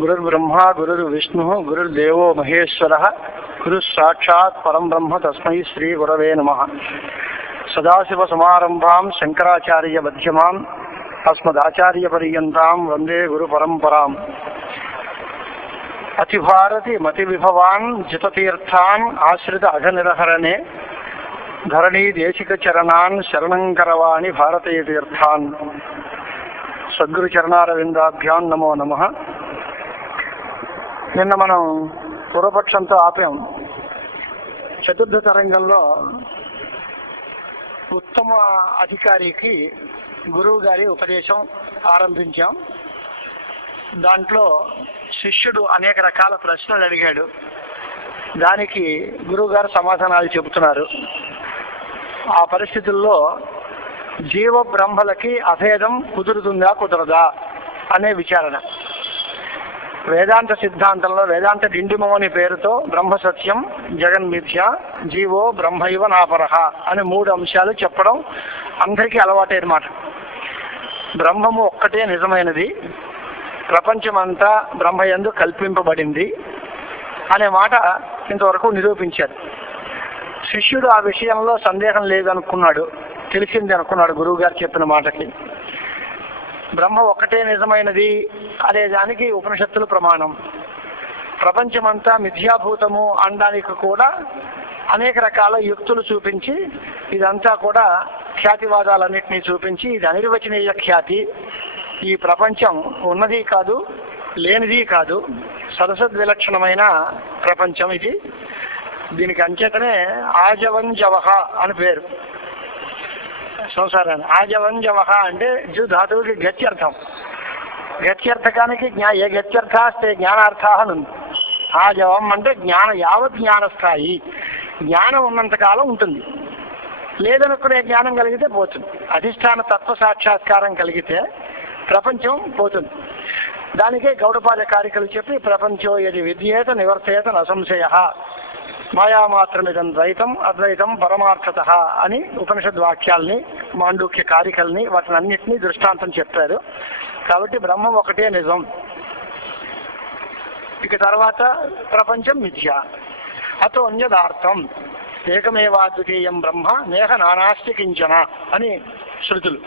గురుర్బ్రహ్మ గురుర్విష్ణు గురుర్దేవో మహేశ్వర గురు సాక్షాత్ పరం బ్రహ్మ తస్మై శ్రీ గురవే నమః. సదాశివ సమారంభాం శంకరాచార్య మధ్యమాం అస్మదాచార్య పర్యంతాం వందే గురు పరంపరాం. అతిభారతి మతి విభవాన్ జితతీర్థాన్ ఆశ్రిత అఘనిరహరణే ధరణీ దేశిక చరణాన్ శరణం కరవాణి భారతీయ తీర్థాన్. సద్గురు చరణారవిందాభ్యాం నమో నమః. నిన్న మనం పూర్వపక్షంతో ఆపాం. చతుర్థ తరంగంలో ఉత్తమ అధికారికి గురువు గారి ఉపదేశం ఆరంభించాం. దాంట్లో శిష్యుడు అనేక రకాల ప్రశ్నలు అడిగాడు. దానికి గురువు గారు సమాధానాలు చెబుతున్నారు. ఆ పరిస్థితుల్లో జీవ బ్రహ్మలకి అభేదం కుదురుతుందా కుదరదా అనే విచారణ. వేదాంత సిద్ధాంతంలో వేదాంత డిండిమం అనే పేరుతో బ్రహ్మ సత్యం, జగన్మిథ్య, జీవో బ్రహ్మైవ నాపరహ అనే 3 అంశాలు చెప్పడం అందరికీ అలవాటైన మాట. బ్రహ్మము ఒక్కటే నిజమైనది, ప్రపంచమంతా బ్రహ్మయందు కల్పింపబడింది అనే మాట ఇంతవరకు నిరూపించారు. శిష్యుడు ఆ విషయంలో సందేహం లేదనుకున్నాడు, తెలిసింది అనుకున్నాడు గురువు గారు చెప్పిన మాటకి. బ్రహ్మ ఒక్కటే నిజమైనది అనే దానికి ఉపనిషత్తులు ప్రమాణం. ప్రపంచమంతా మిథ్యాభూతము అనడానికి కూడా అనేక రకాల యుక్తులు చూపించి, ఇదంతా కూడా ఖ్యాతివాదాలన్నింటినీ చూపించి ఇది అనిర్వచనీయ ఖ్యాతి, ఈ ప్రపంచం ఉన్నది కాదు లేనిది కాదు, సదసద్విలక్షణమైన ప్రపంచం ఇది. దీనికి అంచేతనే ఆజవంజవహ అని పేరు. సంసారాన్ని ఆజవంజవహ అంటే జు ధాతువుకి గత్యర్థం. గత్యర్థకానికి ఏ గత్యర్థాస్తే జ్ఞానార్థ అని ఉంది. ఆజవం అంటే జ్ఞాన యావత్ జ్ఞానస్థాయి, జ్ఞానం ఉన్నంతకాలం ఉంటుంది. లేదనుకునే జ్ఞానం కలిగితే పోతుంది. అధిష్టాన తత్వ సాక్షాత్కారం కలిగితే ప్రపంచం పోతుంది. దానికే గౌడపాద కారికలు చెప్పి ప్రపంచో యది విద్యేత నివర్తేత నసంశయ మాయామాత్రమిదం ద్వైతం అద్వైతం పరమార్థత అని ఉపనిషద్ వాక్యాల్ని, మాండూక్య కారికల్ని, వాటిని అన్నింటినీ దృష్టాంతం చెప్పారు. కాబట్టి బ్రహ్మం ఒకటే నిజం. ఇక తర్వాత ప్రపంచం మిథ్య. అతో అన్యదార్థం ఏకమేవాద్వితీయం బ్రహ్మ నేహ నానాస్తి కించన అని శృతులు.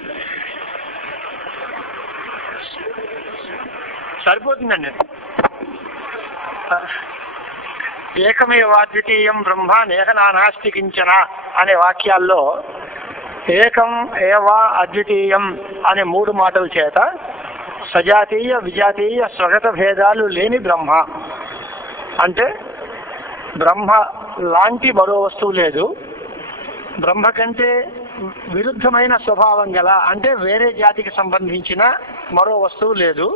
సరిపోతుందండి. ఏకమేవాద్వితీయం బ్రహ్మ నేహ నానాస్తి కించన అనే వాక్యాల్లో ఏకం ఏవా అద్వితీయం అనే 3 మాటల చేత సజాతీయ విజాతీయ స్వగత భేదాలు లేని బ్రహ్మ అంటే బ్రహ్మ లాంటి మరో వస్తువు లేదు, బ్రహ్మ కంటే విరుద్ధమైన స్వభావం గల అంటే వేరే జాతికి సంబంధించిన మరో వస్తువు లేదు,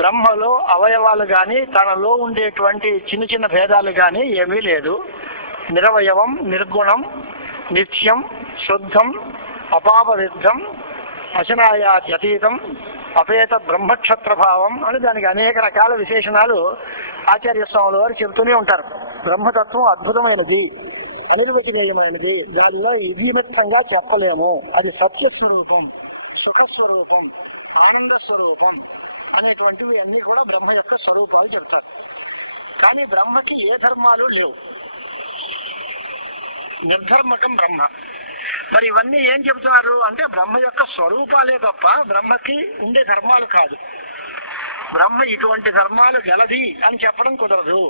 బ్రహ్మలో అవయవాలు కానీ తనలో ఉండేటువంటి చిన్న చిన్న భేదాలు కానీ ఏమీ లేదు, నిరవయవం, నిర్గుణం, నిత్యం, శుద్ధం, అపాపవిద్ధం, అశనాయాతీతం, అపేత బ్రహ్మక్షత్రభావం అని దానికి అనేక రకాల విశేషణాలు ఆచార్య స్వాముల వారు చెబుతూనే ఉంటారు. బ్రహ్మతత్వం అద్భుతమైనది, అనిర్వచనీయమైనది, దానిలో ఇదిమిత్తంగా చెప్పలేము, అది సత్యస్వరూపం, సుఖస్వరూపం, ఆనంద స్వరూపం అనేటువంటివి అన్నీ కూడా బ్రహ్మ యొక్క స్వరూపాలు చెప్తారు. కానీ బ్రహ్మకి ఏ ధర్మాలు లేవు, నిర్ధర్మకం బ్రహ్మ. మరి ఇవన్నీ ఏం చెబుతున్నారు అంటే బ్రహ్మ యొక్క స్వరూపాలే తప్ప బ్రహ్మకి ఉండే ధర్మాలు కాదు. బ్రహ్మ ఇటువంటి ధర్మాలు గలది అని చెప్పడం కుదరదు.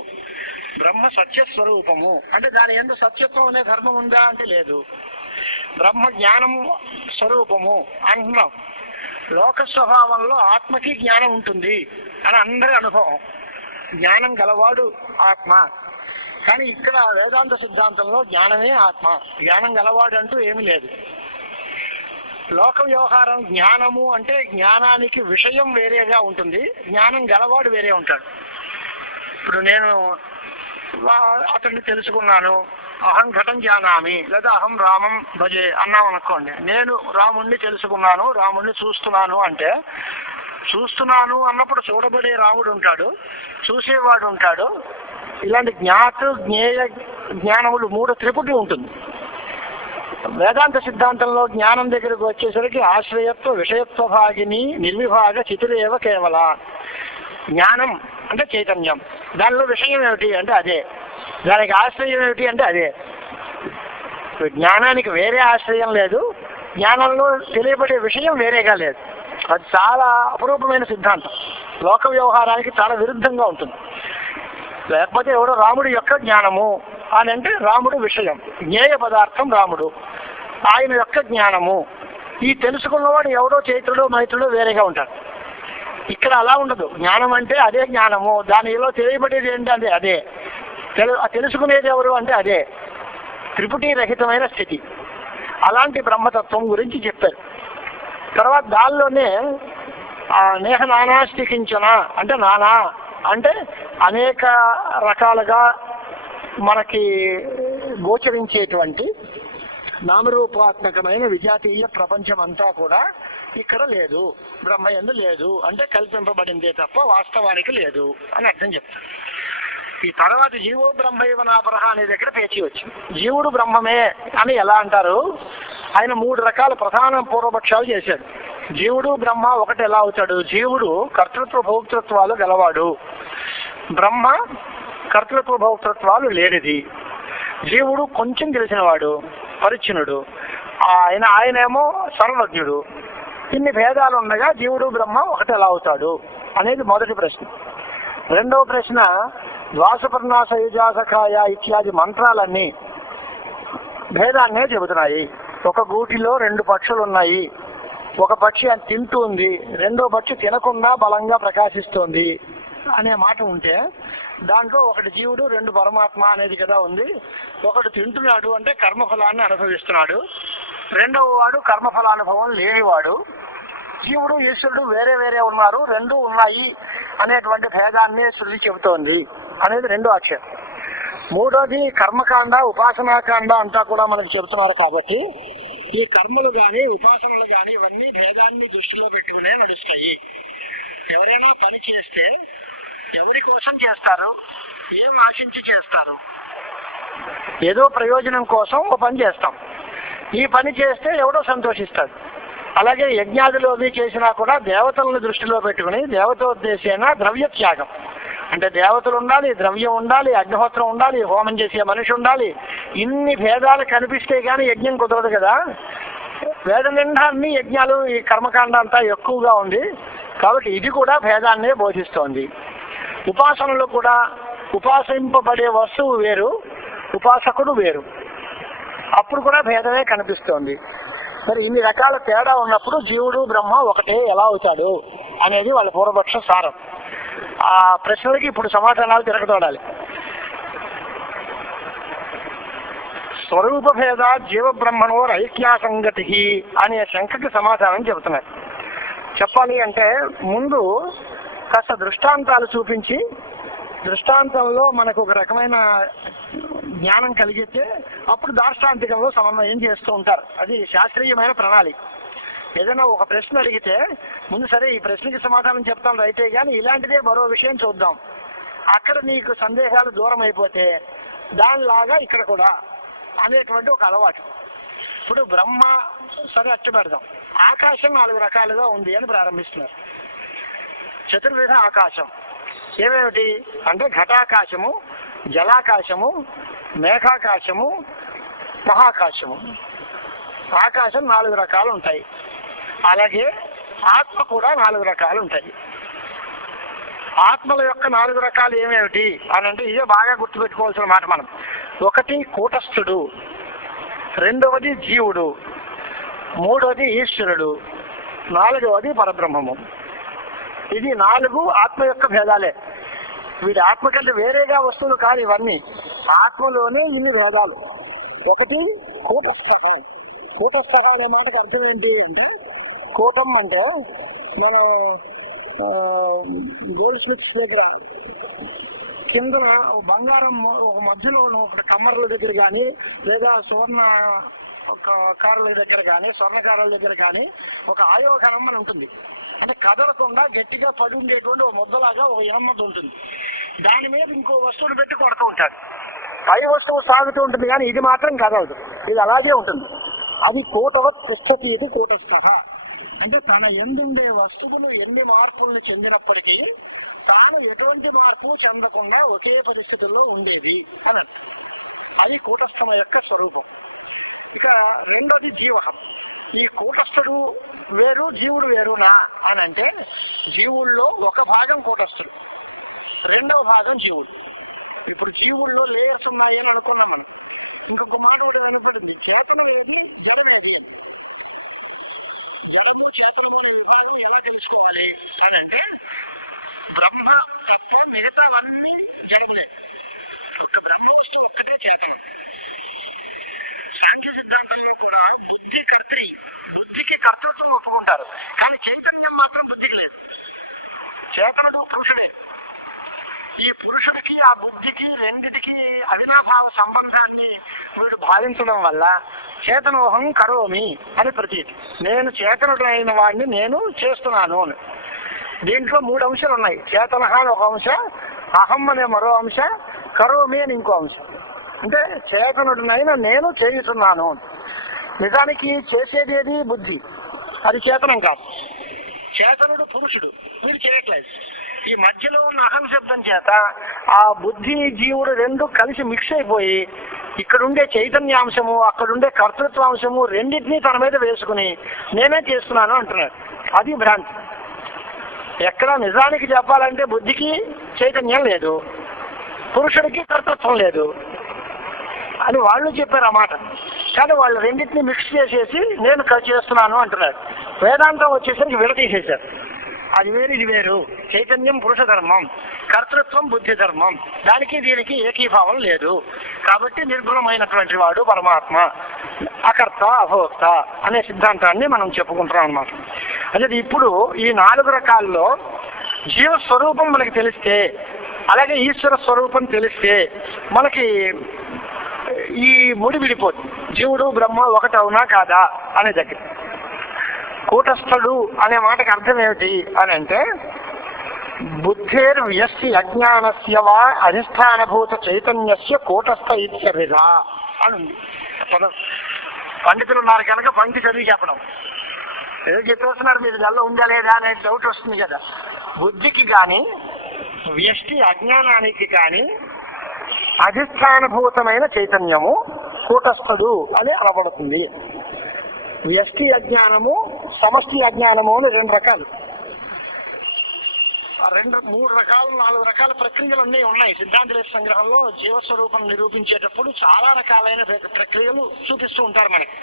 బ్రహ్మ సత్యస్వరూపము అంటే దాని యందు సత్యత్వం అనే ధర్మం ఉందా అంటే లేదు. బ్రహ్మ జ్ఞానము స్వరూపము అంటున్నాం. లోక స్వభావంలో ఆత్మకి జ్ఞానం ఉంటుంది అని అందరి అనుభవం, జ్ఞానం గలవాడు ఆత్మ. కానీ ఇక్కడ వేదాంత సిద్ధాంతంలో జ్ఞానమే ఆత్మ, జ్ఞానం గలవాడు అంటూ ఏమీ లేదు. లోక వ్యవహారం జ్ఞానము అంటే జ్ఞానానికి విషయం వేరేగా ఉంటుంది, జ్ఞానం గలవాడు వేరే ఉంటాడు. ఇప్పుడు నేను అతన్ని తెలుసుకున్నాను, అహం ఘటం జానామి లేదా అహం రామం భజే అన్నాం అనుకోండి. నేను రాముణ్ణి తెలుసుకున్నాను, రాముణ్ణి చూస్తున్నాను అంటే, చూస్తున్నాను అన్నప్పుడు చూడబడే రాముడు ఉంటాడు, చూసేవాడు ఉంటాడు. ఇలాంటి జ్ఞాత జ్ఞేయ జ్ఞానములు 3 త్రిపుటి ఉంటుంది. వేదాంత సిద్ధాంతంలో జ్ఞానం దగ్గరకు వచ్చేసరికి ఆశ్రయత్వ విషయత్వ భాగిని నిర్విభాగ చితురేవ కేవల. జ్ఞానం అంటే చైతన్యం, దానిలో విషయం ఏమిటి అంటే అదే, దానికి ఆశ్రయం ఏమిటి అంటే అదే. జ్ఞానానికి వేరే ఆశ్రయం లేదు, జ్ఞానంలో తెలియబడే విషయం వేరేగా లేదు. అది చాలా అపురూపమైన సిద్ధాంతం, లోక వ్యవహారానికి చాలా విరుద్ధంగా ఉంటుంది. లేకపోతే ఎవడో రాముడి యొక్క జ్ఞానము అని అంటే రాముడు విషయం, జ్ఞేయ పదార్థం రాముడు, ఆయన యొక్క జ్ఞానము. ఈ తెలుసుకున్నవాడు ఎవడో చైత్రుడో మైత్రుడో వేరేగా ఉంటాడు. ఇక్కడ అలా ఉండదు. జ్ఞానం అంటే అదే జ్ఞానము, దానిలో తెలియబడేది ఏంటంటే అదే, తెలుసుకునేది ఎవరు అంటే అదే, త్రిపుటి రహితమైన స్థితి. అలాంటి బ్రహ్మతత్వం గురించి చెప్పారు. తర్వాత దానిలోనే నేహ నానాస్తికించన అంటే నానా అంటే అనేక రకాలుగా మనకి గోచరించేటువంటి నామరూపాత్మకమైన విజాతీయ ప్రపంచం అంతా కూడా ఇక్కడ లేదు, బ్రహ్మయందు లేదు అంటే కల్పింపబడిందే తప్ప వాస్తవానికి లేదు అని అర్థం చెప్తారు. ఈ తర్వాత జీవో బ్రహ్మైవ నాపరహ అనే దగ్గర పేచి వచ్చింది. జీవుడు బ్రహ్మమే అని ఎలా అంటారు? ఆయన 3 రకాల ప్రధాన పూర్వపక్షాలు చేశాడు. జీవుడు బ్రహ్మ ఒకటి ఎలా అవుతాడు? జీవుడు కర్తృత్వ భోక్తృత్వాలు గలవాడు, బ్రహ్మ కర్తృత్వ భోక్తృత్వాలు లేనిది. జీవుడు కొంచెం తెలిసినవాడు, పరిచ్ఛిన్నుడు, ఆయనేమో సర్వజ్ఞుడు. ఇన్ని భేదాలు ఉండగా జీవుడు బ్రహ్మ ఒకటి ఎలా అవుతాడు అనేది మొదటి ప్రశ్న. రెండవ ప్రశ్న, ద్వాసపర్ణాస యుజాసకాయ ఇత్యాది మంత్రాలన్నీ భేదాన్నే చెబుతున్నాయి. ఒక గూటిలో 2 పక్షులు ఉన్నాయి, ఒక పక్షి అది తింటుంది, రెండో పక్షి తినకుండా బలంగా ప్రకాశిస్తోంది అనే మాట ఉంటే దాంట్లో ఒకటి జీవుడు 2 పరమాత్మ అనేది కదా ఉంది. ఒకడు తింటున్నాడు అంటే కర్మఫలాన్ని అనుభవిస్తున్నాడు, రెండవ వాడు కర్మఫలానుభవం లేనివాడు. జీవుడు ఈశ్వరుడు వేరే వేరే ఉన్నారు, 2 ఉన్నాయి అనేటువంటి భేదాన్ని శృతి చెబుతోంది అనేది రెండో ఆక్షేపం. మూడోది కర్మకాండ ఉపాసనాకాండ అంతా కూడా మనకు చెబుతున్నారు. కాబట్టి ఈ కర్మలు కానీ ఉపాసనలు కానీ ఇవన్నీ భేదాన్ని దృష్టిలో పెట్టుకునే నడుస్తాయి. ఎవరైనా పని చేస్తే ఎవరి కోసం చేస్తారు, ఏం ఆశించి చేస్తారు? ఏదో ప్రయోజనం కోసం ఓ పని చేస్తాం, ఈ పని చేస్తే ఎవడో సంతోషిస్తాడు. అలాగే యజ్ఞాదులు అవి చేసినా కూడా దేవతలను దృష్టిలో పెట్టుకుని దేవతోద్దేశేన ద్రవ్య త్యాగం అంటే దేవతలు ఉండాలి, ద్రవ్యం ఉండాలి, అగ్నిహోత్రం ఉండాలి, హోమం చేసే మనిషి ఉండాలి. ఇన్ని భేదాలు కనిపిస్తే కానీ యజ్ఞం కుదరదు కదా. వేద నిండా అన్ని యజ్ఞాలు, ఈ కర్మకాండ అంతా ఎక్కువగా ఉంది కాబట్టి ఇది కూడా భేదాన్నే బోధిస్తోంది. ఉపాసనలు కూడా ఉపాసింపబడే వస్తువు వేరు, ఉపాసకుడు వేరు, అప్పుడు కూడా భేదమే కనిపిస్తోంది. మరి ఇన్ని రకాల తేడా ఉన్నప్పుడు జీవుడు బ్రహ్మ ఒకటే ఎలా అవుతాడు అనేది వాళ్ళ పూర్వపక్ష సారం. ఆ ప్రశ్నలకి ఇప్పుడు సమాధానాలు తిరగతోడాలి. స్వరూప భేద జీవ బ్రహ్మణోర్ ఐక్యాసంగతి అనే శంకకి సమాధానం చెబుతున్నారు. చెప్పాలి అంటే ముందు కాస్త దృష్టాంతాలు చూపించి, దృష్టాంతంలో మనకు ఒక రకమైన జ్ఞానం కలిగితే అప్పుడు దార్ష్టాంతికంలో సమన్వయం చేస్తూ ఉంటారు. అది శాస్త్రీయమైన ప్రణాళిక. ఏదైనా ఒక ప్రశ్న అడిగితే ముందు సరే ఈ ప్రశ్నకి సమాధానం చెప్తాను రైతే కానీ ఇలాంటిదే మరో విషయం చూద్దాం, అక్కడ నీకు సందేహాలు దూరం అయిపోతే దానిలాగా ఇక్కడ కూడా అనేటువంటి ఒక అలవాటు. ఇప్పుడు బ్రహ్మ సరే అట్టు పెడదాం, ఆకాశం 4 రకాలుగా ఉంది అని ప్రారంభిస్తున్నారు. చతుర్విధ ఆకాశం ఏమేమిటి అంటే ఘటాకాశము, జలాకాశము, మేఘాకాశము, మహాకాశము. ఆకాశం 4 రకాలు ఉంటాయి. అలాగే ఆత్మ కూడా 4 రకాలు ఉంటాయి. ఆత్మల యొక్క 4 రకాలు ఏమేమిటి అని అంటే ఇదే బాగా గుర్తుపెట్టుకోవాల్సిన మాట. మనం ఒకటి కూటస్థుడు, రెండవది జీవుడు, మూడవది ఈశ్వరుడు, 4వది పరబ్రహ్మము. ఇది 4 ఆత్మ యొక్క భేదాలే. వీటి ఆత్మ కంటే వేరేగా వస్తువులు కాదు ఇవన్నీ, ఆత్మలోనే ఇన్ని భేదాలు. ఒకటి కూటస్థ. కూటస్థ అనే మాటకు అర్థం ఏంటి అంటే, కూటం అంటే మనం గోల్డ్ స్మిత్స్ దగ్గర కింద బంగారం ఒక మధ్యలో ఒక కమ్మర్ల దగ్గర కానీ లేదా సువర్ణ ఒక కారుల దగ్గర కానీ స్వర్ణకారుల దగ్గర కానీ ఒక ఆయోగనం అని ఉంటుంది. అంటే కదలకుండా గట్టిగా పడి ఉండేటువంటి ఒక ముద్దలాగా ఒక ఇనమ్మద్ద ఉంటుంది. దాని మీద ఇంకో వస్తువును పెట్టి కొడుతూ ఉంటాడు. పై వస్తువు సాగుతూ ఉంటుంది కానీ ఇది మాత్రం కదలదు, ఇది అలాగే ఉంటుంది. అది కూటవత్ తిష్టతి ఇది కూటస్థ. అంటే తన ఎందుండే వస్తువులు ఎన్ని మార్పులను చెందినప్పటికీ తాను ఎటువంటి మార్పు చెందకుండా ఒకే పరిస్థితుల్లో ఉండేది అని అది కూటస్థమ యొక్క స్వరూపం. ఇక రెండోది జీవ. ఈ కూటస్థుడు వేరు జీవుడు వేరునా అని అంటే జీవుల్లో ఒక భాగం కూటస్థుడు, రెండవ భాగం జీవుడు. ఇప్పుడు జీవుల్లో లేయర్స్ ఉన్నాయి అని అనుకున్నాం మనం. ఇంకొక మాట కూడా అనుకుంటుంది, చేతనం ఏది జడమేది అని. జడము చేతనం అనే విభాగం ఎలా తెలుసుకోవాలి అని అంటే బ్రహ్మ తప్ప మిగతావన్నీ జడములే, ఒక బ్రహ్మ వస్తువు ఒక్కటే చేతనం. సాంఖ్య సిద్ధాంతంలో కూడా బుద్ధి కర్త్రి, బుద్ధికి కర్తృత్వం ఒప్పుకుంటారు, కానీ చైతన్యం మాత్రం బుద్ధికి లేదు. చేతనుడు పురుషుడే. ఈ పురుషుడికి ఆ బుద్ధికి రెండిటికి అవినాభావ సంబంధాన్ని వీడు భావించడం వల్ల చేతనోహం కరోమి అని ప్రతీతి. నేను చేతనుడైన వాడిని నేను చేస్తున్నాను అని. దీంట్లో 3 అంశాలు ఉన్నాయి. చేతన అని ఒక అంశ, అహం అనే మరో అంశ, కరోమి అని ఇంకో అంశం. అంటే చేతనుడినైనా నేను చేయుతున్నాను. నిజానికి చేసేది ఏది బుద్ధి, అది చేతనం కాదు. చేతనుడు పురుషుడు, వీడు చేయట్లేదు. ఈ మధ్యలో ఉన్న అహం శబ్దం చేత ఆ బుద్ధి జీవుడు రెండు కలిసి మిక్స్ అయిపోయి ఇక్కడుండే చైతన్యాంశము అక్కడుండే కర్తృత్వాంశము రెండింటినీ తన మీద వేసుకుని నేనే చేస్తున్నాను అంటున్నాడు. అది భ్రాంతి. ఎక్కడ నిజానికి చెప్పాలంటే బుద్ధికి చైతన్యం లేదు, పురుషుడికి కర్తృత్వం లేదు అని వాళ్ళు చెప్పారు ఆ మాట. కానీ వాళ్ళు రెండింటినీ మిక్స్ చేసేసి నేను చేస్తున్నాను అంటున్నాడు. వేదాంతం వచ్చేసరికి విడతీసేశారు. అది వేరు ఇది వేరు. చైతన్యం పురుష ధర్మం, కర్తృత్వం బుద్ధి ధర్మం. దానికి దీనికి ఏకీభావం లేదు. కాబట్టి నిర్గుణమైనటువంటి వాడు పరమాత్మ, అకర్త అభోక్త అనే సిద్ధాంతాన్ని మనం చెప్పుకుంటున్నాం అన్నమాట. అదే ఇప్పుడు ఈ 4 రకాల్లో జీవస్వరూపం మనకి తెలిస్తే, అలాగే ఈశ్వర స్వరూపం తెలిస్తే మనకి ఈ ముడి విడిపోతుంది. జీవుడు బ్రహ్మ ఒకటి అవునా కాదా అనే దగ్గర. కూటస్థుడు అనే మాటకు అర్థం ఏమిటి అని అంటే బుద్ధేర్ వ్యస్తి అజ్ఞానస్య వా అధిష్టానభూత చైతన్యస్య కూటస్థ ఇత్యభిధా అని ఉంది. పండితులు ఉన్నారు కనుక పంక్తి చదివి చెప్పడం. ఏదో చెప్పేస్తున్నారు, మీరు దానిలో ఉందా లేదా అనే డౌట్ వస్తుంది కదా. బుద్ధికి కానీ వ్యష్టి అజ్ఞానానికి కానీ అధిష్టానభూతమైన చైతన్యము కూటస్థుడు అని అనబడుతుంది. వ్యష్టి అజ్ఞానము, సమష్టి అజ్ఞానము అని 2 రకాలు. 3 రకాలు 4 రకాల ప్రక్రియలు అన్నీ ఉన్నాయి. సిద్ధాంతలేశ సంగ్రహంలో జీవస్వరూపం నిరూపించేటప్పుడు చాలా రకాలైన ప్రక్రియలు చూపిస్తూ ఉంటారు మనకి.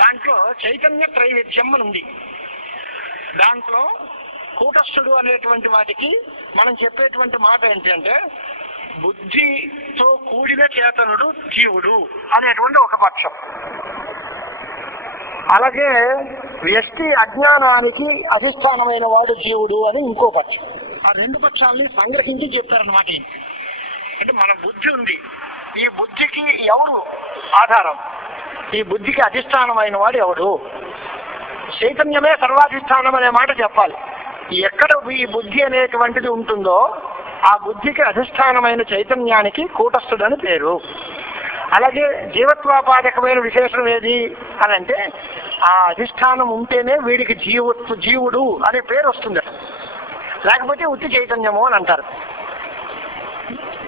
దాంట్లో చైతన్య త్రైవిధ్యం అని ఉంది. దాంట్లో కూటస్థుడు అనేటువంటి వాటికి మనం చెప్పేటువంటి మాట ఏంటంటే బుద్ధితో కూడిన చేతనుడు జీవుడు అనేటువంటి ఒక పక్షం. అలాగే వ్యష్టి అజ్ఞానానికి అధిష్టానమైన వాడు జీవుడు అని ఇంకో పక్షం. ఆ 2 పక్షాలని సంగ్రహించి చెప్తారన్నమాట. అంటే మన బుద్ధి ఉంది, ఈ బుద్ధికి ఎవరు ఆధారం, ఈ బుద్ధికి అధిష్టానమైన వాడు ఎవడు, చైతన్యమే సర్వాధిష్టానం అనే మాట చెప్పాలి. ఎక్కడ ఈ బుద్ధి అనేటువంటిది ఉంటుందో ఆ బుద్ధికి అధిష్టానమైన చైతన్యానికి కూటస్థుడని పేరు. అలాగే జీవత్వాపాదకమైన విశేషం ఏది అని అంటే ఆ అధిష్టానం ఉంటేనే వీడికి జీవుడు అనే పేరు వస్తుంది. లేకపోతే ఉత్తి చైతన్యము అని అంటారు.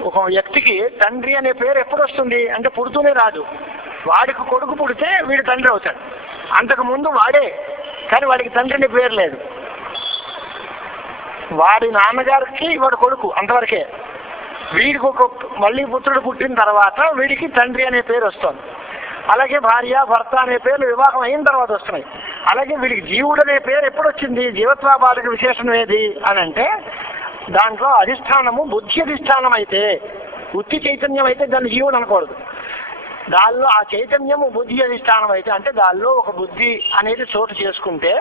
ఒక వ్యక్తికి తండ్రి అనే పేరు ఎప్పుడు వస్తుంది అంటే పుడుతూనే రాదు. వాడికి కొడుకు పుడితే వీడు తండ్రి అవుతాడు. అంతకు ముందు వాడే, కానీ వాడికి తండ్రి అనే పేరు లేదు. వాడి నాన్నగారికి వాడు కొడుకు, అంతవరకే. వీడికి ఒక మళ్ళీ పుత్రుడు పుట్టిన తర్వాత వీడికి తండ్రి అనే పేరు వస్తుంది. అలాగే భార్య భర్త అనే పేర్లు వివాహం అయిన తర్వాత వస్తున్నాయి. అలాగే వీడికి జీవుడు అనే పేరు ఎప్పుడు వచ్చింది, జీవత్వాపాదక విశేషణం ఏది అని అంటే దాంట్లో అధిష్టానము బుద్ధి అధిష్టానం అయితే, ఉత్తి చైతన్యం అయితే దాన్ని జీవుడు అనకూడదు. దానిలో ఆ చైతన్యము బుద్ధి అధిష్టానం అయితే, అంటే దానిలో ఒక బుద్ధి అనేది చోటు చేసుకుంటే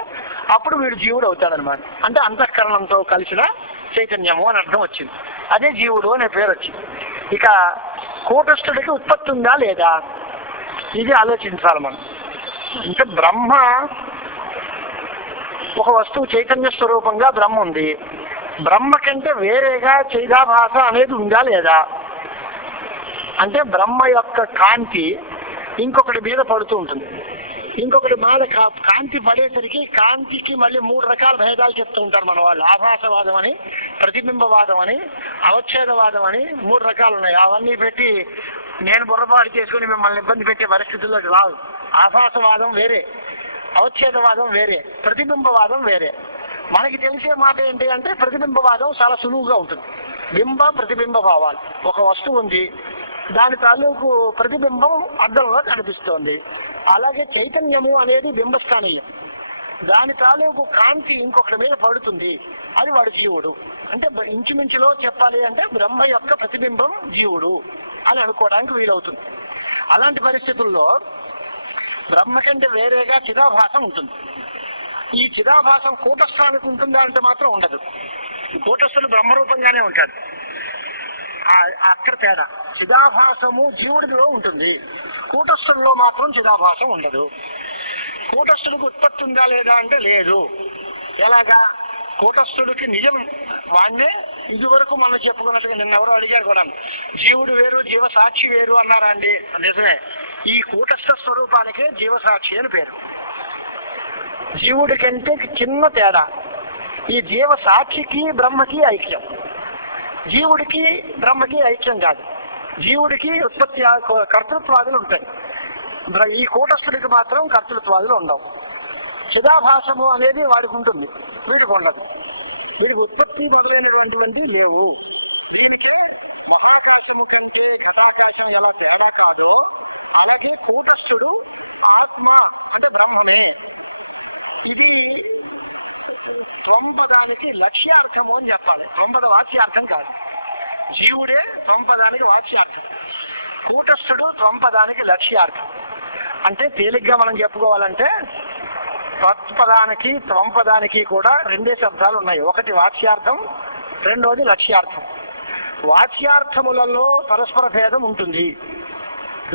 అప్పుడు వీడు జీవుడు అవుతాడనమాట. అంటే అంతఃకరణంతో కలిసిన చైతన్యము అని అర్థం వచ్చింది. అదే జీవుడు అనే పేరు వచ్చింది. ఇక కూటస్థుడికి ఉత్పత్తి ఉందా లేదా ఇది ఆలోచించాలి మనం. అంటే బ్రహ్మ ఒక వస్తువు చైతన్య స్వరూపంగా బ్రహ్మ ఉంది. బ్రహ్మ కంటే వేరేగా చైదాభాస అనేది ఉందా లేదా అంటే బ్రహ్మ యొక్క కాంతి ఇంకొకటి మీద పడుతూ ఉంటుంది. ఇంకొకటి మీద కాంతి పడేసరికి కాంతికి మళ్ళీ 3 రకాల భేదాలు చెప్తూ ఉంటారు మన వాళ్ళు. ఆభాసవాదం అని, ప్రతిబింబవాదం అని, అవచ్ఛేదవాదం అని 3 రకాలు ఉన్నాయి. అవన్నీ పెట్టి నేను బుర్రపాటు చేసుకుని మిమ్మల్ని ఇబ్బంది పెట్టే పరిస్థితుల్లోకి రాదు. ఆభాసవాదం వేరే, అవచ్ఛేదవాదం వేరే, ప్రతిబింబవాదం వేరే. మనకి తెలిసే మాట ఏంటి అంటే ప్రతిబింబవాదం చాలా సులువుగా ఉంటుంది. బింబ ప్రతిబింబ భావాలు. ఒక వస్తువు ఉంది, దాని తాలూకు ప్రతిబింబం అద్దంలో కనిపిస్తోంది. అలాగే చైతన్యము అనేది బింబస్థానీయం, దాని తాలూకు కాంతి ఇంకొకటి మీద పడుతుంది, అది వాడు జీవుడు. అంటే ఇంచుమించులో చెప్పాలి అంటే బ్రహ్మ యొక్క ప్రతిబింబం జీవుడు అని అనుకోవడానికి వీలవుతుంది. అలాంటి పరిస్థితుల్లో బ్రహ్మ కంటే వేరేగా చిదాభాసం ఉంటుంది. ఈ చిదాభాసం కూటస్థానికి ఉంటుందా అంటే మాత్రం ఉండదు. కూటస్థులు బ్రహ్మరూపంగానే ఉంటాడు. అక్కడ తేడా. చిదాభాసము జీవుడిలో ఉంటుంది, కూటస్థుల్లో మాత్రం చిదాభాసం ఉండదు. కూటస్థుడికి ఉత్పత్తి ఉందా లేదా అంటే లేదు. ఎలాగా? కూటస్థుడికి నిజం వాడినే ఇదివరకు మనం చెప్పుకున్నట్టుగా నిన్నెవరో అడిగారు కూడా, జీవుడు వేరు జీవ సాక్షి వేరు అన్నారా అండి? నిజమే. ఈ కూటస్థ స్వరూపానికే జీవసాక్షి అని పేరు. జీవుడి కంటే చిన్న తేడా. ఈ జీవ సాక్షికి బ్రహ్మకి ఐక్యం, జీవుడికి బ్రహ్మకి ఐక్యం కాదు. జీవుడికి ఉత్పత్తి కర్తృత్వాదులు ఉంటాయి, ఈ కూటస్థుడికి మాత్రం కర్తృత్వాదులు ఉండవు. చిదాభాసము అనేది వాడికి ఉంటుంది, వీడికి ఉండదు. వీడికి ఉత్పత్తి మొదలైనటువంటివి లేవు. దీనికే మహాకాశము కంటే ఘటాకాశం ఎలా తేడా కాదో అలాగే కూటస్థుడు ఆత్మ అంటే బ్రహ్మమే. ఇది త్వంపదానికి లక్ష్యార్థము అని చెప్పాలి, త్వంపద వాచ్యార్థం కాదు. జీవుడే త్వంపదానికి వాచ్యార్థం, కూటస్థుడు త్వంపదానికి లక్ష్యార్థం. అంటే తేలిగ్గా మనం చెప్పుకోవాలంటే తత్పదానికి త్వంపదానికి కూడా 2 శబ్దాలు ఉన్నాయి. ఒకటి వాచ్యార్థం, రెండోది లక్ష్యార్థం. వాచ్యార్థములలో పరస్పర భేదం ఉంటుంది,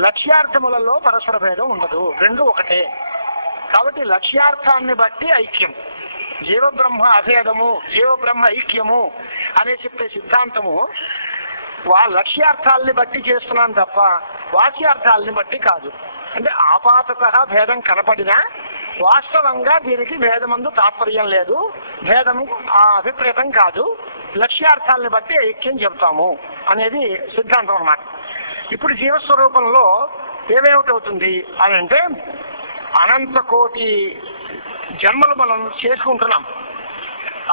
లక్ష్యార్థములలో పరస్పర భేదం ఉండదు, 2 ఒకటే. కాబట్టి లక్ష్యార్థాన్ని బట్టి ఐక్యం. జీవబ్రహ్మ అభేదము, జీవబ్రహ్మ ఐక్యము అనే చెప్పే సిద్ధాంతము లక్ష్యార్థాలని బట్టి చేస్తున్నాను తప్ప వాచ్యార్థాలని బట్టి కాదు. అంటే ఆపాతత భేదం కనపడినా వాస్తవంగా దీనికి భేదమందు తాత్పర్యం లేదు, భేదము అభిప్రేతం కాదు, లక్ష్యార్థాలని బట్టి ఐక్యం చెప్తాము అనేది సిద్ధాంతం అన్నమాట. ఇప్పుడు జీవస్వరూపంలో ఏమేమిటవుతుంది అని అంటే అనంత కోటి జన్మలు మనం చేసుకుంటున్నాం.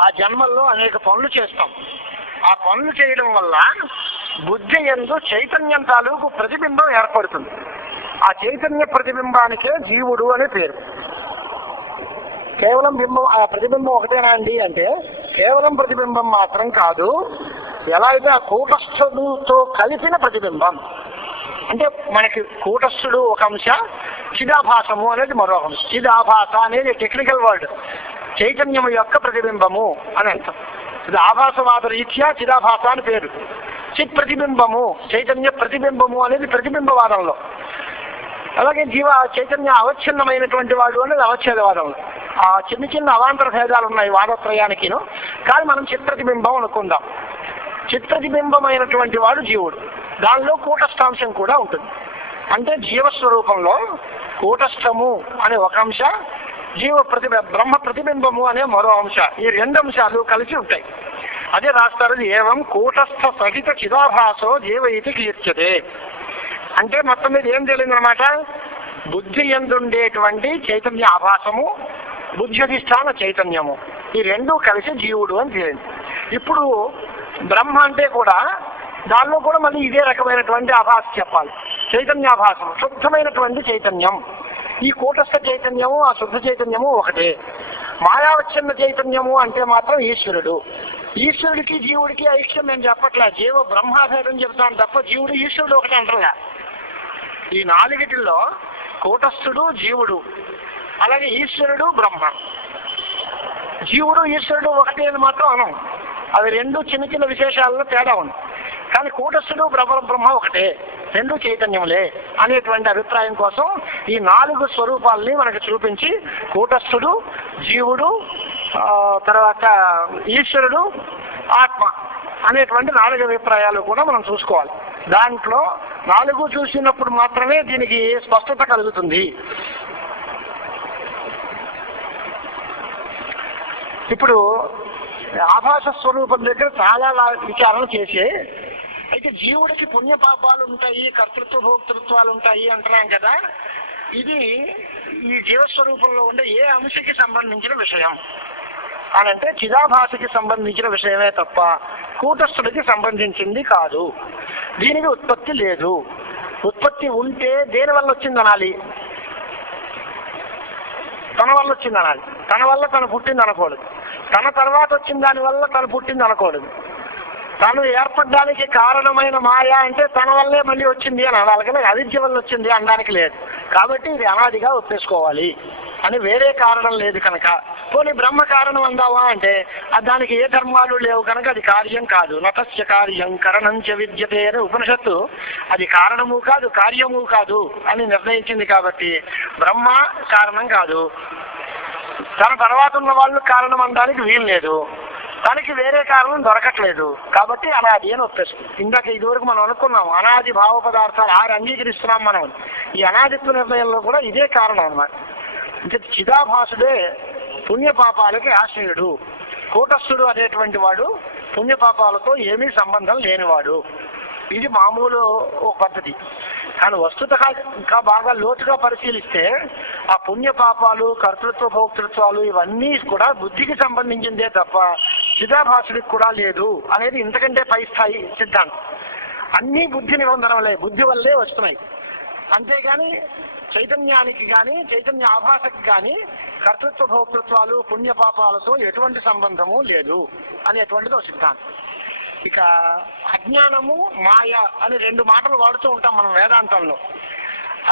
ఆ జన్మల్లో అనేక పనులు చేస్తాం. ఆ పనులు చేయడం వల్ల బుద్ధి యందు చైతన్యం తాలూకు ప్రతిబింబం ఏర్పడుతుంది. ఆ చైతన్య ప్రతిబింబానికే జీవుడు అనే పేరు. కేవలం బింబం, ఆ ప్రతిబింబం ఒకటేనా అండి అంటే కేవలం ప్రతిబింబం మాత్రం కాదు. ఎలా అయితే ఆ కూటస్థుడితో కలిపిన ప్రతిబింబం. అంటే మనకి కూటస్థుడు ఒక అంశ, చిదాభాసము అనేది మరో అంశం. చిదాభాస అనేది టెక్నికల్ వర్డ్, చైతన్యము యొక్క ప్రతిబింబము అని అర్థం. ఇది ఆభాసవాద రీత్యా చిదాభాస అని పేరు. చిత్ ప్రతిబింబము, చైతన్య ప్రతిబింబము అనేది ప్రతిబింబవాదంలో. అలాగే చైతన్య అవచ్ఛిన్నమైనటువంటి వాడు అనేది అవచ్ఛేదవాదంలో. ఆ చిన్న చిన్న అవాంతర భేదాలు ఉన్నాయి వాదత్రయానికిను. కానీ మనం చిత్ప్రతిబింబం అనుకుందాం. చిత్ప్రతిబింబమైనటువంటి వాడు జీవుడు, దానిలో కూటస్థాంశం కూడా ఉంటుంది. అంటే జీవస్వరూపంలో కూటస్థము అనే ఒక అంశ, బ్రహ్మ ప్రతిబింబము అనే మరో అంశ, ఈ 2 అంశాలు కలిసి ఉంటాయి. అదే రాస్తారు, ఏవం కూటస్థ సహిత చిదాభాసో జీవ ఇది కీర్త్యతే. అంటే మొత్తం మీద ఏం తెలియదన్నమాట, బుద్ధి యందుండేటువంటి చైతన్య ఆభాసము, బుద్ధి అధిష్టాన చైతన్యము, ఈ 2 కలిసి జీవుడు అని తెలియదు. ఇప్పుడు బ్రహ్మ అంటే కూడా దానిలో కూడా మళ్ళీ ఇదే రకమైనటువంటి ఆభాస చెప్పాలి. చైతన్యాభాసం, శుద్ధమైనటువంటి చైతన్యం. ఈ కూటస్థ చైతన్యము ఆ శుద్ధ చైతన్యము ఒకటే. మాయావచ్ఛిన్న చైతన్యము అంటే మాత్రం ఈశ్వరుడు. ఈశ్వరుడికి జీవుడికి ఐక్యం నేను చెప్పట్లే, జీవ బ్రహ్మాభేదం చెప్తాను తప్ప జీవుడు ఈశ్వరుడు ఒకటే అంటలే. ఈ 4టిలో కూటస్థుడు జీవుడు, అలాగే ఈశ్వరుడు బ్రహ్మ. జీవుడు ఈశ్వరుడు ఒకటే అని మాత్రం అనం. అవి 2 చిన్న చిన్న విశేషాలలో తేడా ఉంది. కానీ కూటస్థుడు బ్రహ్మ ఒకటే, 2 చైతన్యములే అనేటువంటి అభిప్రాయం కోసం ఈ 4 స్వరూపాలని మనకు చూపించి కూటస్థుడు, జీవుడు, తర్వాత ఈశ్వరుడు, ఆత్మ అనేటువంటి 4 అభిప్రాయాలు కూడా మనం చూసుకోవాలి. దాంట్లో 4 చూసినప్పుడు మాత్రమే దీనికి స్పష్టత కలుగుతుంది. ఇప్పుడు ఆభాస స్వరూపం దగ్గర చాలా విచారణ చేసి, అయితే జీవుడికి పుణ్యపాపాలు ఉంటాయి, కర్తృత్వ భోక్తృత్వాలు ఉంటాయి అంటున్నాం కదా, ఇది ఈ జీవస్వరూపంలో ఉండే ఏ అంశకి సంబంధించిన విషయం అని అంటే చిదాభాసకి సంబంధించిన విషయమే తప్ప కూటస్థుడికి సంబంధించింది కాదు. దీనికి ఉత్పత్తి లేదు. ఉత్పత్తి ఉంటే దేని వల్ల వచ్చింది అనాలి? తన వల్ల వచ్చింది అనాలి. తన వల్ల తను పుట్టింది అనకూడదు. తన తర్వాత వచ్చిన దాని వల్ల తను పుట్టింది అనకూడదు. తను ఏర్పడడానికి కారణమైన మాయ అంటే తన వల్లే మళ్ళీ వచ్చింది అని అనాలి, కానీ అవిద్య వల్ల వచ్చింది అనడానికి లేదు. కాబట్టి ఇది అనాదిగా ఒప్పేసుకోవాలి అని వేరే కారణం లేదు కనుక. పోనీ బ్రహ్మ కారణం అందావా అంటే దానికి ఏ ధర్మాలు లేవు కనుక అది కార్యం కాదు. నతస్య కార్యం కరణంచ విద్యతే అని ఉపనిషత్తు అది కారణము కాదు కార్యము కాదు అని నిర్ణయించింది. కాబట్టి బ్రహ్మ కారణం కాదు, తన తర్వాత ఉన్న వాళ్ళు కారణం అనడానికి వీలు లేదు, దానికి వేరే కారణం దొరకట్లేదు. కాబట్టి అనాది అని ఒప్పేస్తుంది. ఇందాక ఇదివరకు మనం అనుకున్నాం అనాది భావ పదార్థాలు 6 అంగీకరిస్తున్నాం మనం. ఈ అనాదిత్వ నిర్ణయంలో కూడా ఇదే కారణం అన్నమాట. అంటే చిదాభాసుడే పుణ్యపాపాలకి ఆశ్రయుడు. కూటస్థుడు అనేటువంటి వాడు పుణ్యపాపాలతో ఏమీ సంబంధం లేనివాడు. ఇది మామూలు ఒక పద్ధతి. కానీ వస్తుతగా ఇంకా బాగా లోతుగా పరిశీలిస్తే ఆ పుణ్యపాపాలు కర్తృత్వ భోక్తృత్వాలు ఇవన్నీ కూడా బుద్ధికి సంబంధించిందే తప్ప చిదాభాసుడికి కూడా లేదు అనేది ఇంతకంటే పై స్థాయి సిద్ధాంతం. అన్నీ బుద్ధి నిబంధనలే, బుద్ధి వల్లే వస్తున్నాయి. అంతేగాని చైతన్యానికి కానీ చైతన్య ఆభాసకి కానీ కర్తృత్వ భోక్తృత్వాలు పుణ్యపాపాలతో ఎటువంటి సంబంధము లేదు అనేటువంటిది ఒక సిద్ధాంతం. ఇక అజ్ఞానము మాయ అని 2 మాటలు వాడుతూ ఉంటాం మనం వేదాంతంలో.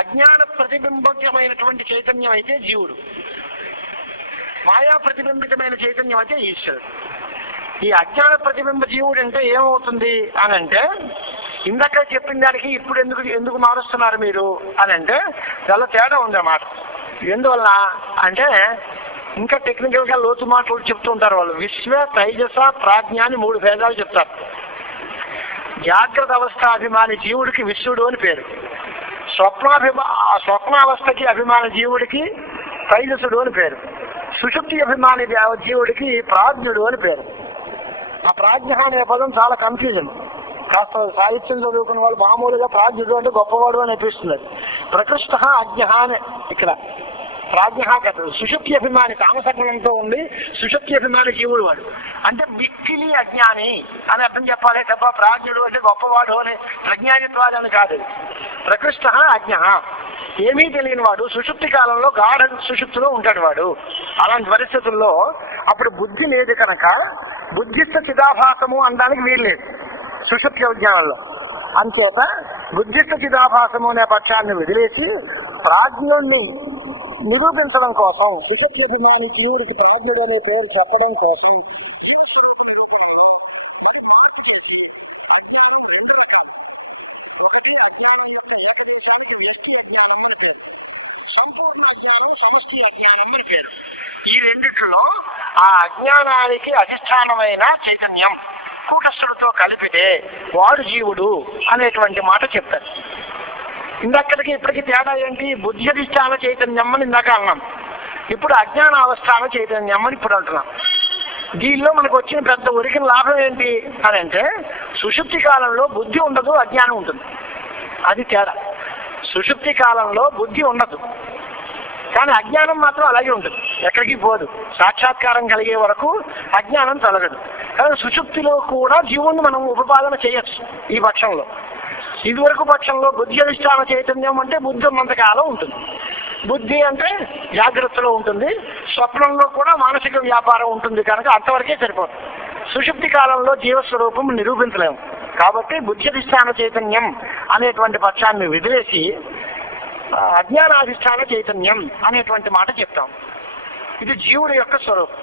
అజ్ఞాన ప్రతిబింబకమైనటువంటి చైతన్యం అయితే జీవుడు, మాయా ప్రతిబింబితమైన చైతన్యం అయితే ఈశ్వరుడు. ఈ అజ్ఞాన ప్రతిబింబ జీవుడు అంటే ఏమవుతుంది అని అంటే, ఇందాక చెప్పిన దానికి ఇప్పుడు ఎందుకు మారుస్తున్నారు మీరు అని అంటే చాలా తేడా ఉందన్నమాట. ఎందువల్ల అంటే ఇంకా టెక్నికల్ గా లోతు మాటలు చెప్తూ ఉంటారు వాళ్ళు. విశ్వ తైజస ప్రాజ్ఞ అని 3 భేదాలు చెప్తారు. జాగ్రత్త అవస్థ అభిమాని జీవుడికి విశ్వడు అని పేరు. స్వప్నావస్థకి అభిమాని జీవుడికి తైజసుడు అని పేరు. సుషుప్తి అభిమాని జీవుడికి ప్రాజ్ఞుడు అని పేరు. ఆ ప్రాజ్ఞ అనే పదం చాలా కన్ఫ్యూజన్. కాస్త సాహిత్యం చదువుకున్న వాళ్ళు మామూలుగా ప్రాజ్ఞుడు అంటే గొప్పవాడు అని అనిపిస్తున్నది. ప్రకృష్ట అజ్ఞ అని ఇక్కడ ప్రాజ్ఞ కథ. సుషుప్తి అభిమాని తామసగుణంతో ఉండి సుషుప్తి అభిమాని జీవుడు వాడు అంటే మిక్కిలి అజ్ఞాని అని అర్థం చెప్పాలి తప్ప ప్రాజ్ఞుడు అంటే గొప్పవాడు అని ప్రజ్ఞానిత్వాదని కాదు. ప్రకృష్ట అజ్ఞ ఏమీ తెలియని వాడు సుషుప్తి కాలంలో గాఢ సుషుప్తిలో ఉంటాడు వాడు. అలాంటి పరిస్థితుల్లో అప్పుడు బుద్ధి లేదు కనుక బుద్ధిస్థ చిదాభాసము అనడానికి వీల్లేదు సుషుప్తి విజ్ఞానంలో. అంచేత బుద్ధిస్థ చిదాభాసము అనే పక్షాన్ని వదిలేసి ప్రాజ్ఞుణ్ణి నిరూపించడం కోసం సుషుప్తి అభిమాని జీవుడికి ప్రాజ్ఞుడు అనే పేరు చెప్పడం కోసం అజ్ఞానం అని పేరు, సంపూర్ణ అజ్ఞానం సమష్టి అజ్ఞానం అని పేరు. ఈ రెండిట్లో ఆ అజ్ఞానానికి అధిష్టానమైన చైతన్యం కూటస్థుడితో కలిపితే వాడు జీవుడు అనేటువంటి మాట చెప్తారు. ఇందక్కడికి ఇప్పటికి తేడా ఏంటి? బుద్ధి అధిష్టాన చైతన్యం అని ఇందాక అన్నాం, ఇప్పుడు అజ్ఞాన అవస్థాన చైతన్యం అని ఇప్పుడు అంటున్నాం. దీనిలో మనకు వచ్చిన పెద్ద ఉరికిన లాభం ఏంటి అని అంటే సుషుప్తి కాలంలో బుద్ధి ఉండదు, అజ్ఞానం ఉంటుంది. అది తేడా. సుషుప్తి కాలంలో బుద్ధి ఉండదు కానీ అజ్ఞానం మాత్రం అలాగే ఉంటుంది, ఎక్కడికి పోదు. సాక్షాత్కారం కలిగే వరకు అజ్ఞానం తొలగదు. కానీ సుషుప్తిలో కూడా జీవుణ్ణి మనం ఉపపాదన చేయొచ్చు. ఈ పక్షంలో ఇదివరకు పక్షంలో బుద్ధి అధిష్టాన చైతన్యం అంటే బుద్ధి ఉన్నంతకాలం ఉంటుంది. బుద్ధి అంటే జాగ్రత్తలో ఉంటుంది, స్వప్నంలో కూడా మానసిక వ్యాపారం ఉంటుంది కనుక అంతవరకే సరిపోతుంది. సుషుప్తి కాలంలో జీవస్వరూపం నిరూపించలేము. కాబట్టి బుద్ధి అధిష్టాన చైతన్యం అనేటువంటి పక్షాన్ని వదిలేసి అజ్ఞానాధిష్టాన చైతన్యం అనేటువంటి మాట చెప్తాం. ఇది జీవుడి యొక్క స్వరూపం.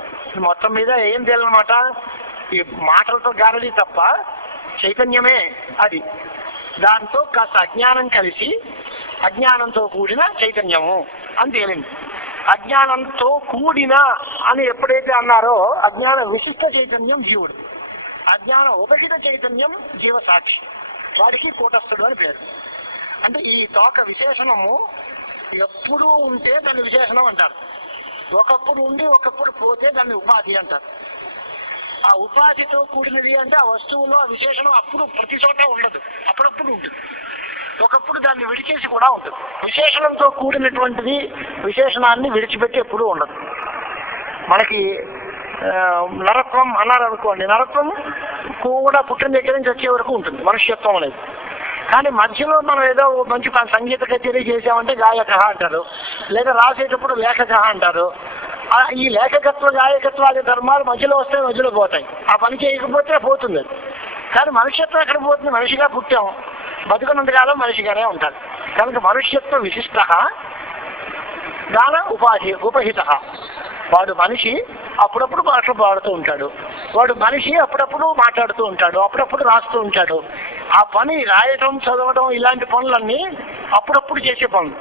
మొత్తం మీద ఏం తేలనమాట, ఈ మాటలతో గారడి తప్ప చైతన్యమే అది. దాంతో కాస్త అజ్ఞానం కలిసి అజ్ఞానంతో కూడిన చైతన్యము అని తేలింది. అజ్ఞానంతో కూడిన అని ఎప్పుడైతే అన్నారో అజ్ఞాన విశిష్ట చైతన్యం జీవుడు, అజ్ఞాన ఉపహిత చైతన్యం జీవసాక్షి. వాడికి కూటస్థుడు అని పేరు. అంటే ఈ తోక విశేషణము ఎప్పుడూ ఉంటే దాన్ని విశేషణం అంటారు, ఒకప్పుడు ఉండి ఒకప్పుడు పోతే దాన్ని ఉపాధి అంటారు. ఆ ఉపాధితో కూడినది అంటే ఆ వస్తువులో ఆ విశేషణం అప్పుడు ప్రతి చోట ఉండదు, అప్పుడప్పుడు ఉంటుంది, ఒకప్పుడు దాన్ని విడిచేసి కూడా ఉంటుంది. విశేషణంతో కూడినటువంటిది విశేషణాన్ని విడిచిపెట్టి ఎప్పుడూ ఉండదు. మనకి నరత్వం అన్నారు అనుకోండి, నరత్వం కూడా పుట్టిన దగ్గర నుంచి వచ్చే వరకు ఉంటుంది మనుష్యత్వం అనేది. కానీ మధ్యలో మనం ఏదో మంచి సంగీత కచేరీ చేసామంటే గాయక అంటారు, లేదా రాసేటప్పుడు లేఖక అంటారు. ఈ లేఖకత్వ గాయకత్వాది ధర్మాలు మధ్యలో వస్తే మధ్యలో పోతాయి, ఆ పని చేయకపోతే పోతుంది. కానీ మనుష్యత్వం ఎక్కడ పోతుంది? మనిషిగా పుట్టాం, బతుకున్నంతకాలం మనిషిగానే ఉంటాడు. కనుక మనుష్యత్వ విశిష్ట దాన ఉపాధి ఉపహిత. వాడు మనిషి అప్పుడప్పుడు పాటలు పాడుతూ ఉంటాడు, వాడు మనిషి అప్పుడప్పుడు మాట్లాడుతూ ఉంటాడు, అప్పుడప్పుడు రాస్తూ ఉంటాడు. ఆ పని రాయటం చదవడం ఇలాంటి పనులన్నీ అప్పుడప్పుడు చేసే పనులు.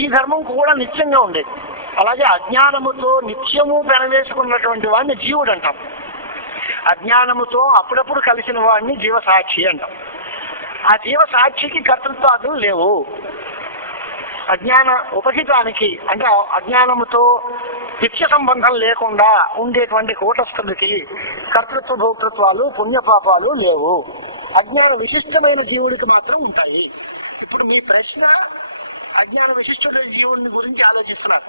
ఈ ధర్మం కూడా నిత్యంగా ఉండేది. అలాగే అజ్ఞానముతో నిత్యము పెనవేసుకున్నటువంటి వాడిని జీవుడు అంటాం, అజ్ఞానముతో అప్పుడప్పుడు కలిసిన వాడిని జీవసాక్షి అంటాం. ఆ జీవసాక్షికి కర్తృత్వాలు లేవు. అజ్ఞాన ఉపహితానికి అంటే అజ్ఞానముతో నిత్య సంబంధం లేకుండా ఉండేటువంటి కూటస్థుడికి కర్తృత్వ భోక్తృత్వాలు పుణ్యపాపాలు లేవు. అజ్ఞాన విశిష్టమైన జీవుడికి మాత్రం ఉంటాయి. ఇప్పుడు మీ ప్రశ్న అజ్ఞాన విశిష్టుడైన జీవుడిని గురించి ఆలోచిస్తున్నారు.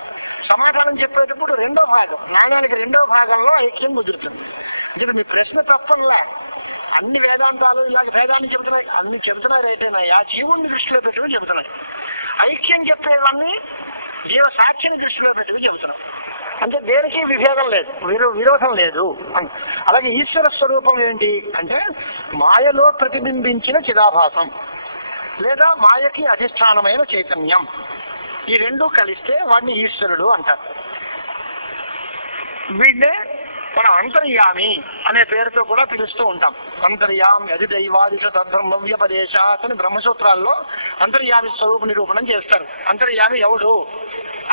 సమాధానం చెప్పేటప్పుడు రెండో భాగం, నాణ్యానికి రెండో భాగంలో ఐక్యం కుదురుతుంది. ఇది మీ ప్రశ్న తప్పనిలా. అన్ని వేదాంతాలు ఇలాంటి వేదాన్ని చెబుతున్నాయి, అన్ని చెబుతున్నాయి రైటేనాయి, ఆ జీవుడిని దృష్టిలో పెట్టుకుని చెబుతున్నాయి. ఐక్యం చెప్పేవన్నీ జీవ సాక్షిని దృష్టిలో పెట్టుకుని చెబుతున్నాం. అంటే దేనికి విభేదం లేదు, విరోధం లేదు. అలాగే ఈశ్వర స్వరూపం ఏంటి అంటే మాయలో ప్రతిబింబించిన చిదాభాసం లేదా మాయకి అధిష్టానమైన చైతన్యం. ఈ రెండు కలిస్తే వాడిని ఈశ్వరుడు అంటారు. వీడినే మనం అంతర్యామి అనే పేరుతో కూడా పిలుస్తూ ఉంటాం. అంతర్యామి అధిదైవాదిక తద్బ్రహ్మవ్యపదేశాత్ అని బ్రహ్మసూత్రాల్లో అంతర్యామి స్వరూప నిరూపణం చేస్తారు. అంతర్యామి ఎవడు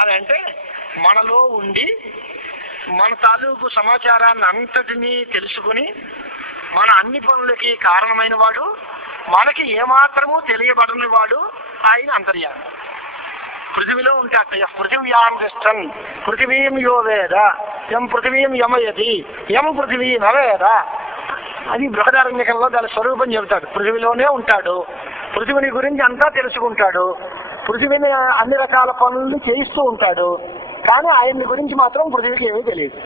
అని అంటే మనలో ఉండి మన తాలూకు సమాచారాన్ని అంతటినీ తెలుసుకుని మన అన్ని పనులకి కారణమైన వాడు, మనకి ఏమాత్రము తెలియబడని వాడు ఆయన అంతర్యామి. పృథివిలో ఉంటాట. పృథివ్యాం తిష్టన్ పృథివీం యో వేద యం పృథివీం యమయతి యం పృథివీ నవేద. అది బృహదారణ్యకంలో దాని స్వరూపం చెబుతాడు. పృథివిలోనే ఉంటాడు, పృథివిని గురించి అంతా తెలుసుకుంటాడు, పృథివిని అన్ని రకాల పనులను చేయిస్తూ ఉంటాడు. కానీ ఆయన్ని గురించి మాత్రం పృథివికి ఏమీ తెలియదు.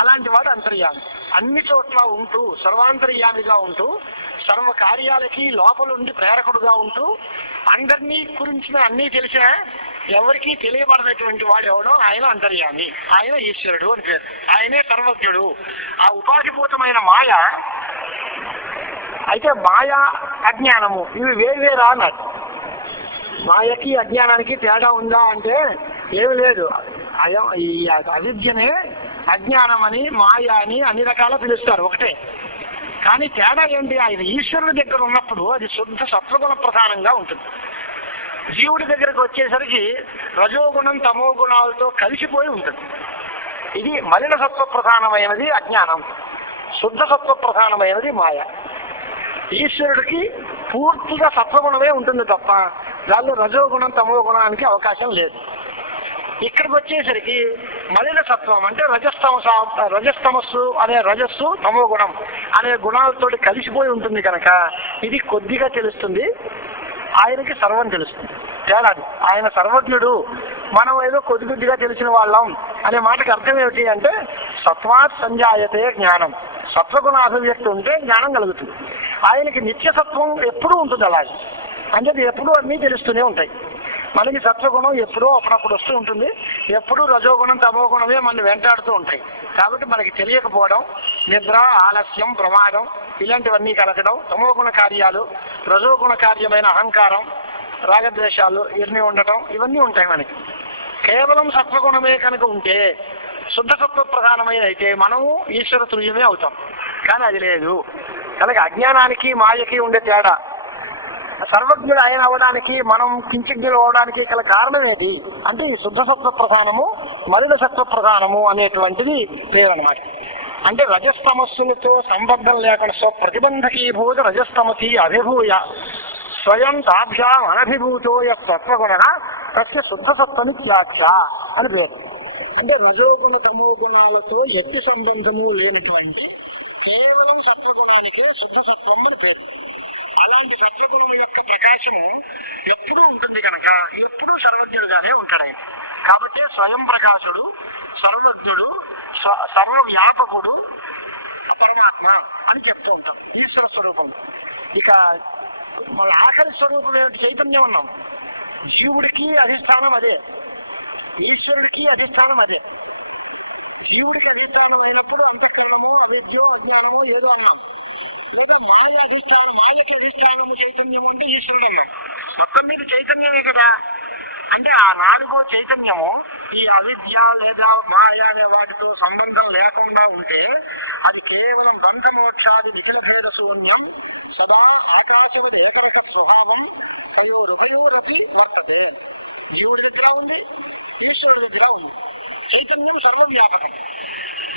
అలాంటి వాడు అంతర్యామి. అన్ని చోట్ల ఉంటూ సర్వాంతర్యామిగా ఉంటూ సర్వ కార్యాలకి లోపలుండి ప్రేరకుడుగా ఉంటూ అందరినీ గురించిన అన్నీ తెలిసినా ఎవరికి తెలియబడినటువంటి వాడు ఎవడో ఆయన అంతర్యామి, ఆయన ఈశ్వరుడు అని పేరు. ఆయనే సర్వజ్ఞుడు. ఆ ఉపాధిభూతమైన మాయ అయితే మాయ అజ్ఞానము ఇవి వేరువేరా అన్నారు. మాయకి అజ్ఞానానికి తేడా ఉందా అంటే ఏమి లేదు. ఈ అవిద్యనే అజ్ఞానం అని మాయ అని అన్ని రకాల పిలుస్తారు, ఒకటే. కానీ తేడా ఏంటి? ఆయన ఈశ్వరుడి దగ్గర ఉన్నప్పుడు అది శుద్ధ సత్వగుణ ప్రధానంగా ఉంటుంది. జీవుడి దగ్గరకు వచ్చేసరికి రజోగుణం తమో గుణాలతో కలిసిపోయి ఉంటుంది. ఇది మలిన సత్వ ప్రధానమైనది అజ్ఞానం, శుద్ధ సత్వ ప్రధానమైనది మాయ. ఈశ్వరుడికి పూర్తిగా సత్వగుణమే ఉంటుంది తప్ప దానిలో రజోగుణం తమో గుణానికి అవకాశం లేదు. ఇక్కడికి వచ్చేసరికి మలిన సత్వం అంటే రజస్తమస్సు అనే రజస్సు తమో గుణం అనే గుణాలతో కలిసిపోయి ఉంటుంది కనుక ఇది కొద్దిగా తెలుస్తుంది, ఆయనకి సర్వం తెలుస్తుంది. తేడాది. ఆయన సర్వజ్ఞుడు, మనం ఏదో కొద్దిగా తెలిసిన వాళ్ళం అనే మాటకు అర్థం ఏమిటి అంటే సత్వాత్ సంజాయతే జ్ఞానం. సత్వగుణాభివ్యక్తి ఉంటే జ్ఞానం కలుగుతుంది. ఆయనకి నిత్యసత్వం ఎప్పుడూ ఉంటుంది. అలాగే అంటే ఎప్పుడూ అన్నీ తెలుస్తూనే ఉంటాయి. మనకి సత్వగుణం ఎప్పుడో అప్పుడప్పుడు వస్తూ ఉంటుంది, ఎప్పుడూ రజోగుణం తమో గుణమే మనల్ని వెంటాడుతూ ఉంటాయి. కాబట్టి మనకి తెలియకపోవడం, నిద్ర, ఆలస్యం, ప్రమాదం ఇలాంటివన్నీ కలగడం, తమోగుణ కార్యాలు, రజోగుణ కార్యమైన అహంకారం, రాగద్వేషాలు ఇవన్నీ ఉండటం, ఇవన్నీ ఉంటాయి మనకి. కేవలం సత్వగుణమే కనుక ఉంటే, శుద్ధ సత్వ ప్రధానమైన అయితే మనము ఈశ్వర తుల్యమే అవుతాం. కానీ అది లేదు. కనుక అజ్ఞానానికి మాయకి ఉండే తేడా, సర్వజ్ఞుడు ఆయన అవడానికి మనం కించిజ్ఞులు అవడానికి గల కారణం ఏంటి అంటే ఈ శుద్ధ సత్వ ప్రధానము మలిన సత్వ ప్రధానము అనేటువంటిది పేరన్నమాట. అంటే రజస్తమస్సులతో సంబద్ధం లేకుండా స్వప్రతిబంధకీభూత రజస్తమసి అభిభూయ స్వయం తాభ్యాం అనభిభూతో యత్వగుణ తస్య శుద్ధ సత్వనిత్యాఖ్య అని పేరు. అంటే రజోగుణ తమో గుణాలతో ఎట్టి సంబంధము లేనటువంటి కేవలం సత్వగుణానికే శుద్ధ సత్వం అని పేరు. అలాంటి సత్వగుణం యొక్క ప్రకాశము ఎప్పుడూ ఉంటుంది కనుక ఎప్పుడూ సర్వజ్ఞుడుగానే ఉంటాడు. కాబట్టి స్వయం ప్రకాశుడు, సర్వజ్ఞుడు, సర్వవ్యాపకుడు పరమాత్మ అని చెప్తూ ఉంటాం ఈశ్వర స్వరూపం. ఇక మన ఆఖరి స్వరూపం ఏమిటి? చైతన్యం ఉన్నాం. జీవుడికి అధిష్టానం అదే, ఈశ్వరుడికి అధిష్టానం అదే. జీవుడికి అధిష్టానం అయినప్పుడు అంతఃకరణమో అవిద్యో అజ్ఞానమో ఏదో అన్నాం, లేదా మాయ అధిష్టానం, మాయకి అధిష్టానము చైతన్యం అంటే ఈశ్వరుడు అన్నాం. మొత్తం మీద చైతన్యమే కదా. అంటే ఆ నాలుగో చైతన్యము ఈ అవిద్య లేదా మాయ అనే వాటితో సంబంధం లేకుండా ఉంటే అది కేవలం బంధమోక్షాది నిఖిల భేద శూన్యం సదా ఆకాశవది ఏకరక స్వభావం తయోరుభయోరపి వర్తతే. జీవుడి దగ్గర ఉంది, ఈశ్వరుడి దగ్గర ఉంది. చైతన్యం సర్వవ్యాపకం.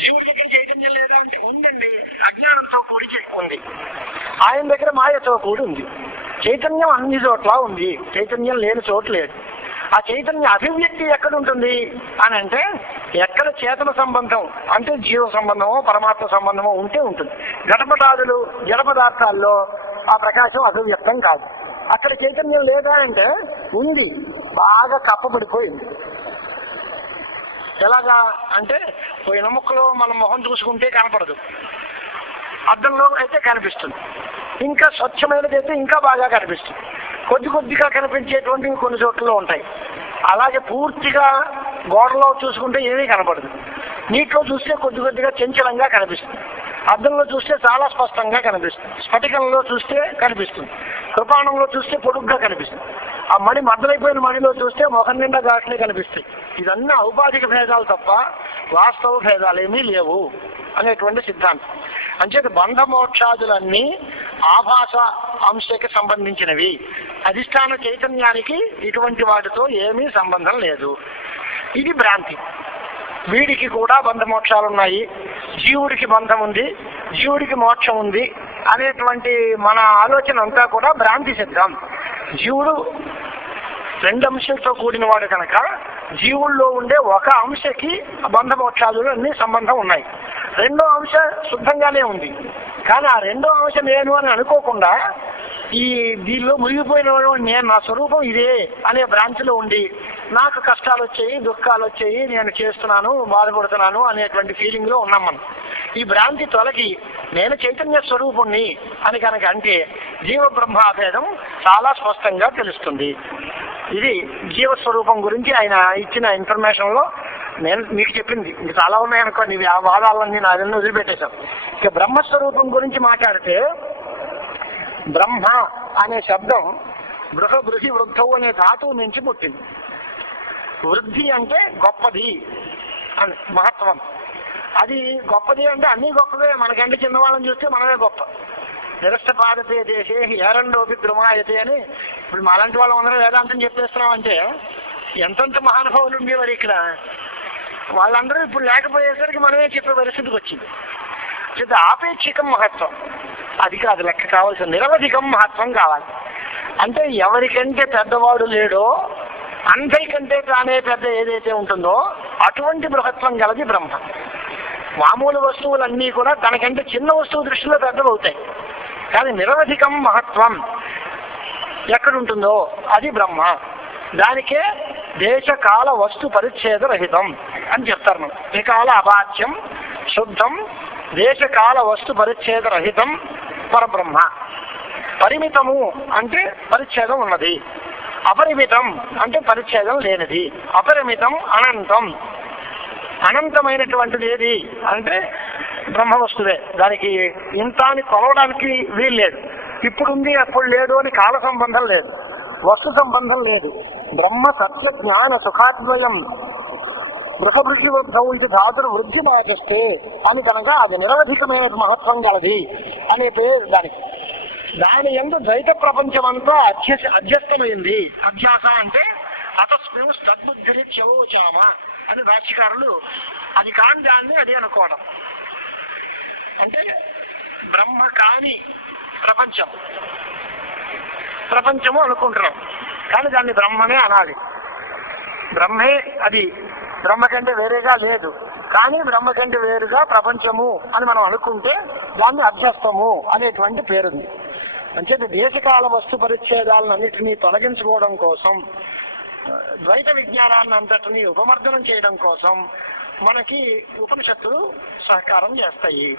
జీవుడి దగ్గర చైతన్యం లేదా అంటే ఉందండి, అజ్ఞానంతో కూడి ఉంది. ఆయన దగ్గర మాయతో కూడి ఉంది. చైతన్యం అన్ని చోట్ల ఉంది, చైతన్యం లేని చోటు లేదు. ఆ చైతన్య అభివ్యక్తి ఎక్కడ ఉంటుంది అని అంటే ఎక్కడ చేతన సంబంధం అంటే జీవ సంబంధమో పరమాత్మ సంబంధమో ఉంటే ఉంటుంది. ఘటపటాదులు జడ పదార్థాల్లో ఆ ప్రకాశం అభివ్యక్తం కాదు. అక్కడ చైతన్యం లేదా అంటే ఉంది, బాగా కప్పబడిపోయింది. ఎలాగా అంటే పోయిన ముక్కలో మనం మొహం చూసుకుంటే కనపడదు, అద్దంలో అయితే కనిపిస్తుంది. ఇంకా స్వచ్ఛమైనది అయితే ఇంకా బాగా కనిపిస్తుంది. కొద్ది కొద్దిగా కనిపించేటువంటివి కొన్ని చోట్లలో ఉంటాయి. అలాగే పూర్తిగా గోడలో చూసుకుంటే ఏమీ కనపడదు. నీటిలో చూస్తే కొద్ది కొద్దిగా చంచలంగా కనిపిస్తుంది. అద్దంలో చూస్తే చాలా స్పష్టంగా కనిపిస్తుంది. స్ఫటికంలో చూస్తే కనిపిస్తుంది. కృపాణంలో చూస్తే పొడుగ్గా కనిపిస్తుంది. ఆ మణి మద్దలైపోయిన మణిలో చూస్తే మొహం నిండా ఘాట్లే కనిపిస్తాయి. ఇదన్నీ ఔపాధిక భేదాలు తప్ప వాస్తవ భేదాలు ఏమీ లేవు అనేటువంటి సిద్ధాంతం. అంచేత బంధమోక్షాదులన్నీ ఆభాస అంశకి సంబంధించినవి. అధిష్టాన చైతన్యానికి ఇటువంటి వాటితో ఏమీ సంబంధం లేదు. ఇది భ్రాంతి. వీడికి కూడా బంధమోక్షాలు ఉన్నాయి, జీవుడికి బంధం ఉంది, జీవుడికి మోక్షం ఉంది అనేటువంటి మన ఆలోచన అంతా కూడా భ్రాంతి సిద్ధం. జీవుడు రెండు అంశాలతో కూడిన వాడు కనుక జీవుల్లో ఉండే ఒక అంశకి బంధమోక్షాదులు అన్ని సంబంధం ఉన్నాయి. రెండో అంశ శుద్ధంగానే ఉంది, కానీ ఆ రెండో అంశం నేను అని అనుకోకుండా ఈ దీనిలో మునిగిపోయిన వాడు నేను నా స్వరూపం ఇదే అనే భ్రాంతిలో ఉండి నాకు కష్టాలు వచ్చాయి, దుఃఖాలు వచ్చాయి, నేను చేస్తున్నాను, బాధపడుతున్నాను అనేటువంటి ఫీలింగ్ లో ఉన్నాం మనం. ఈ భ్రాంతి తొలగి నేను చైతన్య స్వరూపుణ్ణి అని కనుక అంటే జీవ బ్రహ్మాభేదం చాలా స్పష్టంగా తెలుస్తుంది. ఇది జీవస్వరూపం గురించి ఆయన ఇచ్చిన ఇన్ఫర్మేషన్ లో నేను మీకు చెప్పింది. ఇంక చాలా ఉన్నాయనుకోండి, ఇవి ఆ వాదాలన్నీ నాదన్నీ వదిలిపెట్టేశాం. ఇక బ్రహ్మస్వరూపం గురించి మాట్లాడితే బ్రహ్మ అనే శబ్దం బృహి వృద్ధవు అనే ధాతువు నుంచి పుట్టింది. వృద్ధి అంటే గొప్పది అని మహత్వం. అది గొప్పది అంటే అన్నీ గొప్పవే. మనకంటే చిన్నవాళ్ళని చూస్తే మనమే గొప్ప. నిరస్తపాదతే దేశే ఏరండోపి ద్రుమాయతే అని ఇప్పుడు మాలాంటి వాళ్ళం అందరం వేదాంతం చెప్పేస్తున్నామంటే ఎంతంత మహానుభావులు ఉండేవారు ఇక్కడ. వాళ్ళందరూ ఇప్పుడు లేకపోయేసరికి మనమే చెప్పే పరిస్థితికి వచ్చింది. ఆపేక్షికం మహత్వం అది కాదు లెక్క. కావాల్సిన నిరవధికం మహత్వం కావాలి. అంటే ఎవరికంటే పెద్దవాడు లేడో అందరికంటే తానే పెద్ద ఏదైతే ఉంటుందో అటువంటి బృహత్వం గలది బ్రహ్మ. మామూలు వస్తువులన్నీ కూడా తనకంటే చిన్న వస్తువు దృష్టిలో పెద్దవవుతాయి, కానీ నిరవధికం మహత్వం ఎక్కడుంటుందో అది బ్రహ్మ. దానికే దేశకాల వస్తు పరిచ్ఛేద రహితం అని చెప్తారు మనం. త్రికాల అబాధ్యం శుద్ధం దేశకాల వస్తు పరిచ్ఛేద రహితం పరబ్రహ్మ. పరిమితము అంటే పరిచ్ఛేదం ఉన్నది, అపరిమితం అంటే పరిచ్ఛేదం లేనిది, అపరిమితం అనంతం. అనంతమైనటువంటిది ఏది అంటే బ్రహ్మ వస్తువే. దానికి ఇంత అని కొలవడానికి వీలు లేదు. ఇప్పుడుంది అప్పుడు లేదు అని కాల సంబంధం లేదు, వస్తు సంబంధం లేదు. బ్రహ్మ సత్య జ్ఞాన సుఖాద్వయం బృహభృషి వృద్ధవు ఇది ధాతురు వృద్ధి బాధిస్తే అని కనుక అది నిరవధికమైన మహత్వం గలది అనే పేరు దానికి. దాని యందు ద్వైత ప్రపంచం అంతా అధ్యస్తమైంది. అధ్యాస అంటే అతస్మిన్ తద్బుద్ధిని చెవోచామ అని భాష్యకారులు అది కాని దాన్ని అది అనుకోవడం. అంటే బ్రహ్మ కాని ప్రపంచము అనుకుంటున్నాం, కానీ దాన్ని బ్రహ్మనే అనాలి. బ్రహ్మే అది, బ్రహ్మ కంటే వేరేగా లేదు, కానీ బ్రహ్మ కంటే వేరుగా ప్రపంచము అని మనం అనుకుంటే దాన్ని అభ్యస్తము అనేటువంటి పేరుంది. అంటే దేశకాల వస్తు పరిచ్ఛేదాలన్నిటినీ తొలగించుకోవడం కోసం, ద్వైత విజ్ఞానాన్ని అంతటినీ ఉపమర్దనం చేయడం కోసం మనకి ఉపనిషత్తులు సహకారం చేస్తాయి.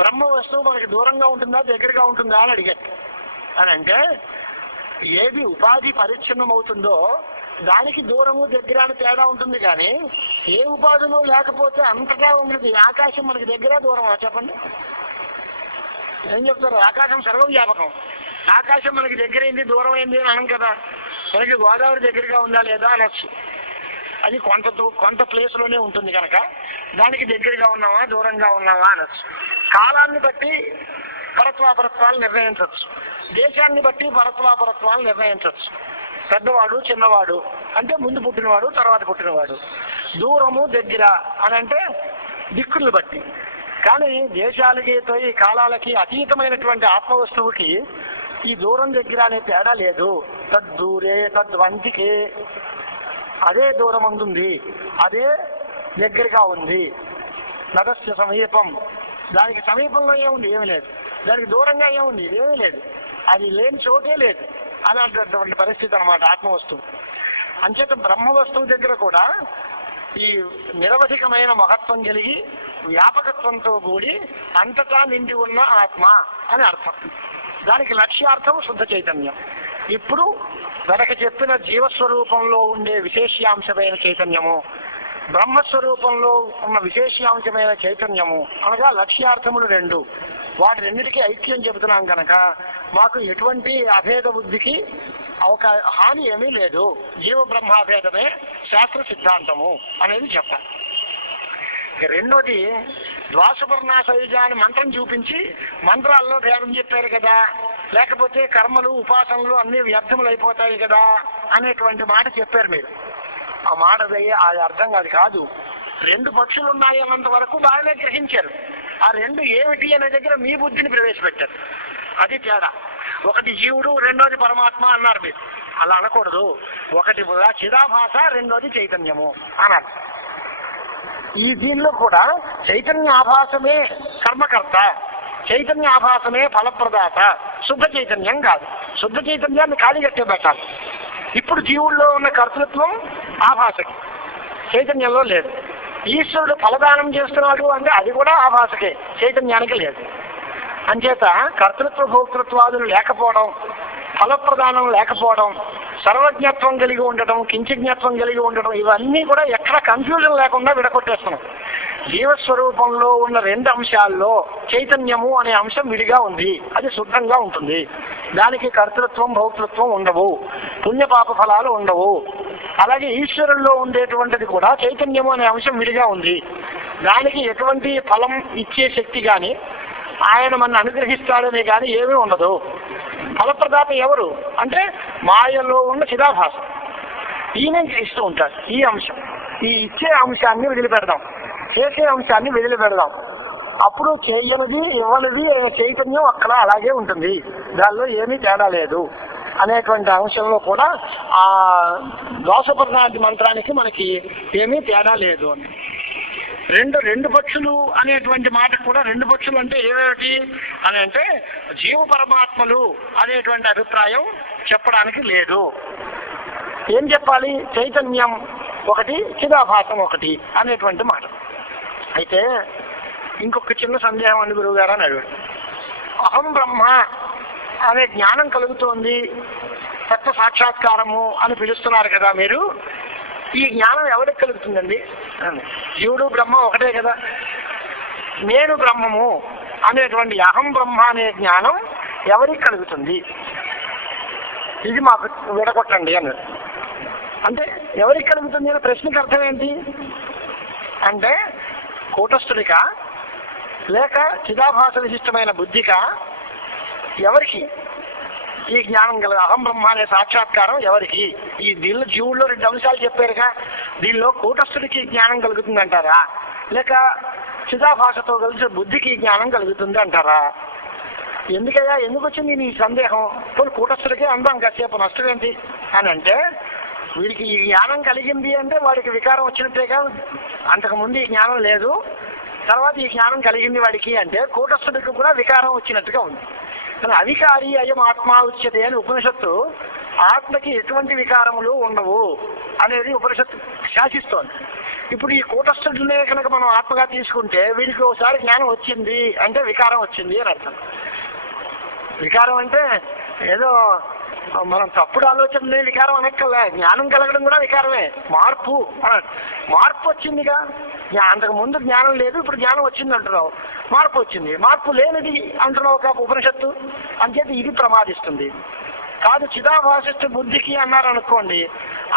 బ్రహ్మ వస్తువు మనకి దూరంగా ఉంటుందా దగ్గరగా ఉంటుందా అని అడిగారు. అని అంటే ఏది ఉపాధి పరిచ్ఛిన్నం అవుతుందో దానికి దూరము దగ్గర అని తేడా ఉంటుంది, కానీ ఏ ఉపాధులు లేకపోతే అంతటా ఉన్నది. ఆకాశం మనకి దగ్గర దూరమా చెప్పండి? ఏం చెప్తారు? ఆకాశం సర్వవ్యాపకం. ఆకాశం మనకి దగ్గరైంది దూరం అయింది అని అనం కదా. మనకి గోదావరి దగ్గరగా ఉందా లేదా అనొచ్చు. అది కొంత ప్లేస్లోనే ఉంటుంది కనుక దానికి దగ్గరగా ఉన్నావా దూరంగా ఉన్నావా అనొచ్చు. కాలాన్ని బట్టి పరత్వాపరత్వాలు నిర్ణయించవచ్చు, దేశాన్ని బట్టి పరత్వాపరత్వాలు నిర్ణయించవచ్చు. పెద్దవాడు చిన్నవాడు అంటే ముందు పుట్టినవాడు తర్వాత పుట్టినవాడు, దూరము దగ్గర అని అంటే దిక్కుల్ని బట్టి. కానీ దేశాలకి ఈ కాలాలకి అతీతమైనటువంటి ఆత్మవస్తువుకి ఈ దూరం దగ్గర అనే తేడా లేదు. తద్దూరే తద్వంతికే, అదే దూరం ఉంటుంది, అదే దగ్గరగా ఉంది. నదస్య సమీపం, దానికి సమీపంలో ఏముంది? ఏమీ లేదు. దానికి దూరంగా ఏముంది? ఏమీ లేదు. అది లేని చోటే లేదు. అలాంటి పరిస్థితి అన్నమాట ఆత్మవస్తువు. అంచేత బ్రహ్మ వస్తువు దగ్గర కూడా ఈ నిరవధికమైన మహత్వం కలిగి వ్యాపకత్వంతో కూడి అంతటా నిండి ఉన్న ఆత్మ అని అర్థం. దానికి లక్ష్యార్థం శుద్ధ చైతన్యం. ఇప్పుడు వెనక చెప్పిన జీవస్వరూపంలో ఉండే విశేష్యాంశమైన చైతన్యము, బ్రహ్మస్వరూపంలో ఉన్న విశేష్యాంశమైన చైతన్యము అనగా లక్ష్యార్థములు రెండు. వాటి రెండింటికి ఐక్యం చెబుతున్నాం కనుక మాకు ఎటువంటి అభేద బుద్ధికి హాని ఏమీ లేదు. జీవ బ్రహ్మాభేదమే శాస్త్ర సిద్ధాంతము అనేది చెప్పాలి. రెండోది ద్వాసుపర్ణాశైజ అని మంత్రం చూపించి మంత్రాల్లో భేదం చెప్పారు కదా, లేకపోతే కర్మలు ఉపాసనలు అన్ని వ్యర్థములు అయిపోతాయి కదా అనేటువంటి మాట చెప్పారు మీరు. ఆ మాట అది అర్థం కాదు. రెండు పక్షులు ఉన్నాయి అన్నంత వరకు బాగానే గ్రహించారు. ఆ రెండు ఏమిటి అనే దగ్గర మీ బుద్ధిని ప్రవేశపెట్టారు. అది తేడా. ఒకటి జీవుడు రెండోది పరమాత్మ అన్నారు మీరు. అలా అనకూడదు. ఒకటి చిదాభాస, రెండోది చైతన్యము అన్నారు. ఈ దీనిలో కూడా చైతన్య ఆభాసమే కర్మకర్త, చైతన్య ఆభాసమే ఫలప్రదాత, శుద్ధ చైతన్యం కాదు. శుద్ధ చైతన్యాన్ని ఖాళీ కట్టే పెట్టాలి. ఇప్పుడు జీవుల్లో ఉన్న కర్తృత్వం ఆభాసకి, చైతన్యంలో లేదు. ఈశ్వరుడు ఫలదానం చేస్తున్నాడు అంటే అది కూడా ఆభాసకే, చైతన్యానికి లేదు. అంచేత కర్తృత్వ భోక్తృత్వాదులు లేకపోవడం, ఫలప్రదానం లేకపోవడం, సర్వజ్ఞత్వం కలిగి ఉండటం, కించిజ్ఞత్వం కలిగి ఉండటం, ఇవన్నీ కూడా ఎక్కడ కన్ఫ్యూజన్ లేకుండా విడగొట్టేస్తున్నాం. జీవస్వరూపంలో ఉన్న రెండు అంశాల్లో చైతన్యము అనే అంశం విడిగా ఉంది, అది శుద్ధంగా ఉంటుంది. దానికి కర్తృత్వం భోక్తృత్వం ఉండవు, పుణ్యపాప ఫలాలు ఉండవు. అలాగే ఈశ్వరుల్లో ఉండేటువంటిది కూడా చైతన్యము అనే అంశం విడిగా ఉంది. దానికి ఎటువంటి ఫలం ఇచ్చే శక్తి కానీ ఆయన మన అనుగ్రహిస్తాడనే కానీ ఏమీ ఉండదు. ఫలప్రదాత ఎవరు అంటే మాయలో ఉన్న చిదాభాసం, ఈయన ఇస్తూ ఉంటాడు. ఈ అంశం, ఈ ఇచ్చే అంశాన్ని వదిలిపెడదాం, చేసే అంశాన్ని వదిలిపెడదాం. అప్పుడు చేయనిది ఇవ్వనిది చైతన్యం అక్కడ అలాగే ఉంటుంది, దానిలో ఏమీ తేడా లేదు అనేటువంటి అంశంలో కూడా ఆ దోషపర్ణాది మంత్రానికి మనకి ఏమీ తేడా లేదు అని. రెండు పక్షులు అనేటువంటి మాట కూడా, రెండు పక్షులు అంటే ఏమిటి అని అంటే జీవ పరమాత్మలు అనేటువంటి అభిప్రాయం చెప్పడానికి లేదు. ఏం చెప్పాలి? చైతన్యం ఒకటి, చిదాభాసం ఒకటి అనేటువంటి మాట. అయితే ఇంకొక చిన్న సందేహం అండి గురువు గారు అని అడిగాడు. అహం బ్రహ్మ అనే జ్ఞానం కలుగుతోంది, తత్వ సాక్షాత్కారము అని పిలుస్తున్నారు కదా మీరు, ఈ జ్ఞానం ఎవరికి కలుగుతుందండి? జీవుడు బ్రహ్మ ఒకటే కదా. నేను బ్రహ్మము అనేటువంటి అహం బ్రహ్మ అనే జ్ఞానం ఎవరికి కలుగుతుంది? ఇది మాకు విడగొట్టండి అన్నారు. అంటే ఎవరికి కలుగుతుంది అనే ప్రశ్నకి అర్థం ఏంటి అంటే, కూటస్థుడికా లేక చిదాభాస విశిష్టమైన బుద్ధికా, ఎవరికి ఈ జ్ఞానం కలదు? అహం బ్రహ్మ అనే సాక్షాత్కారం ఎవరికి? ఈ దీనిలో జీవుల్లో రెండు అంశాలు చెప్పారుగా, దీనిలో కూటస్థుడికి జ్ఞానం కలుగుతుందంటారా లేక చిదాభాషతో కలిసి బుద్ధికి జ్ఞానం కలుగుతుంది అంటారా? ఎందుకయ్యా, ఎందుకు వచ్చింది నీ సందేహం? పోనీ కూటస్థుడికే అందాం కాసేపు, నష్టం ఏంటి అని అంటే, వీడికి ఈ జ్ఞానం కలిగింది అంటే వాడికి వికారం వచ్చినట్టేగా. అంతకుముందు ఈ జ్ఞానం లేదు, తర్వాత ఈ జ్ఞానం కలిగింది వాడికి అంటే కూటస్థుడికి కూడా వికారం వచ్చినట్టుగా ఉంది. కానీ అవికారి అయం ఆత్మ ఉచ్యతే అని ఉపనిషత్తు ఆత్మకి ఎటువంటి వికారములు ఉండవు అనేది ఉపనిషత్తు శాసిస్తోంది. ఇప్పుడు ఈ కూటస్థుడినే కనుక మనం ఆత్మగా తీసుకుంటే వీడికి ఒకసారి జ్ఞానం వచ్చింది అంటే వికారం వచ్చింది అని అర్థం. వికారం అంటే ఏదో మనం తప్పుడు ఆలోచన వికారం అనక్కర్లే, జ్ఞానం కలగడం కూడా వికారమే. మార్పు మార్పు వచ్చిందిగా, అంతకు ముందు జ్ఞానం లేదు, ఇప్పుడు జ్ఞానం వచ్చింది అంటున్నావు, మార్పు వచ్చింది. మార్పు లేనిది అంటున్నావు ఒక ఉపనిషత్తు, అంచేత ఇది ప్రమాదిస్తుంది. కాదు చిదాభాషిష్ట బుద్ధికి అన్నారు అనుకోండి,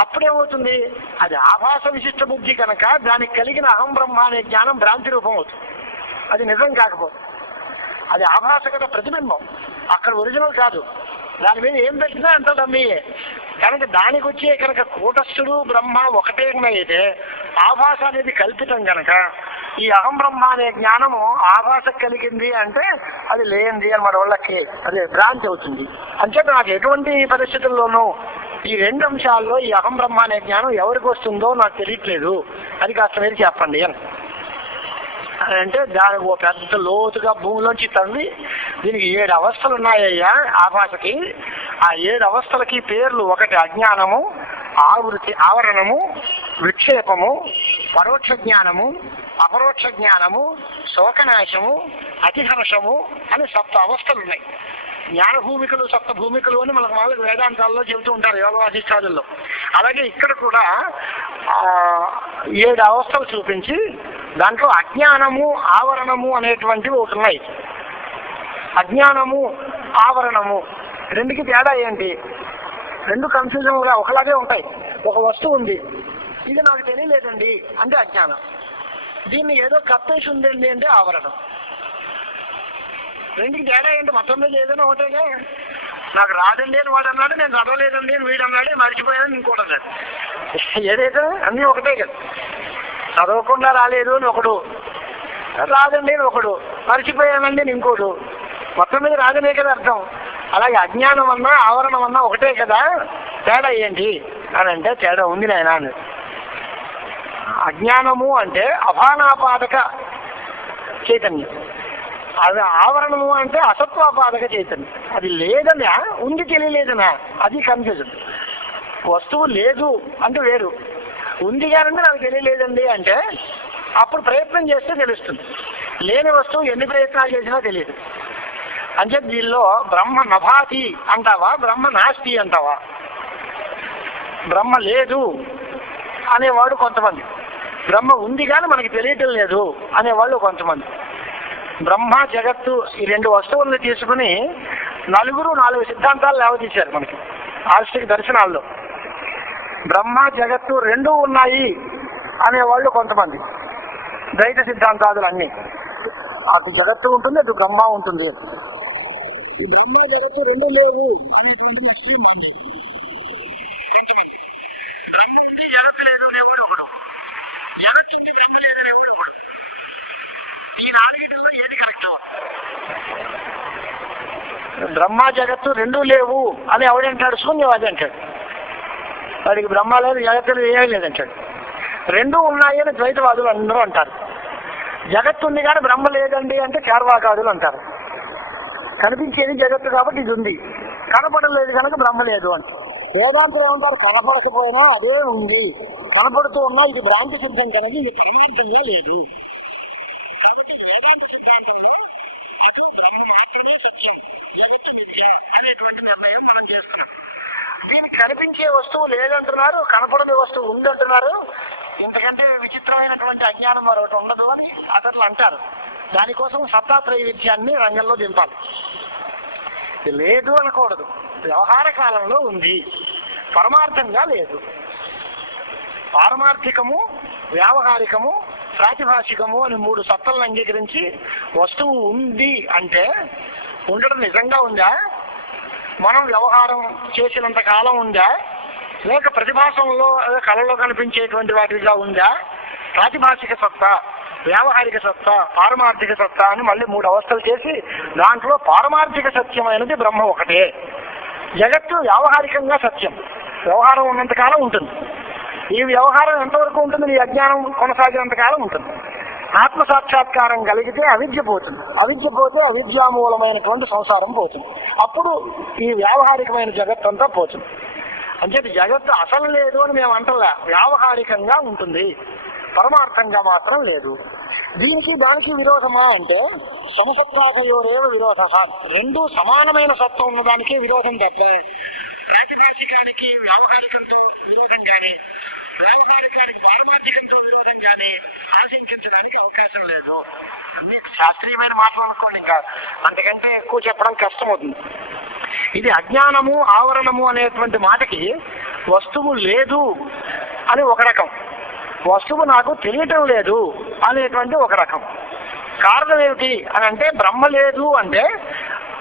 అప్పుడేమవుతుంది, అది ఆభాస విశిష్ట బుద్ధి కనుక దానికి కలిగిన అహం బ్రహ్మ అనే జ్ఞానం భ్రాంతి రూపం అవుతుంది. అది నిజం కాకపోతే అది ఆభాసగత ప్రతిబింబం, అక్కడ ఒరిజినల్ కాదు. దాని మీద ఏం పెట్టినా అంత డమ్మీయే కనుక దానికి వచ్చే కనుక కూటస్థుడు బ్రహ్మ ఒకటే అయితే ఆభాస అనేది కల్పితం కనుక ఈ అహం బ్రహ్మ అనే జ్ఞానము ఆభాస కలిగింది అంటే అది లేనిది అని మన వాళ్ళకి అదే భ్రాంతి అవుతుంది. అంచేత నాకు ఎటువంటి పరిస్థితుల్లోనూ ఈ రెండు అంశాల్లో ఈ అహం బ్రహ్మ అనే జ్ఞానం ఎవరికి వస్తుందో నాకు తెలియట్లేదు, అది కాస్త మీరు చెప్పండి అని అంటే దానికి ఓ పెద్ద లోతుగా భూమిలోంచి తవ్వి దీనికి 7 అవస్థలు ఉన్నాయ్యా ఆభాసకి. ఆ 7 అవస్థలకి పేర్లు: ఒకటి అజ్ఞానము, ఆవరణము, విక్షేపము, పరోక్ష జ్ఞానము, అపరోక్ష జ్ఞానము, శోకనాశము, అతిహర్షము అని 7 అవస్థలు ఉన్నాయి. జ్ఞాన భూమికలు 7 భూమికలు అని మనకు వాళ్ళకి వేదాంతాల్లో చెబుతూ ఉంటారు యోగ వాసిష్టాదుల్లో. అలాగే ఇక్కడ కూడా 7 అవస్థలు చూపించి దాంట్లో అజ్ఞానము ఆవరణము అనేటువంటివి ఒకటి ఉన్నాయి. అజ్ఞానము ఆవరణము రెండుకి తేడా ఏంటి? రెండు కన్ఫ్యూజన్గా ఒకలాగే ఉంటాయి. ఒక వస్తువు ఉంది, ఇది నాకు తెలియలేదండి అంటే అజ్ఞానం, దీన్ని ఏదో కప్పేసి ఉందండి అంటే ఆవరణం. రెండుకి తేడా ఏంటి? మొత్తం మీద ఏదైనా ఒకటేగా. నాకు రాదండి అని వాడు అన్నాడు, నేను చదవలేదండి అని వీడు అన్నాడు, మర్చిపోయాను ఇంకోటి అన్నాడు. ఏదైతే అన్నీ ఒకటే కదా. చదవకుండా రాలేదు అని ఒకడు, రాదండి అని ఒకడు, మర్చిపోయానండి అని ఇంకోడు. మొత్తం మీద రాదనే కదా అర్థం. అలాగే అజ్ఞానం అన్నా ఆవరణం అన్నా ఒకటే కదా, తేడా ఏంటి అని అంటే తేడా ఉంది నాయన అని. అజ్ఞానము అంటే అభానాపాదక చైతన్యం, అది ఆవరణము అంటే అసత్వాపాదక చైతన్యం. అది లేదనా ఉంది తెలియలేదనా, అది కన్ఫ్యూజన్. వస్తువు లేదు అంటే వేరు, ఉంది కానండి నాకు తెలియలేదండి అంటే అప్పుడు ప్రయత్నం చేస్తే తెలుస్తుంది. లేని వస్తువు ఎన్ని ప్రయత్నాలు చేసినా తెలియదు. అంటే దీనిలో బ్రహ్మ నభాతి అంటావా, బ్రహ్మ నాస్తి అంటావా? బ్రహ్మ లేదు అనేవాడు కొంతమంది, బ్రహ్మ ఉంది కానీ మనకి తెలియటం లేదు అనేవాళ్ళు కొంతమంది. బ్రహ్మ జగత్తు ఈ 2 వస్తువులను తీసుకుని 4 సిద్ధాంతాలు లేవదీశారు మనకి ఆస్తిక దర్శనాల్లో. బ్రహ్మ జగత్తు 2 ఉన్నాయి అనేవాళ్ళు కొంతమంది, ద్వైత సిద్ధాంతాదులు అన్నీ. అటు జగత్తు ఉంటుంది, అటు బ్రహ్మ ఉంటుంది. ఈ బ్రహ్మ జగత్తు 2 లేవు అనేటువంటి ముస్లిం మంది. బ్రహ్మ ఉంది జగత్తు లేదు అనేవాడు ఒకడు, జగత్తు ఉంది బ్రహ్మ లేదు అనేవాడు ఒకడు. ఈ 4 ఏది కరెక్ట్? బ్రహ్మ జగత్తు 2 లేవు అని ఎవడంటాడు? శూన్యవాది అంటాడు. వాడికి బ్రహ్మ లేదు జగత్తు ఏమీ లేదంటాడు. 2 ఉన్నాయి అని ద్వైతవాదులు అందరూ అంటారు. జగత్తు ఉంది కానీ బ్రహ్మ లేదండి అంటే చార్వాకాదులు అంటారు. కనిపించేది జగత్తు కాబట్టి ఇది ఉంది, కనపడలేదు కనుక బ్రహ్మ లేదు అని. వేదాంతులు ఏమంటారు? కనపడకపోయినా అదే ఉంది, కనపడుతూ ఉన్నా ఇది భ్రాంతి సిద్ధం కనుక ఇది పరమార్థంగా లేదు. కాబట్టి వేదాంత సిద్ధాంతంలో అటు బ్రహ్మ మాత్రమే సత్యం, జగత్తు మిథ్య అనేటువంటి నిర్ణయం మనం చేస్తున్నాం. దీనికి కనిపించే వస్తువు లేదంటున్నారు, కనపడని వస్తువు ఉందంటున్నారు. ఇంతకంటే విచిత్రమైనటువంటి అజ్ఞానం మరొకటి ఉండదు అని అతను అంటారు. దానికోసం సత్తాత్రయ విద్యాన్ని రంగంలో దింపాలి. లేదు అనకూడదు, వ్యవహార కాలంలో ఉంది, పరమార్థంగా లేదు. పారమార్థికము, వ్యావహారికము, ప్రాతిభాషికము అని 3 సత్తలను అంగీకరించి వస్తువు ఉంది అంటే ఉండడం నిజంగా ఉందా, మనం వ్యవహారం చేసినంత కాలం ఉందా, లేక ప్రతిభాసంలో కళలో కనిపించేటువంటి వాటిగా ఉందా? ప్రాతిభాషిక సత్తా వ్యావహారిక సత్తా, పారమార్థిక సత్తా అని మళ్ళీ 3 అవస్థలు చేసి దాంట్లో పారమార్థిక సత్యమైనది బ్రహ్మ ఒకటే. జగత్తు వ్యావహారికంగా సత్యం, వ్యవహారం ఉన్నంతకాలం ఉంటుంది. ఈ వ్యవహారం ఎంతవరకు ఉంటుంది? ఈ అజ్ఞానం కొనసాగినంతకాలం ఉంటుంది. ఆత్మ సాక్షాత్కారం కలిగితే అవిద్య పోతుంది, అవిద్య పోతే అవిద్యామూలమైనటువంటి సంసారం పోతుంది. అప్పుడు ఈ వ్యావహారికమైన జగత్తంతా పోతుంది. అంటే జగత్తు అసలు లేదు అని మేము అంటలే, వ్యావహారికంగా ఉంటుంది, పరమార్థంగా మాత్రం లేదు. దీనికి దానికి విరోధమా అంటే సమసత్తాకయోరేవ విరోధ. రెండు సమానమైన సత్వం ఉన్నదానికే విరోధం తప్ప ప్రాతిభాషికానికి వ్యావహారికంతో విరోధం కానీ వ్యావహారికానికి పారమార్థికంతో విరోధం కానీ ఆశించడానికి అవకాశం లేదు. అన్ని శాస్త్రీయమైన మాటలు అనుకోండి, ఇంకా అంతకంటే ఎక్కువ చెప్పడం కష్టమవుతుంది. ఇది అజ్ఞానము ఆవరణము అనేటువంటి మాటకి వస్తువు లేదు అని ఒక రకం, వస్తువు నాకు తెలియటం లేదు అనేటువంటి ఒక రకం. కారణం ఏమిటి అని అంటే బ్రహ్మ లేదు అంటే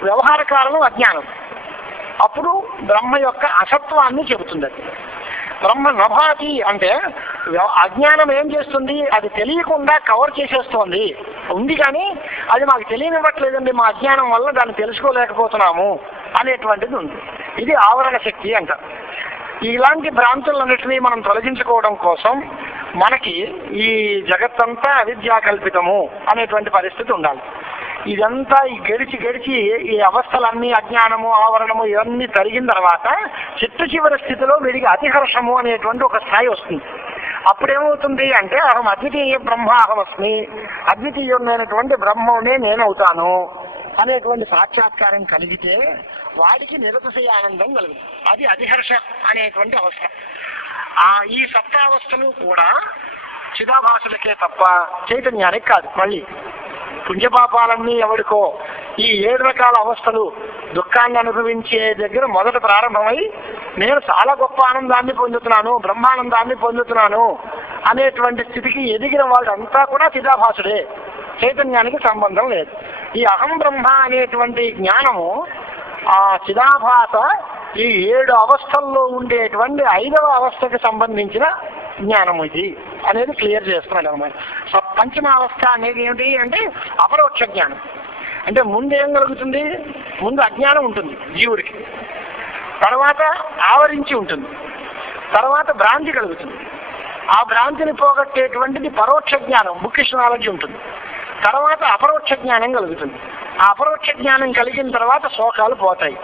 వ్యవహార కారణం అజ్ఞానం. అప్పుడు బ్రహ్మ యొక్క అసత్వాన్ని చెబుతుంది. అది బ్రహ్మ నభాతి అంటే అజ్ఞానం ఏం చేస్తుంది? అది తెలియకుండా కవర్ చేసేస్తోంది ఉంది, కానీ అది మాకు తెలియనివ్వట్లేదండి, మా అజ్ఞానం వల్ల దాన్ని తెలుసుకోలేకపోతున్నాము అనేటువంటిది ఉంది. ఇది ఆవరణ శక్తి అంట. ఇలాంటి భ్రాంతులన్నిటినీ మనం తొలగించుకోవడం కోసం మనకి ఈ జగత్తంతా అవిద్యాకల్పితము అనేటువంటి పరిస్థితి ఉండాలి. ఇదంతా ఈ గడిచి ఈ అవస్థలన్నీ అజ్ఞానము ఆవరణము ఇవన్నీ తరిగిన తర్వాత చిట్ట చివరి స్థితిలో వీడికి అతిహర్షము అనేటువంటి ఒక స్థాయి వస్తుంది. అప్పుడేమవుతుంది అంటే అహం అద్వితీయ బ్రహ్మ అహమస్మి, అద్వితీయుడైనటువంటి బ్రహ్మనే నేనవుతాను అనేటువంటి సాక్షాత్కారం కలిగితే వాడికి నిరతిశయ ఆనందం కలుగుతుంది. అది అతిహర్ష అనేటువంటి అవస్థ. ఈ సత్తావస్థలు కూడా చిదాభాసులకే తప్ప చైతన్యానికి కాదు. మళ్ళీ పుణ్యపాపాలన్నీ ఎవరికో ఈ 7 రకాల అవస్థలు దుఃఖాన్ని అనుభవించే దగ్గర మొదట ప్రారంభమై నేను చాలా గొప్ప ఆనందాన్ని పొందుతున్నాను, బ్రహ్మానందాన్ని పొందుతున్నాను అనేటువంటి స్థితికి ఎదిగిన వాళ్ళంతా కూడా చిదాభాసుడే, చైతన్యానికి సంబంధం లేదు. ఈ అహం బ్రహ్మ అనేటువంటి జ్ఞానము ఆ చిదాభాస ఈ 7 అవస్థల్లో ఉండేటువంటి 5వ అవస్థకి సంబంధించిన జ్ఞానం ఇది అనేది క్లియర్ చేస్తున్నాడు అన్నమాట. పంచమ అవస్థ అనేది ఏమిటి అంటే అపరోక్ష జ్ఞానం. అంటే ముందు ఏం కలుగుతుంది? ముందు అజ్ఞానం ఉంటుంది జీవుడికి, తర్వాత ఆవరించి ఉంటుంది, తర్వాత భ్రాంతి కలుగుతుంది. ఆ భ్రాంతిని పోగొట్టేటువంటిది పరోక్ష జ్ఞానం, బుక్కిష్ నాలెడ్జ్ ఉంటుంది. తర్వాత అపరోక్ష జ్ఞానం కలుగుతుంది. ఆ అపరోక్ష జ్ఞానం కలిగిన తర్వాత శోకాలు పోతాయి,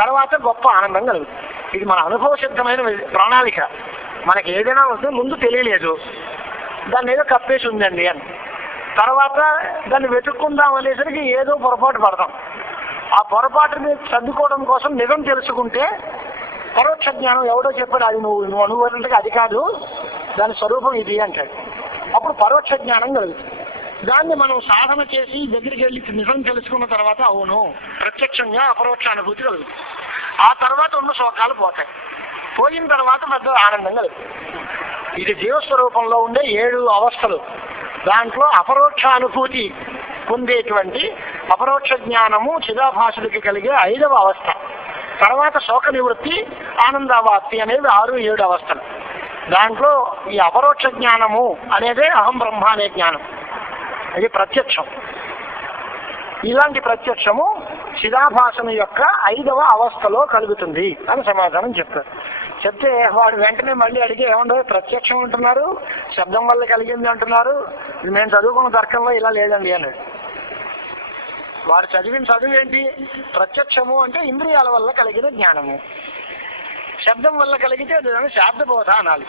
తర్వాత గొప్ప ఆనందం కలుగుతుంది. ఇది మన అనుభవ సిద్ధమైన ప్రణాళిక. మనకి ఏదైనా వస్తే ముందు తెలియలేదు, దాన్ని ఏదో కప్పేసి ఉందండి అని, తర్వాత దాన్ని వెతుక్కుందాం అనేసరికి ఏదో పొరపాటు పడతాం. ఆ పొరపాటుని సర్దుకోవడం కోసం నిజం తెలుసుకుంటే పరోక్ష జ్ఞానం ఎవడో చెప్పాడు, అది నువ్వు అనుభవంటే అది కాదు, దాని స్వరూపం ఇది అంటాడు. అప్పుడు పరోక్ష జ్ఞానం కలుగుతుంది. దాన్ని మనం సాధన చేసి దగ్గరికి వెళ్ళి నిజం తెలుసుకున్న తర్వాత అవును ప్రత్యక్షంగా అపరోక్ష అనుభూతి కలుగుతుంది. ఆ తర్వాత ఉన్న శోకాలు పోతాయి, పోయిన తర్వాత పెద్ద ఆనందం కలుగుతుంది. ఇది జీవస్వరూపంలో ఉండే 7 అవస్థలు. దాంట్లో అపరోక్ష అనుభూతి పొందేటువంటి అపరోక్ష జ్ఞానము చిదాభాసుడికి కలిగే 5వ అవస్థ. తర్వాత శోక నివృత్తి, ఆనందావాప్తి అనేవి 6, 7 అవస్థలు. దాంట్లో ఈ అపరోక్ష జ్ఞానము అనేదే అహం బ్రహ్మ అనే జ్ఞానం, అది ప్రత్యక్షం. ఇలాంటి ప్రత్యక్షము చిదాభాసన యొక్క 5వ అవస్థలో కలుగుతుంది అని సమాధానం చెప్తారు. చెప్తే వాడు వెంటనే మళ్ళీ అడిగి ఏమండో ప్రత్యక్షం అంటున్నారు, శబ్దం వల్ల కలిగింది అంటున్నారు, ఇది మేము చదువుకున్న తర్కంలో ఇలా లేదండి అన్నాడు. వాడు చదివిన చదువు ఏంటి? ప్రత్యక్షము అంటే ఇంద్రియాల వల్ల కలిగిన జ్ఞానము, శబ్దం వల్ల కలిగితే దాన్ని శాబ్దబోధ అనాలి.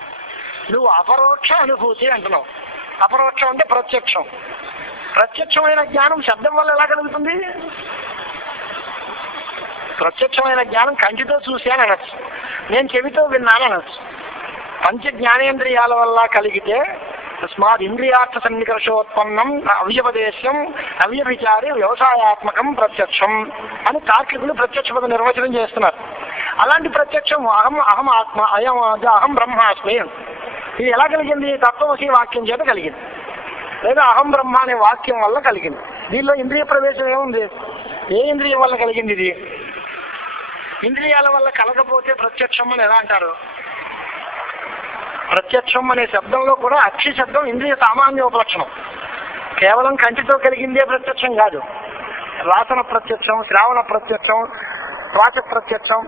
నువ్వు అపరోక్ష అనుభూతి అంటున్నావు. అపరోక్షం అంటే ప్రత్యక్షం. ప్రత్యక్షమైన జ్ఞానం శబ్దం వల్ల ఎలా కలుగుతుంది? ప్రత్యక్షమైన జ్ఞానం కంటితో చూశాను అనొచ్చు, నేను చెవితో విన్నాను అనొచ్చు. పంచ జ్ఞానేంద్రియాల వల్ల కలిగితే తస్మాత్ ఇంద్రియార్థ సన్నికర్షోత్పన్నం అవ్యపదేశం అవ్యభిచారి వ్యవసాయాత్మకం ప్రత్యక్షం అని తార్కికులు ప్రత్యక్ష పద నిర్వచనం చేస్తున్నారు. అలాంటి ప్రత్యక్షం అహం ఆత్మ అహం బ్రహ్మాస్మి. ఇది ఎలా కలిగింది? తత్వమసి వాక్యం చేత కలిగింది, లేదా అహం బ్రహ్మ అనే వాక్యం వల్ల కలిగింది. దీనిలో ఇంద్రియ ప్రవేశం ఏముంది? ఏ ఇంద్రియం వల్ల కలిగింది ఇది? ఇంద్రియాల వల్ల కలగపోతే ప్రత్యక్షం అని ఎలా అంటారు? ప్రత్యక్షం అనే శబ్దంలో కూడా అక్షి శబ్దం ఇంద్రియ సామాన్య ఉపలక్షణం. కేవలం కంటితో కలిగిందే ప్రత్యక్షం కాదు. రాసన ప్రత్యక్షం, శ్రావణ ప్రత్యక్షం, వాచ ప్రత్యక్షం,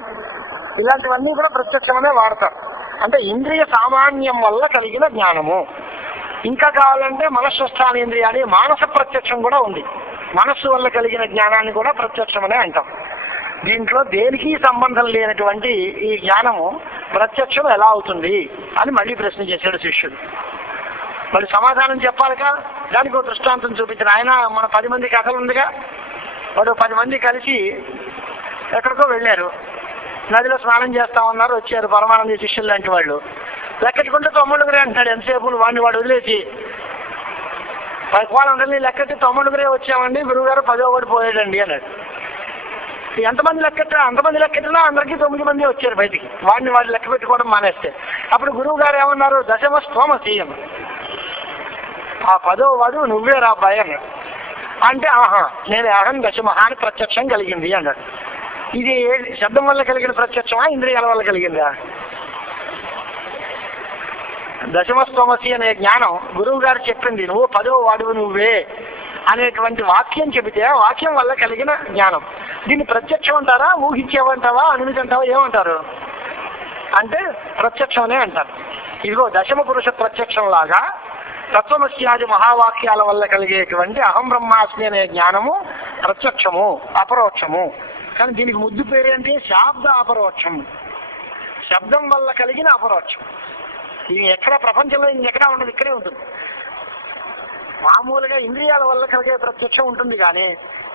ఇలాంటివన్నీ కూడా ప్రత్యక్షమనే వాడతారు. అంటే ఇంద్రియ సామాన్యం వల్ల కలిగిన జ్ఞానము. ఇంకా కావాలంటే మనస్సుస్థానేంద్రియాన్ని మానస ప్రత్యక్షం కూడా ఉంది. మనస్సు వల్ల కలిగిన జ్ఞానాన్ని కూడా ప్రత్యక్షమనే అంటాం. దీంట్లో దేనికి సంబంధం లేనటువంటి ఈ జ్ఞానము ప్రత్యక్షం ఎలా అవుతుంది అని మళ్ళీ ప్రశ్న చేశాడు శిష్యుడు. మరి సమాధానం చెప్పాలిగా, దానికి ఒక దృష్టాంతం చూపించిన ఆయన. మన 10 మంది కథలు ఉందిగా, వాడు 10 మంది కలిసి ఎక్కడికో వెళ్ళారు, నదిలో స్నానం చేస్తామన్నారు, వచ్చారు పరమానంద శిష్యులు లాంటి వాళ్ళు. లెక్కెట్టుకుంటే 9 అంటాడు. ఎంతసేపు వాడిని వాడు వదిలేసి వాళ్ళందరినీ లెక్కెట్టి 9 వచ్చామండి, గురువుగారు 10వ వాడు పోయాడండి అన్నాడు. ఎంతమంది లెక్కెట్టా అంతమంది లెక్కెట్టినా అందరికీ 9 మంది వచ్చారు బయటికి, వాడిని వాడు లెక్క పెట్టుకోవడం మానేస్తే. అప్పుడు గురువు గారు ఏమన్నారు, దశమ స్తోమసీయం, ఆ 10వ వాడు నువ్వే రా అబ్బాయి అన్నాడు. అంటే ఆహా నేను అహం దశమహ అని ప్రత్యక్షం కలిగింది అన్నాడు. ఇది శబ్దం వల్ల కలిగిన ప్రత్యక్షమా, ఇంద్రియాల వల్ల కలిగిందా? దశమస్తోమసి అనే జ్ఞానం గురువు గారు చెప్పింది, నువ్వు 10వ వాడువు నువ్వే అనేటువంటి వాక్యం చెబితే వాక్యం వల్ల కలిగిన జ్ఞానం. దీన్ని ప్రత్యక్షం అంటారా, ఊహించేవంటావా, అనుమతి అంటావా, ఏమంటారు అంటే ప్రత్యక్షమనే అంటారు. ఇదిగో దశమ పురుష ప్రత్యక్షం లాగా తత్వమస్యాది మహావాక్యాల వల్ల కలిగేటువంటి అహం బ్రహ్మాస్మి అనే జ్ఞానము ప్రత్యక్షము, అపరోక్షము. కానీ దీనికి ముద్దు పేరేంటి, శాబ్ద అపరోక్షం. శబ్దం వల్ల కలిగిన అపరోక్షం. ఇది ఎక్కడ ప్రపంచంలో ఎక్కడా ఉండదు, ఇక్కడే ఉంటుంది. మామూలుగా ఇంద్రియాల వల్ల కలిగే ప్రత్యక్షం ఉంటుంది కానీ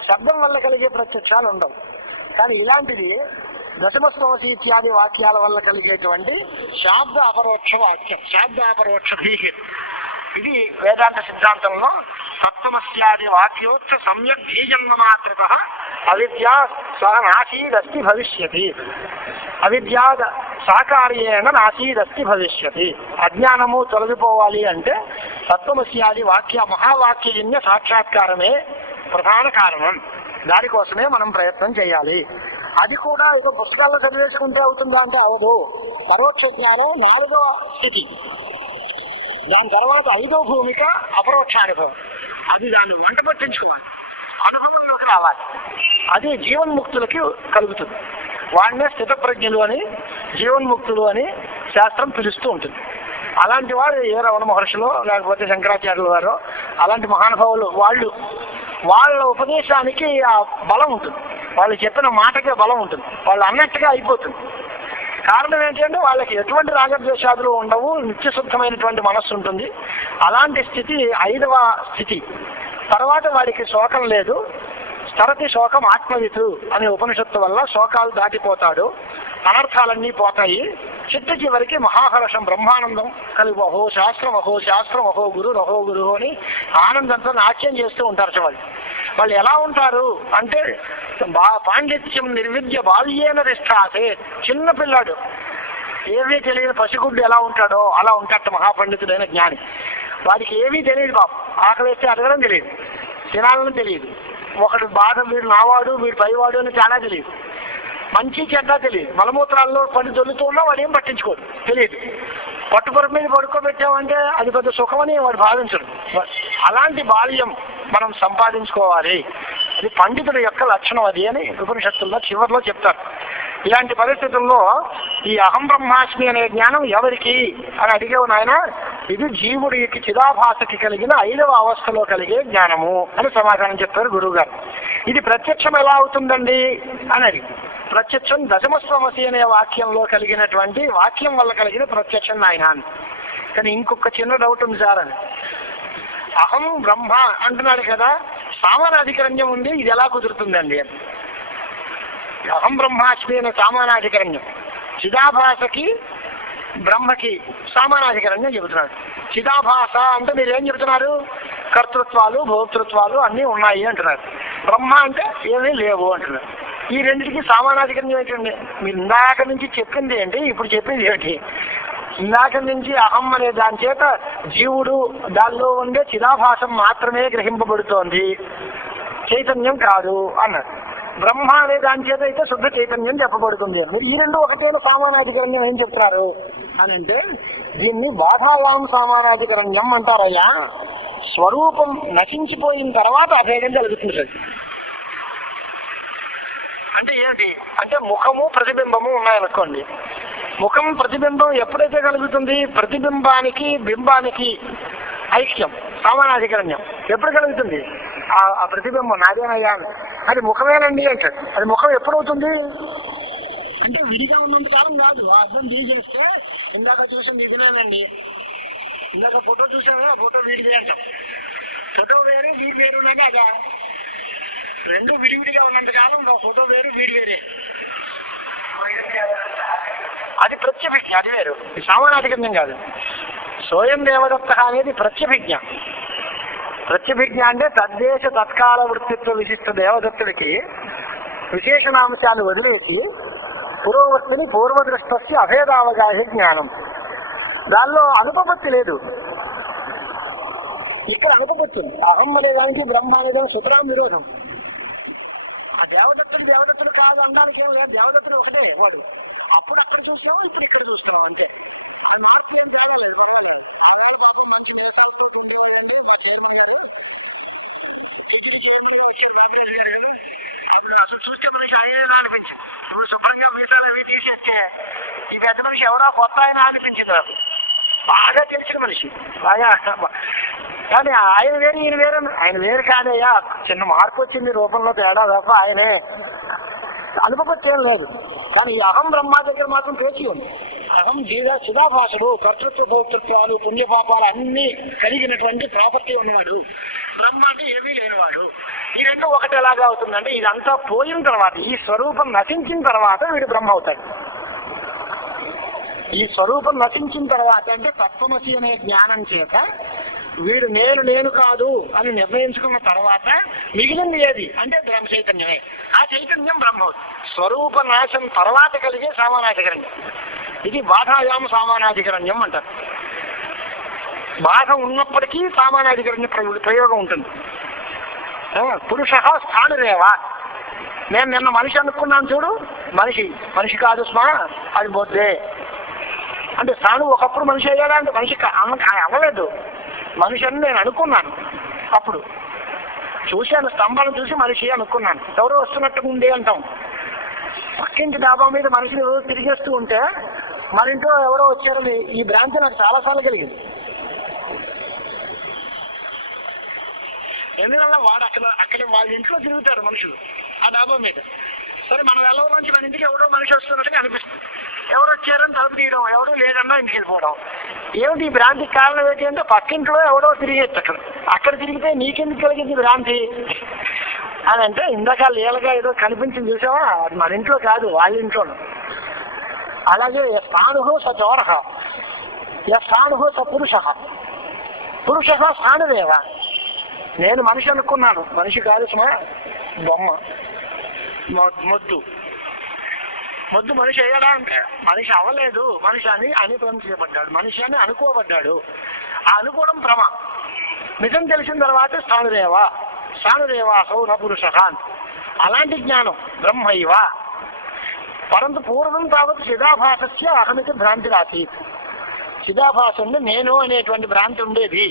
శబ్దం వల్ల కలిగే ప్రత్యక్షాలు ఉండవు. కానీ ఇలాంటిది దశమస్తోమసి ఇత్యాది వాక్యాల వల్ల కలిగేటువంటి శాబ్ద అపరోక్ష వాక్యం, శాబ్ద అపరోక్ష భీహి. ఇది వేదాంత సిద్ధాంతంలో తత్వమస్యాది వాక్యోచ్చ సమ్యక్ బీజన్మ మాత్రత అవిద్యా సహ నాసీదస్తి భవిష్యతి, అవిద్యా సాకార్యేణ నాసీదస్తి భవిష్యతి. అజ్ఞానము తొలగిపోవాలి అంటే తత్వమస్యాది వాక్య మహావాక్యజన్య సాక్షాత్కారమే ప్రధాన కారణం. దానికోసమే మనం ప్రయత్నం చేయాలి. అది కూడా ఇక పుస్తకాల్లో చదివేసుకుంటే అవుతుందా అంటే అవదు. పరోక్ష జ్ఞానం 4వ స్థితి, దాని తర్వాత 5వ భూమిక అపరోక్షానుభవం. అది దాన్ని వంట పట్టించుకోవాలి, అనుభవంలోకి రావాలి. అది జీవన్ముక్తులకి కలుగుతుంది. వాడినే స్థితప్రజ్ఞులు అని, జీవన్ముక్తులు అని శాస్త్రం పిలుస్తూ ఉంటుంది. అలాంటి వాడు ఏ రమణ మహర్షులో లేకపోతే శంకరాచార్యుల వారో అలాంటి మహానుభావులు వాళ్ళ ఉపదేశానికి ఆ బలం ఉంటుంది, వాళ్ళు చెప్పిన మాటకే బలం ఉంటుంది, వాళ్ళు అన్నట్టుగా అయిపోతుంది. కారణం ఏంటంటే వాళ్ళకి ఎటువంటి రాగద్వేషాదులు ఉండవు, నిత్యశుద్ధమైనటువంటి మనస్సు ఉంటుంది. అలాంటి స్థితి 5వ స్థితి. తర్వాత వాడికి శోకం లేదు. స్థరతి శోకం ఆత్మవితు అనే ఉపనిషత్తు వల్ల శోకాలు దాటిపోతాడు, అనర్థాలన్నీ పోతాయి. చిట్ట చివరికి మహాహర్షం బ్రహ్మానందం కలిగి అహో శాస్త్రం అహో శాస్త్రం అహో గురు అని ఆనందంతో నాట్యం చేస్తూ ఉంటారు. వాళ్ళు ఎలా ఉంటారు అంటే పాండిత్యం నిర్విద్య బాల్యేన నిష్ఠాసే. చిన్న పిల్లాడు ఏమీ తెలియని పసిగుడ్డు ఎలా ఉంటాడో అలా ఉంటాడు మహాపండితుడైన జ్ఞాని. వాడికి ఏమీ తెలియదు పాపం, ఆకలిస్తే అడగడం తెలియదు, తినాలని తెలియదు, ఒకడు బాధ వీడు నావాడు వీడు పైవాడు అని చాలా తెలియదు, మంచి చెడ్డ తెలియదు, మలమూత్రాల్లో పడి దొల్లుతూ ఉన్నా వాడు ఏం పట్టించుకోడు, తెలియదు. పట్టుకొర మీద పడుకోబెట్టామంటే అది పెద్ద సుఖమని వాడు భావించడు. అలాంటి బాల్యం మనం సంపాదించుకోవాలి. ఇది పండితుడి యొక్క లక్షణం అది అని ఉపనిషత్తుల్లో చివరిలో చెప్తారు. ఇలాంటి పరిస్థితుల్లో ఈ అహం బ్రహ్మాస్మి అనే జ్ఞానం ఎవరికి అని అడిగేవు నాయన, ఇది జీవుడికి చిదాభాసకి కలిగిన 5వ అవస్థలో కలిగే జ్ఞానము అని సమాధానం చెప్తారు గురువు గారు. ఇది ప్రత్యక్షం ఎలా అవుతుందండి అని అడిగి, ప్రత్యక్షం దశమస్వమసి అనే వాక్యంలో కలిగినటువంటి వాక్యం వల్ల కలిగిన ప్రత్యక్షం నాయన అని. కానీ ఇంకొక చిన్న డౌట్ ఉంది సార్ అని. అహం బ్రహ్మ అంటున్నాడు కదా, సామానాధికరణ్యం ఉంది, ఇది ఎలా కుదురుతుందండి అని. అహం బ్రహ్మాస్మి అనే సామానాధికరణ్యం చిదాభాసకి బ్రహ్మకి సామానాధికరణ్యం చెబుతున్నాడు. చిదాభాస అంటే మీరు ఏం చెబుతున్నారు, కర్తృత్వాలు భోక్తృత్వాలు అన్నీ ఉన్నాయి అంటున్నారు. బ్రహ్మ అంటే ఏమీ లేవు అంటున్నారు. ఈ రెండింటికి సామానాధికరణ్యం ఏంటండి? మీరు ఇందాక నుంచి చెప్పింది ఏంటి, ఇప్పుడు చెప్పింది ఏంటి? ఇందాక నుంచి అహం అనే దాని చేత జీవుడు దానిలో ఉండే చిదాభాసం మాత్రమే గ్రహింపబడుతోంది, చైతన్యం కాదు అన్నాడు. బ్రహ్మ అనే దాని చేత అయితే శుద్ధ చైతన్యం చెప్పబడుతుంది. మీరు ఈ రెండు ఒకటైన సామానాధికరణ్యం ఏం చెప్తున్నారు అని అంటే, దీన్ని బాధాయాం సామానాధికరణ్యం అంటారయ్యా. స్వరూపం నశించిపోయిన తర్వాత అభేదం కలుగుతుంది. అంటే ఏమిటి అంటే ముఖము ప్రతిబింబము ఉన్నాయనుకోండి. ముఖం ప్రతిబింబం ఎప్పుడైతే కలుగుతుంది? ప్రతిబింబానికి బింబానికి ఐక్యం, సమానాధికరణ్యం ఎప్పుడు కలుగుతుంది? ఆ ప్రతిబింబం నాదేనయ్యా అది ముఖమేనండి అంటాడు. అది ముఖం ఎప్పుడవుతుంది అంటే విడిగా ఉన్నంత కాలం కాదు. ఆ అర్థం తీసేస్తే ఇందాక చూసి ఇదినేనండి, ఇందాక ఫోటో చూసాను, ఫోటో వీడిదే అంటాం. ఫోటో వేరు వీడి వేరు ఉన్నది అదా? రెండు విడివిడిగా ఉన్నంత కాలం ఫోటో వేరు వీడి వేరే. అది ప్రత్యభిజ్ఞ, అది వేరు, సామానాధికరణం కాదు. స్వయం దేవదత్త అనేది ప్రత్యభిజ్ఞ. ప్రత్యభిజ్ఞ అంటే తద్దేశ తత్కాల వృత్తిత్వ విశిష్ట దేవదత్తుడికి విశేషణాంశాలు వదిలేసి పురోవర్తిని పూర్వదృష్టస్య అభేదావగాహి జ్ఞానం. దానిలో అనుపపత్తి లేదు. ఇక్కడ అనుపపత్తి ఉంది. అహం అనేదానికి బ్రహ్మ అనేదానికి సుతరాం విరోధం. ఆ దేవదత్తుడు కాదు అనడానికి ఏమో లేదు. దేవదత్తుడు ఒకటే వాడు. అప్పుడు చూసాం, ఇప్పుడు ఇక్కడ చూసాం అంతే. ఈ పెద్ద మనిషి ఎవరో కొత్త ఆయన అనిపించింది, బాగా తెలిసిన మనిషి బాగా. కానీ ఆయన వేరు ఈయన వేరు. ఆయన వేరు కాదయ్యా, చిన్న మార్పు వచ్చింది రూపంలో తేడా తప్ప ఆయనే. అనుపపత్తి ఏం లేదు. కానీ ఈ అహం బ్రహ్మ దగ్గర మాత్రం పేచి ఉంది. అహం చిదాభాషుడు, కర్తృత్వ భోక్తృత్వాలు పుణ్యపాపాలు అన్ని కలిగినటువంటి ప్రాపర్టీ ఉన్నవాడు. బ్రహ్మ అంటే ఏమీ లేనివాడు. ఈ రెండు ఒకటి ఎలాగా అవుతుందంటే ఇదంతా పోయిన తర్వాత, ఈ స్వరూపం నశించిన తర్వాత వీడు బ్రహ్మ అవుతాడు. ఈ స్వరూపం నశించిన తర్వాత అంటే తత్వమసి అనే జ్ఞానం చేత వీడు నేను కాదు అని నిర్ణయించుకున్న తర్వాత మిగిలింది ఏది అంటే బ్రహ్మ చైతన్యమే. ఆ చైతన్యం బ్రహ్మ అవుతుంది. స్వరూప నాశం తర్వాత కలిగే సామానాధికరణ్యం. ఇది బాధాయాం సామానాధికరణ్యం అంటారు. బాధ ఉన్నప్పటికీ సామానాధికరణ్య ప్రయోగం ఉంటుంది. పురుష స్థానురేవా. నేను నిన్న మనిషి అనుకున్నాను చూడు, మనిషి కాదు స్మా, అది బొద్దే అంటే స్థాను ఒకప్పుడు మనిషి అయ్యాడా అంటే మనిషి అవ్వలేదు. మనిషి అని నేను అనుకున్నాను. అప్పుడు చూశాను, స్తంభాలను చూసి మనిషి అనుకున్నాను. ఎవరో వస్తున్నట్టుగా ఉండే అంటాం. పక్కింటి డాబా మీద మనిషిని రోజు తిరిగేస్తూ ఉంటే మన ఇంట్లో ఎవరో వచ్చారని ఈ భ్రాంతి నాకు చాలాసార్లు కలిగింది. ఎందువల్ల వాడు అక్కడ వాళ్ళ ఇంట్లో తిరుగుతారు మనుషులు ఆ డాబా మీద. సరే మనం వెళ్ళవలోంచి మన ఇంటికి ఎవరో మనిషి వస్తున్నట్టుగా అనిపిస్తుంది. ఎవరు వచ్చారని తలుపు తీయడం, ఎవరు లేదన్నా ఇంటికి వెళ్ళిపోవడం. ఏమిటి ఈ భ్రాంతికి కారణం ఏంటి అంటే పక్కింట్లో ఎవడో తిరిగేచ్చు. అక్కడ తిరిగితే నీకెందుకు కలిగింది భ్రాంతి అని అంటే ఇందాక లీలగా ఏదో కనిపించింది చూసావా, అది మన ఇంట్లో కాదు వాళ్ళ ఇంట్లోనూ. అలాగే స్థాను స చోర, స్థాను స పురుష. పురుష స్థానుదేవా. నేను మనిషి అనుకున్నాను, మనిషి కాదు సుమా, బొమ్మ. మొద్దు మనిషి అయ్యాడా అంటే మనిషి అవ్వలేదు. మనిషి అని అనుకరించబడ్డాడు, మనిషి అని అనుకోబడ్డాడు. ఆ అనుకోవడం భ్రమ. నిజం తెలిసిన తర్వాత స్థానురేవాసౌ న పురుష. అలాంటి జ్ఞానం బ్రహ్మైవ. పరంతు పూర్వం తావత్ చిదాభాసస్య అహమితి భ్రాంతి రాసీత్. చిదాభాసంలో నేను అనేటువంటి భ్రాంతి ఉండేది.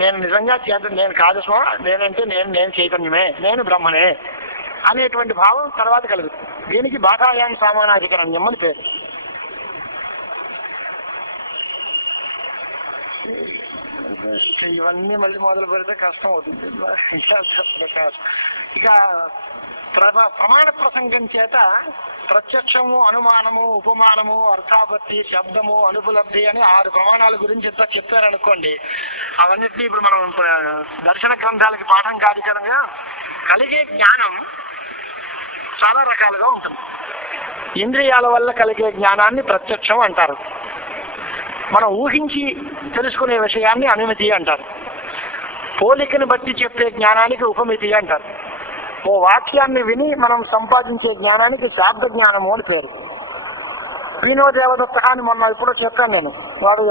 నేను నిజంగా నేను కాదు స్వా, నేనంటే నేను చైతన్యమే, నేను బ్రహ్మనే అనేటువంటి భావం తర్వాత కలుగుతుంది. దీనికి బాధాయాం సామానాధికరణ్యం అని పేరు. ఇవన్నీ మళ్ళీ మొదలు పెడితే కష్టం అవుతుంది. ఇక ప్రమాణ ప్రసంగం చేత ప్రత్యక్షము, అనుమానము, ఉపమానము, అర్థాపత్తి, శబ్దము, అనుపలబ్ధి అని 6 ప్రమాణాల గురించి చెప్పారనుకోండి. అవన్నిటినీ ఇప్పుడు మనం దర్శన గ్రంథాలకి పాఠం కాధికరంగా కలిగే జ్ఞానం చాలా రకాలుగా ఉంటుంది. ఇంద్రియాల వల్ల కలిగే జ్ఞానాన్ని ప్రత్యక్షం అంటారు. మనం ఊహించి తెలుసుకునే విషయాన్ని అనుమితి అంటారు. పోలికని బట్టి చెప్పే జ్ఞానానికి ఉపమితి అంటారు. ఓ వాక్యాన్ని విని మనం సంపాదించే జ్ఞానానికి శాబ్ద జ్ఞానము అని పేరు. వినోదేవదత్త అని మొన్న ఎప్పుడో చెప్పాను నేను. వాడు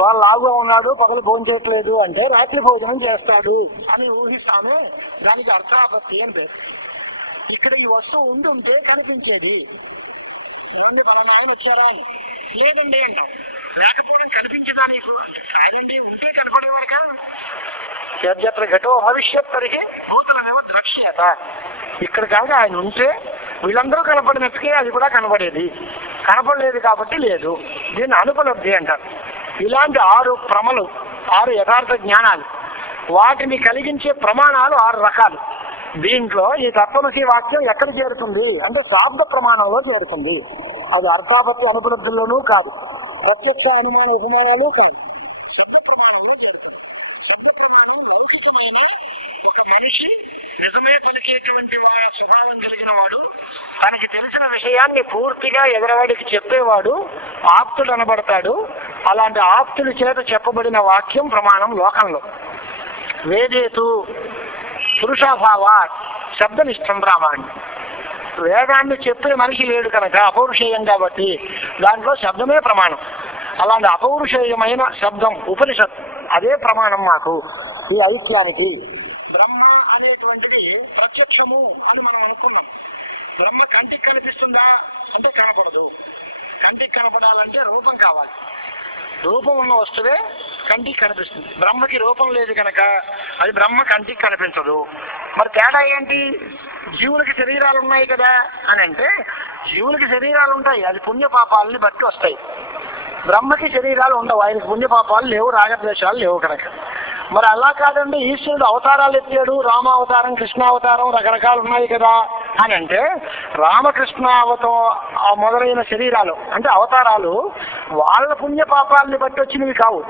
బాగా లావుగా ఉన్నాడు, పగలు భోజనం చేయట్లేదు అంటే రాత్రి భోజనం చేస్తాడు అని ఊహిస్తామే, దానికి అర్థాపత్తి అని పేరు. ఇక్కడ ఈ వస్తువు ఉంటే కనిపించేది. నుండి పలానా ఆయన వచ్చారా అని, లేదండి అంటాం. లేకపోవడం కనిపించదా నీకు? కాదండి ఉంటే కనపడే వరక యద్యత్ర ఘటో భవిష్యత్ తరిగి భూతలమేమో ద్రక్ష్యత. ఇక్కడ కనుక ఆయన ఉంటే వీళ్ళందరూ కనపడినట్టుకే అది కూడా కనపడేది. కనపడలేదు కాబట్టి లేదు. దీన్ని అనుపలబ్ధి అంటారు. ఇలాంటి 6 ప్రమలు, 6 యథార్థ జ్ఞానాలు, వాటిని కలిగించే ప్రమాణాలు 6 రకాలు. దీంట్లో ఈ తత్వమసి వాక్యం ఎక్కడ చేరుతుంది అంటే శాబ్ద ప్రమాణంలో చేరుతుంది. అది అర్థాపత్తి అనుపలబ్ధుల్లోనూ కాదు, ప్రత్యక్ష అనుమాన ఉపమానాలు కాదు, శబ్ద ప్రమాణంలో చేరుతుంది. శబ్ద ప్రమాణం లౌకికమైన ఒక మనిషి నిజమే పలికేటువంటి స్వభావం కలిగిన వాడు, తనకి తెలిసిన విషయాన్ని పూర్తిగా ఎదురవాడికి చెప్పేవాడు ఆప్తుడు అనబడతాడు. అలాంటి ఆప్తుడి చేత చెప్పబడిన వాక్యం ప్రమాణం లోకంలో. వేదేతు పురుషాభావా శబ్దనిష్టం రామాన్ని. వేదాన్ని చెప్పే మనిషి లేడు కనుక అపౌరుషేయం కాబట్టి దాంట్లో శబ్దమే ప్రమాణం. అలాంటి అపౌరుషేయమైన శబ్దం ఉపనిషత్, అదే ప్రమాణం మాకు ఈ ఐక్యానికి. బ్రహ్మ అనేటువంటిది ప్రత్యక్షము అని మనం అనుకున్నాం. బ్రహ్మ కంటికి కనిపిస్తుందా అంటే కనపడదు. కంటికి కనపడాలంటే రూపం కావాలి. రూపం ఉన్న వస్తువే కంటికి కనిపిస్తుంది. బ్రహ్మకి రూపం లేదు కనుక అది బ్రహ్మ కంటికి కనిపించదు. మరి తేడా ఏంటి? జీవులకి శరీరాలు ఉన్నాయి కదా అని అంటే, జీవులకి శరీరాలు ఉంటాయి, అది పుణ్యపాపాలని బట్టి వస్తాయి. బ్రహ్మకి శరీరాలు ఉండవు, ఆయనకి పుణ్యపాపాలు లేవు, రాగద్వేషాలు లేవు కనుక. మరి అలా కాదండి, ఈశ్వరుడు అవతారాలు ఎత్తాడు, రామావతారం, కృష్ణావతారం, రకరకాలు ఉన్నాయి కదా అని అంటే, రామకృష్ణావతారం మొదలైన శరీరాలు అంటే అవతారాలు వాళ్ళ పుణ్యపాపాలని బట్టి వచ్చినవి కావు.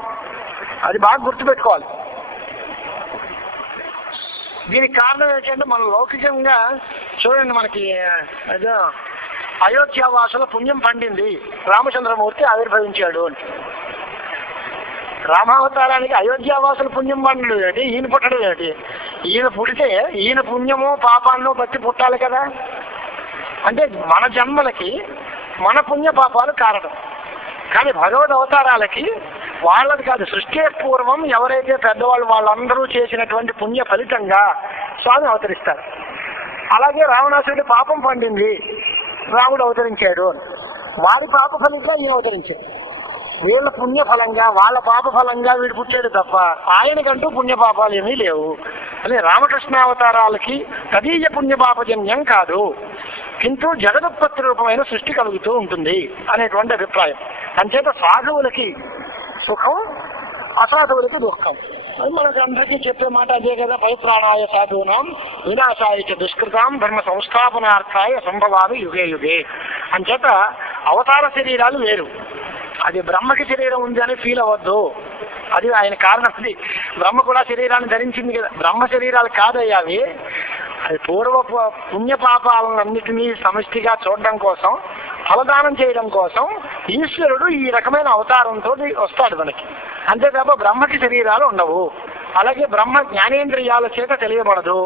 అది బాగా గుర్తుపెట్టుకోవాలి. దీనికి కారణం ఏంటంటే, మనం లౌకికంగా చూడండి, మనకి అదే అయోధ్యావాసుల పుణ్యం పండింది, రామచంద్రమూర్తి ఆవిర్భవించాడు అని. రామావతారానికి అయోధ్యావాసుల పుణ్యం పండడం ఏంటి, ఈయన పుట్టడం ఏంటి? ఈయన పుడితే ఈయన పుణ్యమో పాపాలను బట్టి పుట్టాలి కదా. అంటే మన జన్మలకి మన పుణ్య పాపాలు కారణం. కానీ భగవద్ అవతారాలకి వాళ్ళది కాదు, సృష్టి పూర్వం ఎవరైతే పెద్దవాళ్ళు వాళ్ళందరూ చేసినటువంటి పుణ్య ఫలితంగా స్వామి అవతరిస్తారు. అలాగే రావణాసురుడి పాపం పండింది, రాముడు అవతరించాడు. వారి పాప ఫలితంగా ఈయన అవతరించాడు. వీళ్ళ పుణ్యఫలంగా వాళ్ళ పాప ఫలంగా వీడు పుట్టాడు తప్ప ఆయనకంటూ పుణ్యపాపాలు ఏమీ లేవు. అదే రామకృష్ణావతారాలకి తదీయ పుణ్యపాపజన్యం కాదు, కింటూ జగదుత్పత్తి రూపమైన సృష్టి కలుగుతూ ఉంటుంది అనేటువంటి అభిప్రాయం. అంచేత సాధువులకి సుఖం, అసాధువులకి దుఃఖం. అది మనకు అందరికీ చెప్పే మాట అదే కదా. పరిత్రాణాయ సాధూనాం వినాశాయ చ దుష్కృతాం ధర్మ సంస్థాపనార్థాయ సంభవామి యుగే యుగే. అంచేత అవతార శరీరాలు వేరు. అది బ్రహ్మకి శరీరం ఉంది అని ఫీల్ అవ్వద్దు, అది ఆయన కారణం. అది బ్రహ్మ కూడా శరీరాన్ని ధరించింది కదా. బ్రహ్మ శరీరాలు కాదయ్యా అవి. అది పూర్వ పుణ్యపాపాలన్నిటినీ సమష్టిగా చూడడం కోసం, ఫలదానం చేయడం కోసం ఈశ్వరుడు ఈ రకమైన అవతారంతో వస్తాడు మనకి. అంతే తప్ప బ్రహ్మకి శరీరాలు ఉండవు. అలాగే బ్రహ్మ జ్ఞానేంద్రియాల చేత తెలియబడదు,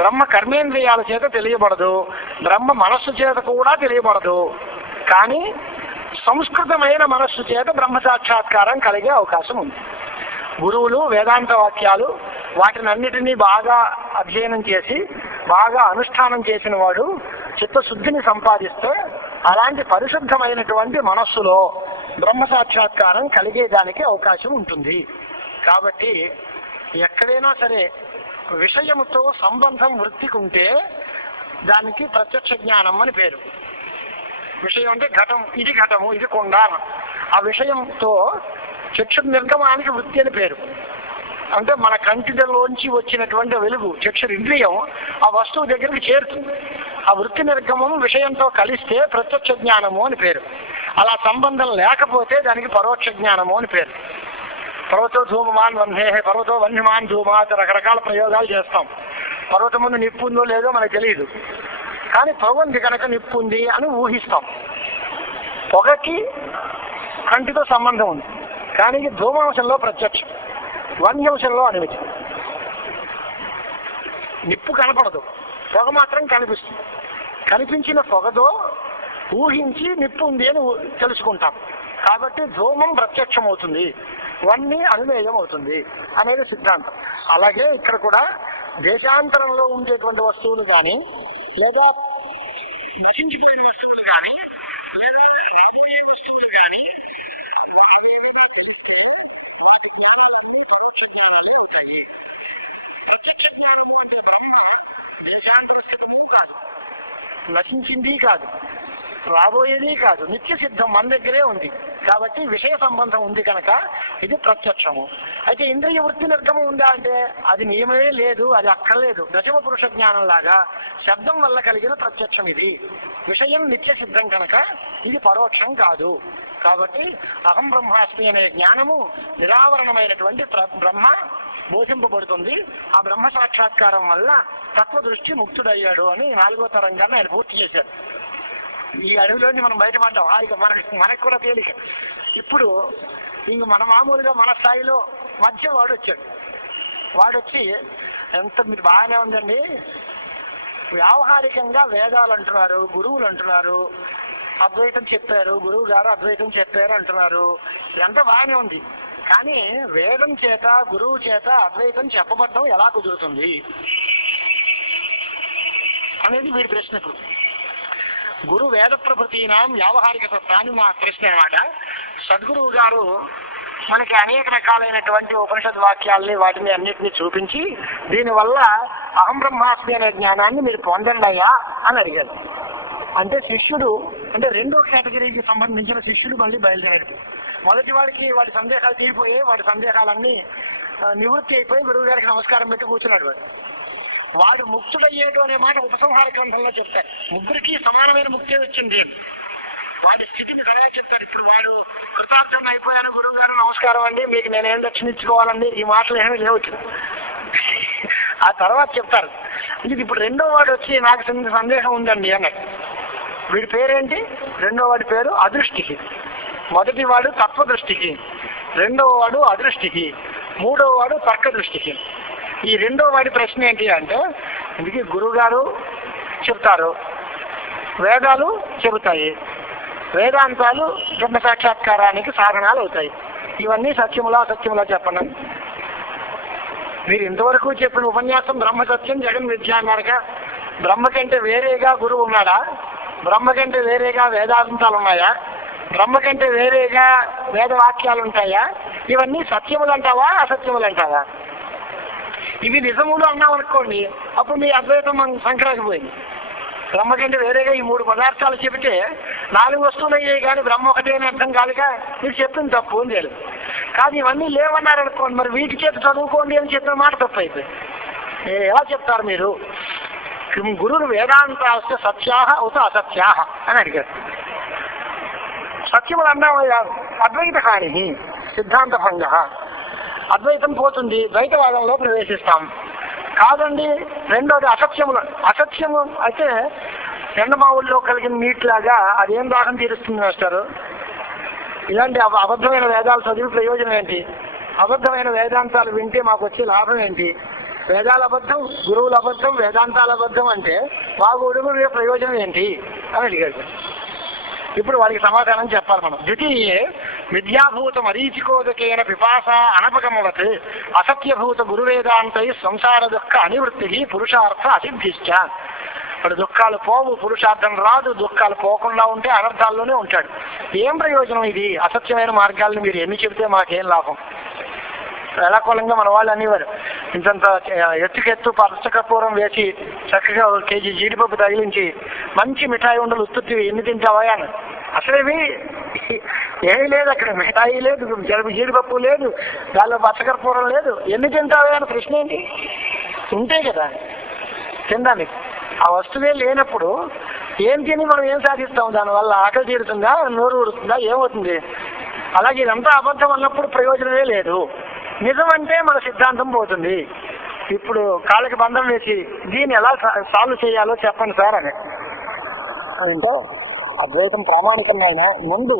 బ్రహ్మ కర్మేంద్రియాల చేత తెలియబడదు, బ్రహ్మ మనస్సు చేత కూడా తెలియబడదు. కానీ సంస్కృతమైన మనస్సు చేత బ్రహ్మ సాక్షాత్కారం కలిగే అవకాశం ఉంది. గురువులు వేదాంత వాక్యాలు వాటినన్నిటినీ బాగా అధ్యయనం చేసి బాగా అనుష్ఠానం చేసిన వాడు చిత్తశుద్ధిని సంపాదిస్తే అలాంటి పరిశుద్ధమైనటువంటి మనస్సులో బ్రహ్మ సాక్షాత్కారం కలిగేదానికి అవకాశం ఉంటుంది. కాబట్టి ఎక్కడైనా సరే విషయముతో సంబంధం వృత్తికి ఉంటే దానికి ప్రత్యక్ష జ్ఞానం అని పేరు. విషయం అంటే ఘటం, ఇది ఘటము, ఇది కొండ. ఆ విషయంతో చక్షు నిర్గమానికి వృత్తి అని పేరు. అంటే మన కంటిలోంచి వచ్చినటువంటి వెలుగు చక్షు ఇంద్రియం ఆ వస్తువు దగ్గరికి చేరుతుంది. ఆ వృత్తి నిర్గమం విషయంతో కలిస్తే ప్రత్యక్ష జ్ఞానము అని పేరు. అలా సంబంధం లేకపోతే దానికి పరోక్ష జ్ఞానము అని పేరు. పర్వతో ధూమమాన్ వన్హే, పర్వతో వన్యమాన్ ధూమాత్, రకరకాల ప్రయోగాలు చేస్తాం. పర్వతం ముందు నిప్పు ఉందో లేదో మనకు తెలియదు, కానీ పొగ ఉంది కనుక నిప్పు ఉంది అని ఊహిస్తాం. పొగకి కంటితో సంబంధం ఉంది, కానీ ధూమాంశంలో ప్రత్యక్షం, వన్యాంశంలో అనుమతి. నిప్పు కనపడదు, పొగ మాత్రం కనిపిస్తుంది. కనిపించిన పొగతో ఊహించి నిప్పు ఉంది అని తెలుసుకుంటాం. కాబట్టి ధూమం ప్రత్యక్షం అవుతుంది, వన్ని అనుమేయం అవుతుంది అనేది సిద్ధాంతం. అలాగే ఇక్కడ కూడా దేశాంతరంలో ఉండేటువంటి వస్తువులు కానీ, లేదా నశించిపోయిన వస్తువులు కానీ, లేదా రాబోయే వస్తువులు కానీ అవేవిగా తెలిస్తే వాటి జ్ఞానాలన్నీ పరోక్ష జ్ఞానాలే ఉంటాయి. వర్తమానము అంటే బ్రహ్మ దేశాంతరస్థితము కాదు, నశించింది కాదు, రాబోయేది కాదు, నిత్య సిద్ధం మన దగ్గరే ఉంది. కాబట్టి విషయ సంబంధం ఉంది కనుక ఇది ప్రత్యక్షము. అయితే ఇంద్రియ వృత్తి నిర్గమం ఉందా అంటే అది నియమే లేదు, అది అక్కర్లేదు. దశమ పురుష జ్ఞానం లాగా శబ్దం వల్ల కలిగిన ప్రత్యక్షం ఇది. విషయం నిత్య సిద్ధం కనుక ఇది పరోక్షం కాదు. కాబట్టి అహం బ్రహ్మాస్మి అనే జ్ఞానము నిరావరణమైనటువంటి బ్రహ్మ బోధింపబడుతుంది. ఆ బ్రహ్మ సాక్షాత్కారం వల్ల తత్వదృష్టి ముక్తుడయ్యాడు అని 4వ తరంగాన్ని ఆయన పూర్తి చేశారు. ఈ అడవిలోంచి మనం బయటపడ్డాం. ఇక మనకు కూడా తేలిక. ఇప్పుడు ఇంక మన మామూలుగా మన స్థాయిలో మధ్య వాడొచ్చి ఎంత మీరు బాగానే ఉందండి, వ్యావహారికంగా వేదాలు అంటున్నారు, గురువులు అంటున్నారు, అద్వైతం చెప్పారు, గురువు గారు అద్వైతం చెప్పారు అంటున్నారు, ఇదంతా బాగానే ఉంది. కానీ వేదం చేత గురువు చేత అద్వైతం చెప్పబడటం ఎలా కుదురుతుంది అనేది వీడి ప్రశ్నకు. గురు వేద ప్రభృతీనాం వ్యావహారిక తత్వాన్ని మా ప్రశ్న అన్నమాట. సద్గురువు గారు మనకి అనేక రకాలైనటువంటి ఉపనిషద్ వాక్యాల్ని వాటిని అన్నిటినీ చూపించి దీనివల్ల అహం బ్రహ్మాస్మి అనే జ్ఞానాన్ని మీరు పొందండి అయ్యా అని అడిగారు. అంటే శిష్యుడు, అంటే 2వ కేటగిరీకి సంబంధించిన శిష్యుడు మళ్ళీ బయలుదేరాడు. మొదటి వాడికి వాడి సందేహాలు తీరిపోయాయి, వాడి సందేహాలన్నీ నివృత్తి అయిపోయి గురువు గారికి నమస్కారం పెట్టి కూర్చున్నాడు. వాడు ముక్తుడయ్యేటు అనే మాట ఉపసంహార గ్రంథంలో చెప్తారు. ముగ్గురికి సమానమైన ముక్తే వచ్చింది. వాడి స్థితిని కలగా చెప్తారు. ఇప్పుడు వాడు కృతార్థం అయిపోయాను, గురువు గారు నమస్కారం అండి, మీకు నేనేం దక్షిణించుకోవాలండి, ఈ మాటలు ఏమీ లేవు. ఆ తర్వాత చెప్తారు. ఇది ఇప్పుడు 2వ వాడు వచ్చి నాకు సందేహం ఉందండి అన్నాడు. వీడి పేరేంటి? 2వ వాడి పేరు అదృష్టికి. మొదటి వాడు తత్వదృష్టికి, 2వ వాడు అదృష్టికి, 3వ వాడు తర్క దృష్టికి. ఈ 2వ వాడి ప్రశ్న ఏంటి అంటే, ఇందుకే గురువు గారు చెప్తారు, వేదాలు చెబుతాయి, వేదాంతాలు బ్రహ్మ సాక్షాత్కారానికి సాధనాలు అవుతాయి, ఇవన్నీ సత్యములా అసత్యములా చెప్పండి. మీరు ఇంతవరకు చెప్పిన ఉపన్యాసం బ్రహ్మ సత్యం జగన్ విద్య అన్నారుగా. బ్రహ్మ కంటే వేరేగా గురువు ఉన్నాడా? బ్రహ్మ కంటే వేరేగా వేదాంతాలు ఉన్నాయా? బ్రహ్మ కంటే వేరేగా వేదవాక్యాలు ఉంటాయా? ఇవన్నీ సత్యములు అంటావా అసత్యములు అంటావా? ఇవి నిజములు అన్నాం అనుకోండి, అప్పుడు మీ అద్వైతం సంక్రాంతిపోయింది. బ్రహ్మ కంటే వేరేగా ఈ 3 పదార్థాలు చెబితే 4 వస్తువులు అయ్యాయి, కానీ బ్రహ్మ ఒకటే అని అర్థం కాదుగా. మీరు చెప్పింది తప్పు అని తెలియదు. కానీ ఇవన్నీ లేవన్నారు అనుకోండి, మరి వీటి చేత చదువుకోండి అని చెప్పిన మాట తప్పు అయిపోయింది. ఎలా చెప్తారు మీరు? గురువు వేదాంతాస్య సత్యాహ ఉత అసత్యాహ అని అడిగారు. సత్యములు అన్నామయ్యా, అద్వైత హాని సిద్ధాంత భంగ, అద్వైతం పోతుంది, ద్వైతవాదంలో ప్రవేశిస్తాం. కాదండి, 2వది అసత్యములు. అసత్యము అయితే ఎండమావుల్లో కలిగిన నీటిలాగా అదేం దాహం తీరుస్తుంది వేస్తారు. ఇలాంటి అబద్ధమైన వేదాలు చదివి ప్రయోజనం ఏంటి? అబద్ధమైన వేదాంతాలు వింటే మాకు వచ్చే లాభం ఏంటి? వేదాల అబద్ధం, గురువుల అబద్ధం, వేదాంతాల అబద్ధం అంటే మాకు ఉడుగురు ప్రయోజనం ఏంటి అని అడిగాడు. ఇప్పుడు వాడికి సమాధానం చెప్పాలి మనం. ద్వితీయే విద్యాభూత మరీచికోదకేన పిపాస అనపగమవత్ అసత్యభూత గురువేదాంతై సంసార దుఃఖ అనివృత్తి పురుషార్థ అసిద్ధిశ్చ. ఇప్పుడు దుఃఖాలు పోవు, పురుషార్థం రాదు. దుఃఖాలు పోకుండా ఉంటే అనర్థాల్లోనే ఉంటాడు. ఏం ప్రయోజనం ఇది? అసత్యమైన మార్గాలను మీరు ఎన్ని చెబితే మాకేం లాభం? వేళాకోళంగా మన వాళ్ళు అనేవారు, ఇంతంత ఎత్తుకెత్తు పచ్చకర్పూరం వేసి చక్కగా 1 కేజీ జీడిపప్పు తగిలించి మంచి మిఠాయి ఉండలు ఉత్తుత్తి ఎన్ని తింటావా అని. అసలేవి ఏమీ లేదు అక్కడ, మిఠాయి లేదు, జీడిపప్పు లేదు, దానిలో పచ్చకర్పూరం లేదు, ఎన్ని తింటావా అని ప్రశ్న ఏంటి? ఉంటే కదా తినడానికి. ఆ వస్తువే లేనప్పుడు ఏం తిని మనం ఏం సాధిస్తాం? దానివల్ల ఆకలి తీరుతుందా, నోరు ఊరుతుందా, ఏమవుతుంది? అలాగే ఇదంతా అబద్ధం అన్నప్పుడు ప్రయోజనమే లేదు. నిజం అంటే మన సిద్ధాంతం పోతుంది. ఇప్పుడు కాళ్ళకి బంధం వేసి దీన్ని ఎలా సాల్వ్ చేయాలో చెప్పండి సార్ అని అంటే అద్వైతం ప్రామాణికంగా అయినా ముందు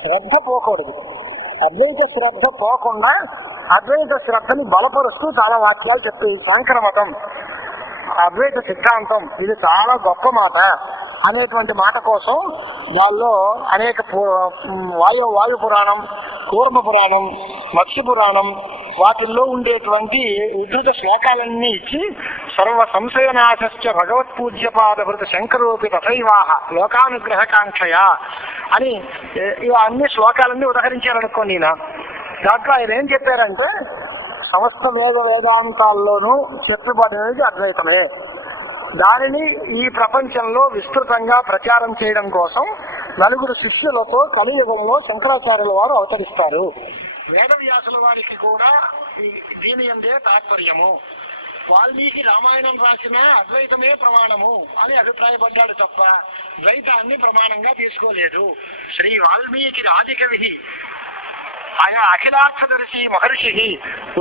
శ్రద్ధ పోకూడదు. అద్వైత శ్రద్ధ పోకుండా అద్వైత శ్రద్ధని బలపరుస్తూ చాలా వాక్యాలు చెప్పి శంకర మతం, అద్వైత సిద్ధాంతం ఇది చాలా గొప్ప మాట అనేటువంటి మాట కోసం వాళ్ళు అనేక వాయు పురాణం, కూర్మ పురాణం, మత్స్య పురాణం వాటిల్లో ఉండేటువంటి ఉద్ధృత శ్లోకాలన్నీ ఇచ్చి సర్వ సంశయనాశశ్చ భగవత్ పూజ్యపాదభృత శంకరోపి తథైవాహ లోకానుగ్రహకాంక్షయ అని అన్ని శ్లోకాలన్నీ ఉదహరించారనుకోండి. దాంట్లో ఆయన ఏం చెప్పారంటే సమస్త వేదాంతాల్లోనూ చెప్పబడినది అద్వైతమే. దానిని ఈ ప్రపంచంలో విస్తృతంగా ప్రచారం చేయడం కోసం నలుగురు శిష్యులతో కలియుగంలో శంకరాచార్యుల వారు అవతరిస్తారు. వేదవ్యాసుల వారికి కూడా దీని అందే తాత్పర్యము. వాల్మీకి రామాయణం రాసిన అద్వైతమే ప్రమాణము అని అభిప్రాయపడ్డాడు తప్ప ద్వైతాన్ని ప్రమాణంగా తీసుకోలేదు. శ్రీ వాల్మీకి ఆదికవి ఆయా అఖిలార్థదర్శి మహర్షి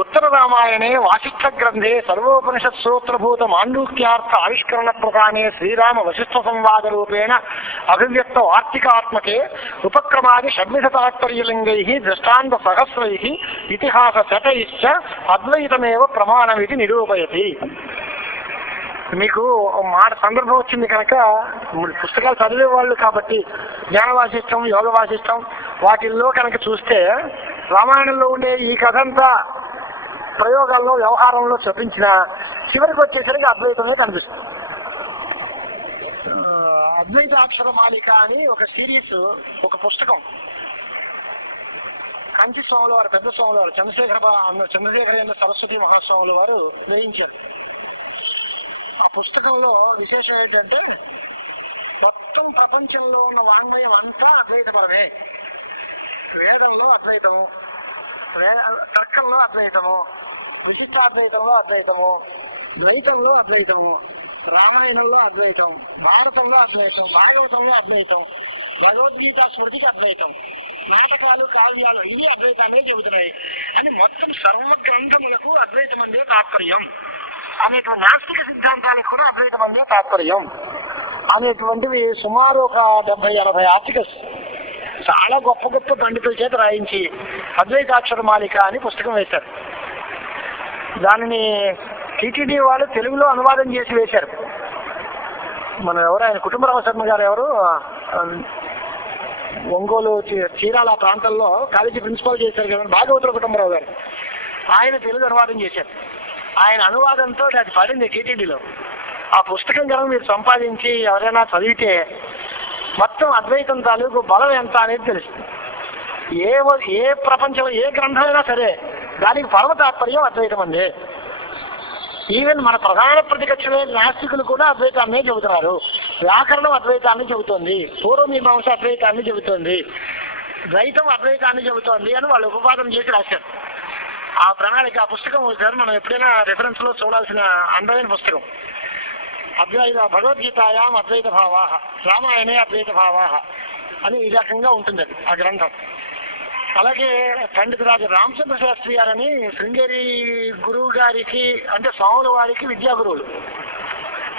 ఉత్తర రామాయణే వాసిష్ఠ గ్రంథే సర్వోపనిషత్ సూత్రభూత మాండూక్యార్థ ఆవిష్కరణ ప్రధానే శ్రీరామ వశిష్ఠ సంవాద రూపేణ అభివ్యక్త వార్తికాత్మకే ఉపక్రమాది షడ్విధ తాత్పర్యలింగై దృష్టాంత సహస్రై ఇతిహాస శతైశ్చ అద్వైతమేవ ప్రమాణమితి నిరూపయతి. మీకు మాట సందర్భం వచ్చింది కనుక పుస్తకాలు చదివే వాళ్ళు కాబట్టి జ్ఞాన వాసిష్టం, యోగ వాసిష్టం వాటిల్లో కనుక చూస్తే రామాయణంలో ఉండే ఈ కథంతా ప్రయోగాల్లో వ్యవహారంలో చూపించిన చివరికి వచ్చేసరికి అద్వైతమే కనిపిస్తుంది. అద్వైత అక్షరమాలిక అని ఒక సిరీస్, ఒక పుస్తకం కంచి స్వాముల వారు, పెద్ద స్వాముల వారు, చంద్రశేఖరేంద్ర సరస్వతి మహాస్వాముల వారు వేయించారు. ఆ పుస్తకంలో విశేషం ఏంటంటే మొత్తం ప్రపంచంలో ఉన్న వాంగ్మయం అంతా అద్వైతపరమే. వేదంలో అద్వైతము, తర్కంలో అద్వైతము, విశిష్టాద్వైతంలో అద్వైతము, ద్వైతంలో అద్వైతము, రామాయణంలో అద్వైతం, భారతంలో అద్వైతం, భాగవతంలో అద్వైతం, భగవద్గీత స్మృతికి అద్వైతం, నాటకాలు, కావ్యాలు ఇవి అద్వైతాన్ని చెబుతున్నాయి అని మొత్తం సర్వ గ్రంథములకు అద్వైతం అందే తాత్పర్యం అనేటువంటి నాస్తిక సిద్ధాంతానికి కూడా అద్వైతం అందే తాత్పర్యం అనేటువంటివి సుమారు ఒక 70-80 ఆర్టికల్స్ చాలా గొప్ప గొప్ప పండితుల చేత రాయించి అద్వైతాక్షరమాలిక అని పుస్తకం వేశారు. దానిని టీటీడీ వాళ్ళు తెలుగులో అనువాదం చేసి వేశారు. మనం ఎవరు, ఆయన కుటుంబరామ శర్మ గారు ఎవరు, ఒంగోలు చీరాల ప్రాంతంలో కాలేజీ ప్రిన్సిపాల్ చేశారు కదా, భాగవతుల కుటుంబరావు గారు, ఆయన తెలుగు అనువాదం చేశారు. ఆయన అనువాదంతో అది పడింది టీటీడీలో. ఆ పుస్తకం కనుక మీరు సంపాదించి ఎవరైనా చదివితే మొత్తం అద్వైతం తాలూకు బలం ఎంత అనేది తెలుస్తుంది. ఏ ప్రపంచంలో ఏ గ్రంథమైనా సరే దానికి పరమ తాత్పర్యం అద్వైతం అండి. ఈవెన్ మన ప్రధాన ప్రతిపక్షమైన నాస్తికులు కూడా అద్వైతాన్నే చెబుతున్నారు. వ్యాకరణం అద్వైతాన్ని చెబుతోంది, పూర్వమీమాంస అద్వైతాన్ని చెబుతోంది, ద్వైతం అద్వైతాన్ని చెబుతోంది అని వాళ్ళు ఉపవాదం చేసి రాశారు. ఆ ప్రణాళిక, ఆ పుస్తకం సార్ మనం ఎప్పుడైనా రెఫరెన్స్ లో చూడాల్సిన అందమైన పుస్తకం. అద్వైత భగవద్గీతాయాం అద్వైత భావా, రామాయణే అద్వైత భావా అని ఈ రకంగా ఉంటుంది అది ఆ గ్రంథం. అలాగే పండిత రాజు రామచంద్ర శాస్త్రి గారని శృంగేరి గురువు గారికి, అంటే స్వాముల వారికి విద్యా గురువులు,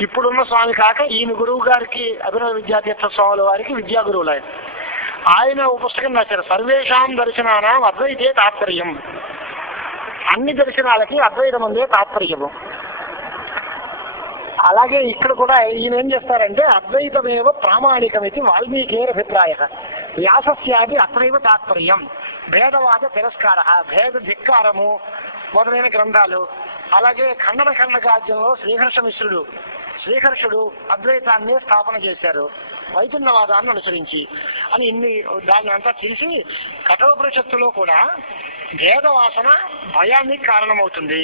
ఇప్పుడున్న స్వామి కాక ఈయన గురువు గారికి అభినవ విద్యాతీర్థ స్వాముల వారికి విద్యా గురువులు. ఆయన పుస్తకం రాశారు, సర్వేషాం దర్శనానాం అద్వైతే తాత్పర్యం. అన్ని దర్శనాలకి అద్వైతం అందే తాత్పర్యము. అలాగే ఇక్కడ కూడా ఈయన ఏం చేస్తారంటే అద్వైతమేవ ప్రామాణికమితి వాల్మీకేర్ అభిప్రాయ, వ్యాసస్యాది అత్రైవ తాత్పర్యం, భేదవాద తిరస్కార, భేద ధిక్కారము మొదలైన గ్రంథాలు. అలాగే ఖండన ఖండకాద్యంలో శ్రీహర్షుడు అద్వైతాన్ని స్థాపన చేశారు వైతున్నవాదాన్ని అనుసరించి అని దాన్ని అంతా తీసి కఠోపనిషత్తులో కూడా భేదవాసన భయానికి కారణమవుతుంది,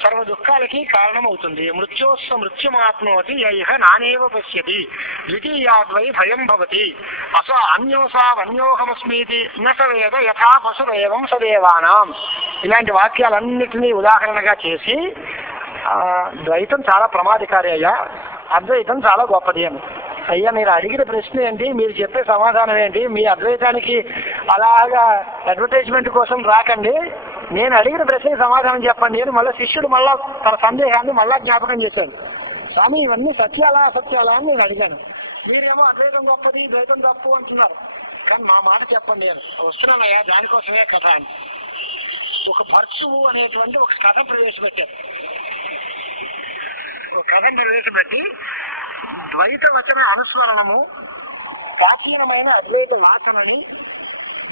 సర్వ దుఃఖాలకి కారణమవుతుంది. మృత్యుమాప్నోతి యైహ నానేవ పశ్యతి ద్వితీయాద్వై భయం భవతి అన్యోసావన్యోహమస్మీతి నసవేద యథా పశురేవం సదేవానాం. ఇలాంటి వాక్యాలన్నిటినీ ఉదాహరణగా చేసి ద్వైతం చాలా ప్రమాదకారి అయ్యా, అద్వైతం చాలా గొప్పది అని. అయ్యా మీరు అడిగిన ప్రశ్న ఏంటి, మీరు చెప్పే సమాధానం ఏంటి, మీ అద్వైతానికి అలాగా అడ్వర్టైజ్మెంట్ కోసం రాకండి, నేను అడిగిన ప్రశ్నకి సమాధానం చెప్పండి అని మళ్ళీ శిష్యుడు మళ్ళా తన సందేహాన్ని మళ్ళా జ్ఞాపకం చేశాడు. స్వామి ఇవన్నీ సత్యాలా అసత్యాలా అని నేను అడిగాను, మీరేమో అద్వైతం గొప్పది ద్వైతం తప్పు అంటున్నారు, కానీ మా మాట చెప్పండి అని. వస్తున్నానయ్యా దానికోసమే కథ అని ఒక భర్చువు అనేటువంటి ఒక కథ ప్రవేశపెట్టారు. ఒక కథను ప్రవేశపెట్టి ద్వైత వచన అనుస్మరణము ప్రాచీనమైన అద్వైత వాసనని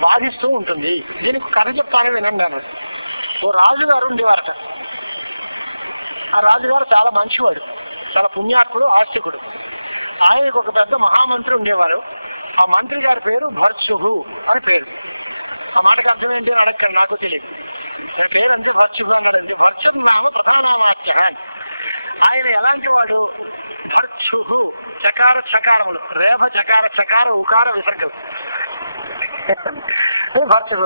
బాధిస్తూ ఉంటుంది. దీనికి కథ చెప్తానే వినండి అన్నాడు. ఓ రాజుగారు ఉండేవారట. ఆ రాజుగారు చాలా మంచివాడు, చాలా పుణ్యాత్ముడు, ఆస్తికుడు. ఆయనకు ఒక పెద్ద మహామంత్రి ఉండేవారు. ఆ మంత్రి గారి పేరు భర్చుహు అని పేరు. ఆ మాటకు అర్థం ఏంటి అని అడగండి, నాకు తెలియదు. పేరంటే భర్చున్నాడండి. భర్చున్నాము ప్రధానమాఖ్య. ఆయన ఎలాంటి వాడు? భర్చు చకార చకారములు, రేప చకార చకార ఉకార విసర్గం. భర్చు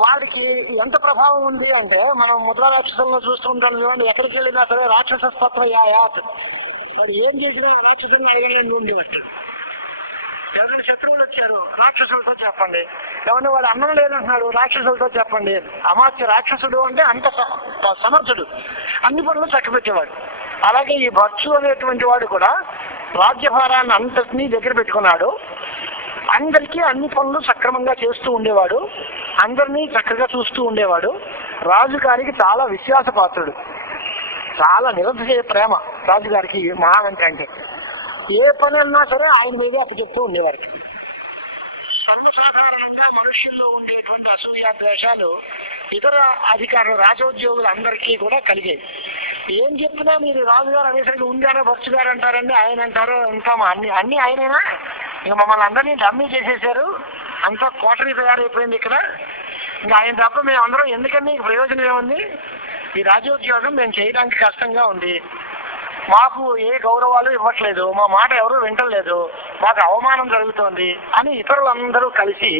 వాడికి ఎంత ప్రభావం ఉంది అంటే, మనం ముద్రా రాక్షసంలో చూస్తుంటాం చూడండి, ఎక్కడికి వెళ్ళినా సరే రాక్షసత్వ యాత్. వాడు ఏం చేసినా రాక్షసుని అడగలేని ఉండి వస్తాడు. ఎవరైనా శత్రువులు వచ్చారు, రాక్షసులతో చెప్పండి. ఎవరిని వాడు అన్నం లేదంటున్నాడు, రాక్షసులతో చెప్పండి. అమాత్య రాక్షసుడు అంటే అంత సమర్థుడు, అన్ని పనులు చక్కబెట్టేవాడు. అలాగే ఈ భర్చు అనేటువంటి వాడు కూడా రాజ్యభారాన్ని అంతటినీ దగ్గర పెట్టుకున్నాడు. అందరికీ అన్ని పనులు సక్రమంగా చేస్తూ ఉండేవాడు, అందరినీ చక్కగా చూస్తూ ఉండేవాడు. రాజుగారికి చాలా విశ్వాసపాత్రుడు, చాలా నిరతిశయ ప్రేమ రాజుగారికి మహామంత్రి అంటే. ఏ పని అన్నా సరే ఆయన మీదే అప్పచెప్తూ ఉండేవారు. సర్వసాధారణంగా మనుష్యుల్లో ఉండేటువంటి అసూయ ద్వేషాలు ఇతర అధికారులు రాజోద్యోగులు అందరికీ కూడా కలిగేవి. ఏం చెప్పినా మీరు రాజుగారు అనేసరికి ఉందారో భర్చు గారు అంటారండి, ఆయన అంటారో ఇంకా అన్ని ఆయనైనా, ఇక మమ్మల్ని అందరినీ డమ్మీ చేసేసారు, అంతా కోటరీ తయారైపోయింది ఇక్కడ, ఇంకా ఆయన తప్ప మేము అందరం ఎందుకని ప్రయోజనం ఏముంది, ఈ రాజోద్యోగం మేము చేయడానికి కష్టంగా ఉంది, మాకు ఏ గౌరవాలు ఇవ్వట్లేదు, మా మాట ఎవరు వింటలేదు, మాకు అవమానం జరుగుతోంది అని ఇతరులందరూ కలిసి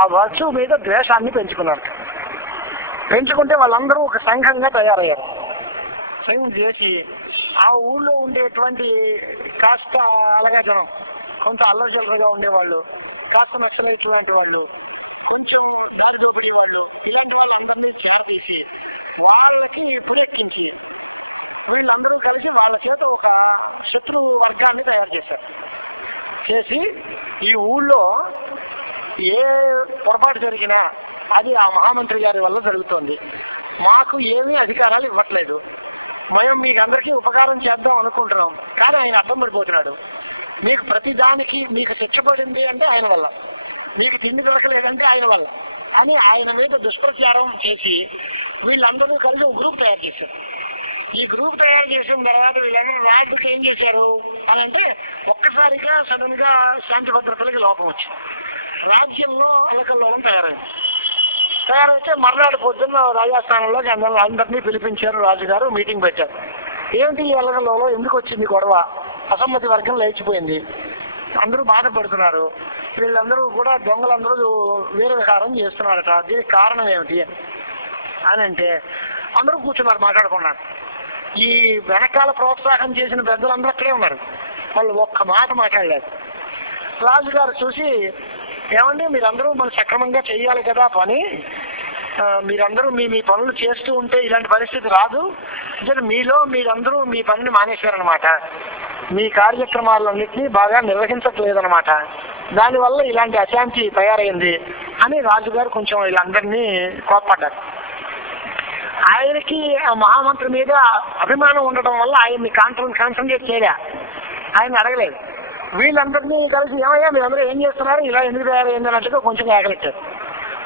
ఆ భర్చు మీద ద్వేషాన్ని పెంచుకున్నారు. పెంచుకుంటే వాళ్ళందరూ ఒక సంఘంగా తయారయ్యారు. సంఘం చేసి ఆ ఊళ్ళో ఉండేటువంటి కాస్త అలగా జనం, కొంత అల్లజల్లగా ఉండేవాళ్ళు, కాస్త నచ్చలేటువంటి వాళ్ళు, కొంచెం శారదోపడి వాళ్ళు, ఇలాంటి వాళ్ళందరినీ తయారు చేసి వాళ్ళకి పునెత్తించి వీళ్ళందరూ కలిసి వాళ్ళ చేత ఒక శత్రు వర్గాన్ని తయారు చేస్తారు. చేసి ఈ ఊళ్ళో ఏ పొరపాటు జరిగినా అది ఆ మహామంత్రి గారి వల్ల జరుగుతుంది, మాకు ఏమీ అధికారాలు ఇవ్వట్లేదు, మేము మీకు అందరికీ ఉపకారం చేద్దాం అనుకుంటున్నాం, కానీ ఆయన అర్థం పడిపోతున్నాడు. మీకు ప్రతి దానికి మీకు శిక్ష పడింది అంటే ఆయన వల్ల, మీకు తిండి దొరకలేదంటే ఆయన వల్ల అని ఆయన మీద దుష్ప్రచారం చేసి వీళ్ళందరూ కలిసి ఒక గ్రూప్ తయారు చేశారు. ఈ గ్రూప్ తయారు చేసిన తర్వాత వీళ్ళందరూ రాజుకి ఏం చేశారు అని అంటే, ఒక్కసారిగా సడన్ గా శాంతి భద్రతలకి లోపం వచ్చింది, రాజ్యంలో అలకల్లోలం తయారైతే మర్నాడు పొద్దున్న రాజస్థానంలో అందరినీ పిలిపించారు. రాజుగారు మీటింగ్ పెట్టారు. ఏమిటి ఈ అలకల్లోలం, ఎందుకు వచ్చింది గొడవ, అసమ్మతి వర్గం లేచిపోయింది, అందరూ బాధపడుతున్నారు, వీళ్ళందరూ కూడా దొంగలందరూ వీర విహారం చేస్తున్నారట, దీనికి కారణం ఏమిటి అని అంటే అందరూ కూర్చున్నారు మాట్లాడుకున్నారు. ఈ వెనకాల ప్రోత్సాహం చేసిన పెద్దలందరూ అక్కడే ఉన్నారు, వాళ్ళు ఒక్క మాట మాట్లాడలేదు. రాజుగారు చూసి, ఏమండి మీరందరూ మన సక్రమంగా చెయ్యాలి కదా పని, మీరందరూ మీ పనులు చేస్తూ ఉంటే ఇలాంటి పరిస్థితి రాదు, మీలో మీరందరూ మీ పనిని మానేశారనమాట, మీ కార్యక్రమాలన్నింటినీ బాగా నిర్వహించట్లేదనమాట, దానివల్ల ఇలాంటి అశాంతి తయారైంది అని రాజుగారు కొంచెం వీళ్ళందరినీ కోప్పడ్డారు. ఆయనకి ఆ మహామంత్రి మీద అభిమానం ఉండడం వల్ల ఆయన్ని కాన్సన్ట్రేట్ చేయలే, ఆయన అడగలేదు. వీళ్ళందరినీ కలిసి ఏమయ్యా మీరందరూ ఏం చేస్తున్నారు, ఇలా ఎందుకు తయారైంది అన్నట్టుగా కొంచెం ఏకలెట్టారు.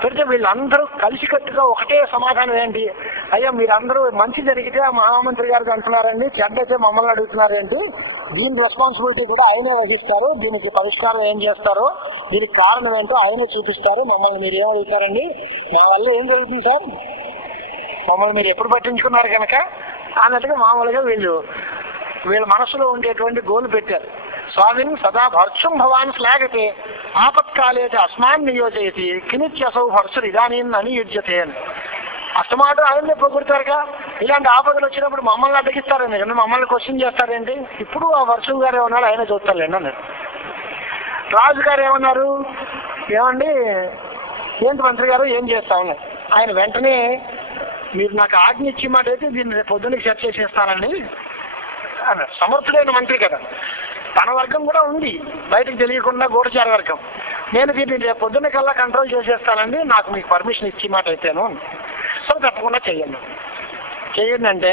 పెడితే వీళ్ళందరూ కలిసికట్టుగా ఒకటే సమాధానం ఏంటి, అయ్యా మీరందరూ మంచి జరిగితే ఆ మహామంత్రి గారికి అంటున్నారండి, చెడ్డైతే మమ్మల్ని అడుగుతున్నారేంటి, దీని రెస్పాన్సిబిలిటీ కూడా ఆయనే వహిస్తారు, దీనికి పరిష్కారం ఏం చేస్తారో దీనికి కారణం ఏంటో ఆయనే చూపిస్తారు, మమ్మల్ని మీరు ఏం అడుగుతారండి, మా వల్ల ఏం జరుగుతుంది సార్, మమ్మల్ని మీరు ఎప్పుడు పట్టించుకున్నారు కనుక అన్నట్టుగా మామూలుగా వీళ్ళ మనసులో ఉండేటువంటి గోలు పెట్టారు. స్వామిని సదా భర్చుం భవాన్ శ్లాఘతే ఆపత్కాలే అస్మాన్ నియోజయతి కినిత్యసౌ భర్చులు ఇదానీన్ అని యుజ్యతే అని అస్తమాట ఆయన్నే పొగుడతారుగా, ఇలాంటి ఆపదలు వచ్చినప్పుడు మమ్మల్ని అడ్డగిస్తారండి, మమ్మల్ని క్వశ్చన్ చేస్తారేంటి, ఇప్పుడు ఆ వర్షం గారు ఏమన్నారు ఆయన చూస్తారులేండి అన్నారు. రాజుగారు ఏమన్నారు, ఏమండి ఏంటి మంత్రి గారు ఏం చేస్తా ఉన్నారు, ఆయన వెంటనే మీరు నాకు ఆజ్ఞ ఇచ్చి మాట అయితే దీన్ని పొద్దున్నకి చర్చ చేసేస్తానండి అన్నారు. సమర్థుడైన మంత్రి కదా, తన వర్గం కూడా ఉంది బయటకు తెలియకుండా గూఢచార వర్గం, నేను దీన్ని రేపు పొద్దున్న కల్లా కంట్రోల్ చేసేస్తానండి, నాకు మీకు పర్మిషన్ ఇచ్చి మాట అయితేను, సో తప్పకుండా చెయ్యండి అంటే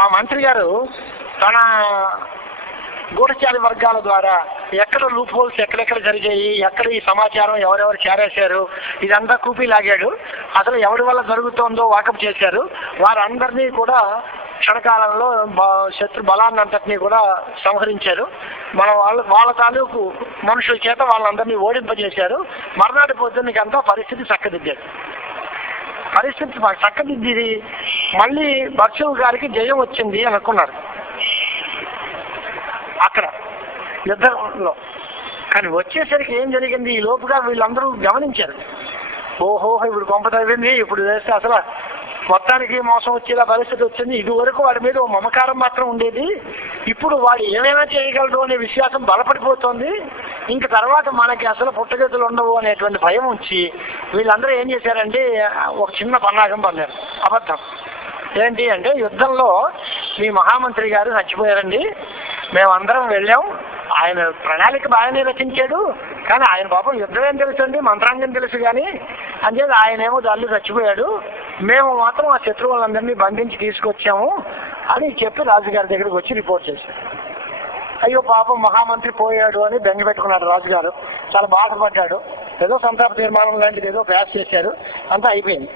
ఆ మంత్రి గారు తన గూఢచారి వర్గాల ద్వారా ఎక్కడ లూప్ హోల్స్ ఎక్కడెక్కడ జరిగాయి, ఎక్కడ ఈ సమాచారం ఎవరెవరు చేరేశారు ఇదంతా కూపీ లాగాడు, అసలు ఎవరి వల్ల జరుగుతోందో వాకప్ చేశారు, వారందరినీ కూడా క్షణకాలంలో శత్రు బలాన్ని అంతటినీ కూడా సంహరించారు, వాళ్ళ తాలూకు మనుషుల చేత వాళ్ళందరినీ ఓడింపజేశారు, మర్నాటి పొద్దున్నకంతా పరిస్థితి చక్కదిద్దారు. పరిస్థితి చక్కదిద్ది మళ్ళీ భర్షువు గారికి జయం వచ్చింది అనుకున్నారు అక్కడ యుద్ధంలో. కానీ వచ్చేసరికి ఏం జరిగింది, ఈ లోపుగా వీళ్ళందరూ గమనించారు, ఓహో ఇప్పుడు కొంప తగ్గింది, ఇప్పుడు వేస్తే అసలు మొత్తానికి మోసం వచ్చేలా పరిస్థితి వచ్చింది. ఇది వరకు వాడి మీద ఓ మమకారం మాత్రం ఉండేది, ఇప్పుడు వాడు ఏమైనా చేయగలడు అనే విశ్వాసం బలపడిపోతుంది, ఇంక తర్వాత మనకి అసలు పుట్టగతులు ఉండవు అనేటువంటి భయం వచ్చి వీళ్ళందరూ ఏం చేశారంటే ఒక చిన్న పన్నాగం పన్నారు. అబద్ధం ఏంటి అంటే, యుద్ధంలో మీ మహామంత్రి గారు చచ్చిపోయారండి, మేమందరం వెళ్ళాం, ఆయన ప్రణాళిక బాగానే రచించాడు, కానీ ఆయన పాపం యుద్ధం ఏం తెలుసు అండి, మంత్రాంగం తెలుసు కానీ అంచేది ఆయనేమో దాన్ని చచ్చిపోయాడు, మేము మాత్రం ఆ శత్రువులందరినీ బంధించి తీసుకొచ్చాము అని చెప్పి రాజుగారి దగ్గరికి వచ్చి రిపోర్ట్ చేశారు. అయ్యో పాపం మహామంత్రి పోయాడు అని బెంగ పెట్టుకున్నాడు రాజుగారు, చాలా బాధపడ్డాడు. ఏదో సంతాప తీర్మానం లాంటిది ఏదో పాస్ చేశారు, అంతా అయిపోయింది.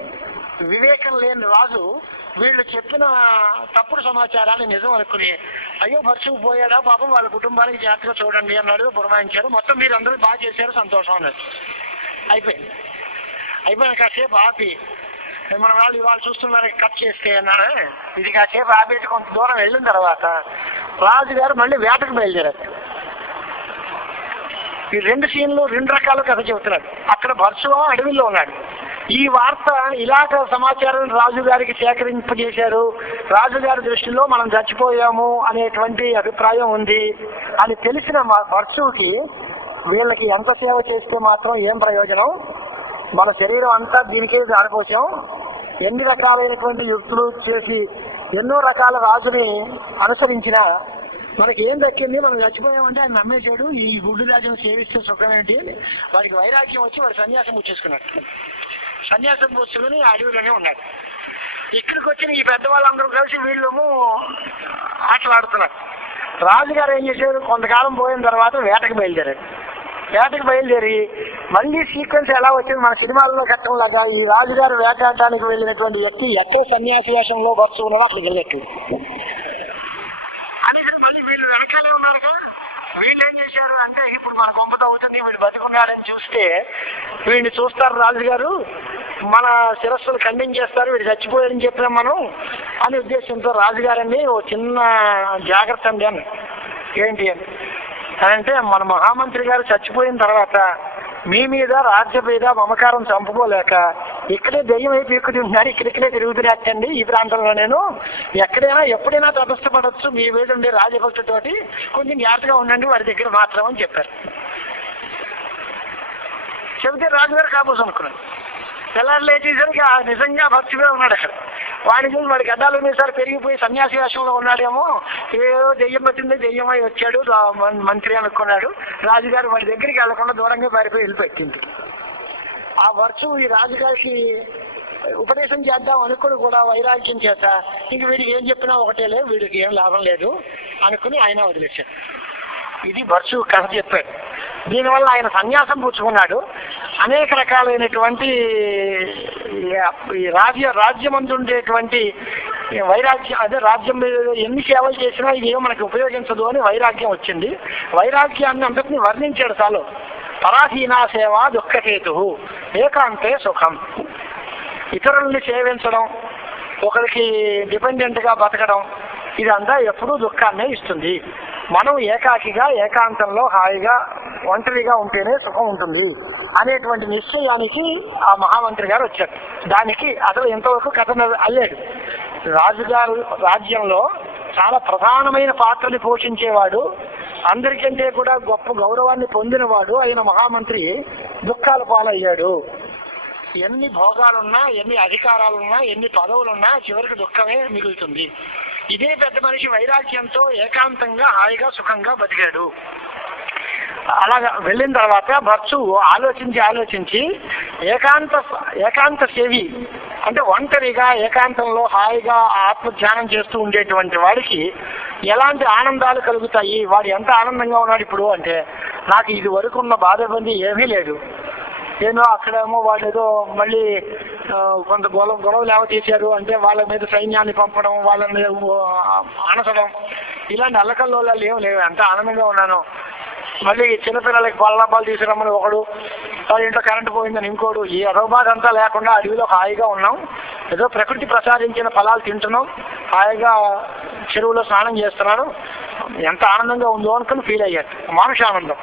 వివేకం లేని రాజు వీళ్ళు చెప్పిన తప్పుడు సమాచారాన్ని నిజం అనుకుని, అయ్యో భర్షువు పోయాడా పాపం వాళ్ళ కుటుంబానికి జాగ్రత్తగా చూడండి అన్నాడు, పురమాయించారు. మొత్తం మీరు అందరూ బాగా చేశారు, సంతోషం అన్నారు. అయిపోయింది. అయిపోయిన కాసేపు ఆపి, మన వాళ్ళు ఇవాళ చూస్తున్నారు కట్ చేస్తే అన్నాను, ఇది కాసేపు ఆపేసి కొంత దూరం వెళ్ళిన తర్వాత రాజుగారు మళ్ళీ వేటకు బయలుదేరారు. ఈ రెండు సీన్లు రెండు రకాల కథ చెబుతున్నాడు. అక్కడ భర్షువు అడవిలో ఉన్నాడు. ఈ వార్త ఇలాగ సమాచారం రాజుగారికి సేకరింపజేశారు, రాజుగారి దృష్టిలో మనం చచ్చిపోయాము అనేటువంటి అభిప్రాయం ఉంది అని తెలిసిన భర్షువుకి వీళ్ళకి ఎంత సేవ చేస్తే మాత్రం ఏం ప్రయోజనం, మన శరీరం అంతా దీనికే దారిపోసాం, ఎన్ని రకాలైనటువంటి యుక్తులు చేసి ఎన్నో రకాల రాజుని అనుసరించినా మనకి ఏం దక్కింది, మనం చచ్చిపోయామంటే ఆయన నమ్మేశాడు, ఈ గుడ్డు రాజ్యం సేవిస్తే సుఖం ఏంటి, వాడికి వైరాగ్యం వచ్చి వాడు సన్యాసం పుచ్చేసుకున్నాడు. సన్యాసం పుచ్చుకొని అడవిలోనే ఉన్నాడు. ఇక్కడికి వచ్చిన ఈ పెద్దవాళ్ళందరూ కలిసి వీళ్ళము ఆటలాడుతున్నారు. రాజుగారు ఏం చేశారు, కొంతకాలం పోయిన తర్వాత వేటకు బయలుదేరారు. వేటకు బయలుదేరి మళ్ళీ సీక్వెన్స్ ఎలా వచ్చింది మన సినిమాల్లో కట్టంలాగా, ఈ రాజుగారు వేటాడటానికి వెళ్ళినటువంటి వ్యక్తి ఎక్కడ సన్యాసి వేషంలో బస్సు ఉన్నదో అక్కడికి వెళ్ళట్టు అనేసరి మళ్ళీ వీళ్ళు వెనకాలే ఉన్నారు కదా. వీళ్ళు ఏం చేశారు అంటే, ఇప్పుడు మన కొంపతో అవుతుంది, వీడు బతికున్నాడని చూస్తే వీడిని చూస్తారు రాజుగారు, మన శిరస్సులు ఖండించేస్తారు, వీడు చచ్చిపోయారని చెప్పినాం మనం అనే ఉద్దేశంతో రాజుగారని ఓ చిన్న జాగ్రత్త అండి అని. ఏంటి అని అంటే, మన మహామంత్రి గారు చచ్చిపోయిన తర్వాత మీ మీద రాజ్య మీద మమకారం చంపుకోలేక ఇక్కడే దెయ్యం అయిపోయి తింటున్నాడు, ఇక్కడిక్కడే తిరుగుతున్నట్టండి ఈ ప్రాంతంలో, నేను ఎక్కడైనా ఎప్పుడైనా తపస్సు పడవచ్చు, మీ మీద ఉండే రాజభక్తితోటి కొంచెం జాగ్రత్తగా ఉండండి వాడి దగ్గర మాత్రం అని చెప్పారు. చెబితే రాజుగారు కాబోసు అనుకున్నాడు. తెల్లారు లేచేసరికి నిజంగా భక్తిగా ఉన్నాడు అక్కడ. వాడి చూసి వాడికి అడ్డాలు ఉన్నసారి పెరిగిపోయి సన్యాసి వేషంలో ఉన్నాడేమో, ఏదో దెయ్యం పట్టింది, దెయ్యమై వచ్చాడు మంత్రి అనుకున్నాడు. రాజుగారు వాడి దగ్గరికి వెళ్లకుండా దూరంగా పారిపోయి వెళ్ళిపెట్టింది. ఆ వర్షం ఈ రాజుగారికి ఉపదేశం చేద్దాం అనుకుని కూడా వైరాగ్యం చేత ఇంక వీడికి ఏం చెప్పినా ఒకటే లేదు, వీడికి ఏం లాభం లేదు అనుకుని ఆయన వదిలేశాడు. ఇది భర్షు కథ చెప్పాడు. దీనివల్ల ఆయన సన్యాసం పుచ్చుకున్నాడు. అనేక రకాలైనటువంటి రాజ్యమందు ఉండేటువంటి వైరాగ్యం, అదే రాజ్యం ఎన్ని సేవలు చేసినా ఇది ఏమో మనకి ఉపయోగించదు అని వైరాగ్యం వచ్చింది. వైరాగ్యాన్ని అందరినీ వర్ణించాడు చాలు. పరాధీనా సేవ దుఃఖకేతు ఏకాంతే సుఖం. ఇతరుల్ని సేవించడం, ఒకరికి డిపెండెంట్గా బతకడం, ఇదంతా ఎప్పుడూ దుఃఖాన్నే ఇస్తుంది. మనం ఏకాకిగా ఏకాంతంలో హాయిగా ఒంటరిగా ఉంటేనే సుఖం ఉంటుంది అనేటువంటి నిశ్చయానికి ఆ మహామంత్రి గారు వచ్చారు. దానికి అసలు ఎంతవరకు కథ అల్లాడు. రాజుగారు రాజ్యంలో చాలా ప్రధానమైన పాత్రని పోషించేవాడు, అందరికంటే కూడా గొప్ప గౌరవాన్ని పొందినవాడు అయిన మహామంత్రి దుఃఖాల పాలయ్యాడు. ఎన్ని భోగాలున్నా, ఎన్ని అధికారాలున్నా, ఎన్ని పదవులున్నా చివరికి దుఃఖమే మిగులుతుంది. ఇదే పెద్ద మనిషి వైరాగ్యంతో ఏకాంతంగా హాయిగా సుఖంగా బతికాడు. అలాగా వెళ్ళిన తర్వాత భర్షు ఆలోచించి ఏకాంత సేవి అంటే ఒంటరిగా ఏకాంతంలో హాయిగా ఆత్మధ్యానం చేస్తూ ఉండేటువంటి వాడికి ఎలాంటి ఆనందాలు కలుగుతాయి, వాడు ఎంత ఆనందంగా ఉన్నాడు ఇప్పుడు అంటే, నాకు ఇది వరకు ఉన్న బాధ ఇబ్బంది ఏమీ లేదు. ఏమో అక్కడేమో వాళ్ళు ఏదో మళ్ళీ కొంత గొడవలు ఏమో చేశారు అంటే వాళ్ళ మీద సైన్యాన్ని పంపడం, వాళ్ళని అనసడం, ఇలాంటి అల్లకల్లోలాలు ఏమి లేవు. ఎంత ఆనందంగా ఉన్నాను. మళ్ళీ చిన్నపిల్లలకి పళ్ళపాలు తీసుకురమ్మని ఒకడు, వాళ్ళ ఇంట్లో కరెంటు పోయిందని ఇంకోడు, ఈ అధోబాధ అంతా లేకుండా అడవిలో హాయిగా ఉన్నాం, ఏదో ప్రకృతి ప్రసాదించిన ఫలాలు తింటున్నాం, హాయిగా చెరువులో స్నానం చేస్తున్నాను, ఎంత ఆనందంగా ఉందో అనుకుని ఫీల్ అయ్యాడు. మానుషానందం.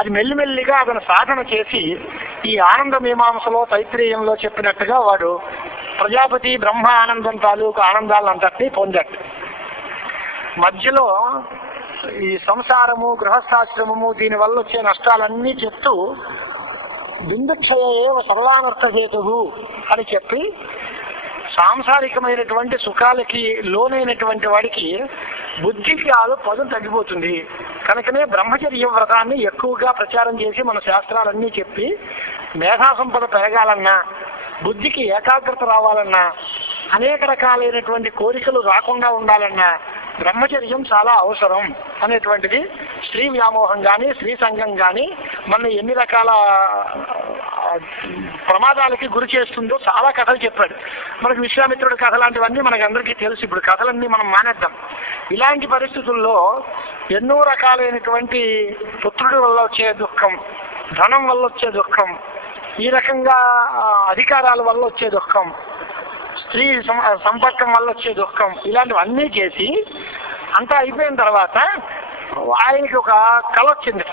అది మెల్లిమెల్లిగా అతను సాధన చేసి ఈ ఆనంద మీమాంసలో తైత్రేయంలో చెప్పినట్టుగా వాడు ప్రజాపతి బ్రహ్మ ఆనందం తాలూకు ఆనందాలంతటినీ పొందాడు. మధ్యలో ఈ సంసారము గృహస్థాశ్రమము దీనివల్ల వచ్చే నష్టాలన్నీ చెప్తూ బిందుక్షయ ఏవ సరళానర్థ హేతు అని చెప్పి సాంసారికమైనటువంటి సుఖాలకి లోనైనటువంటి వాడికి బుద్ధికి పదును తగ్గిపోతుంది కనుకనే బ్రహ్మచర్య వ్రతాన్ని ఎక్కువగా ప్రచారం చేసి మన శాస్త్రాలన్నీ చెప్పి మేధా సంపద పెరగాలన్నా, బుద్ధికి ఏకాగ్రత రావాలన్నా, అనేక రకాలైనటువంటి కోరికలు రాకుండా ఉండాలన్నా బ్రహ్మచర్యం చాలా అవసరం అనేటువంటిది స్త్రీ వ్యామోహం కానీ స్త్రీ సంఘం కానీ మన ఎన్ని రకాల ప్రమాదాలకి గురి చేస్తుందో చాలా కథలు చెప్పాడు. మనకు విశ్వామిత్రుడి కథ లాంటివన్నీ మనకు అందరికీ తెలుసు. ఇప్పుడు కథలన్నీ మనం మానేద్దాం. ఇలాంటి పరిస్థితుల్లో ఎన్నో రకాలైనటువంటి పుత్రుడి వల్ల వచ్చే దుఃఖం, ధనం వల్ల వచ్చే దుఃఖం, ఈ రకంగా అధికారాల వల్ల వచ్చే దుఃఖం, స్త్రీ సంపర్కం వల్ల వచ్చే దుఃఖం, ఇలాంటివన్నీ చేసి అంతా అయిపోయిన తర్వాత ఆయనకి ఒక కళ వచ్చింది.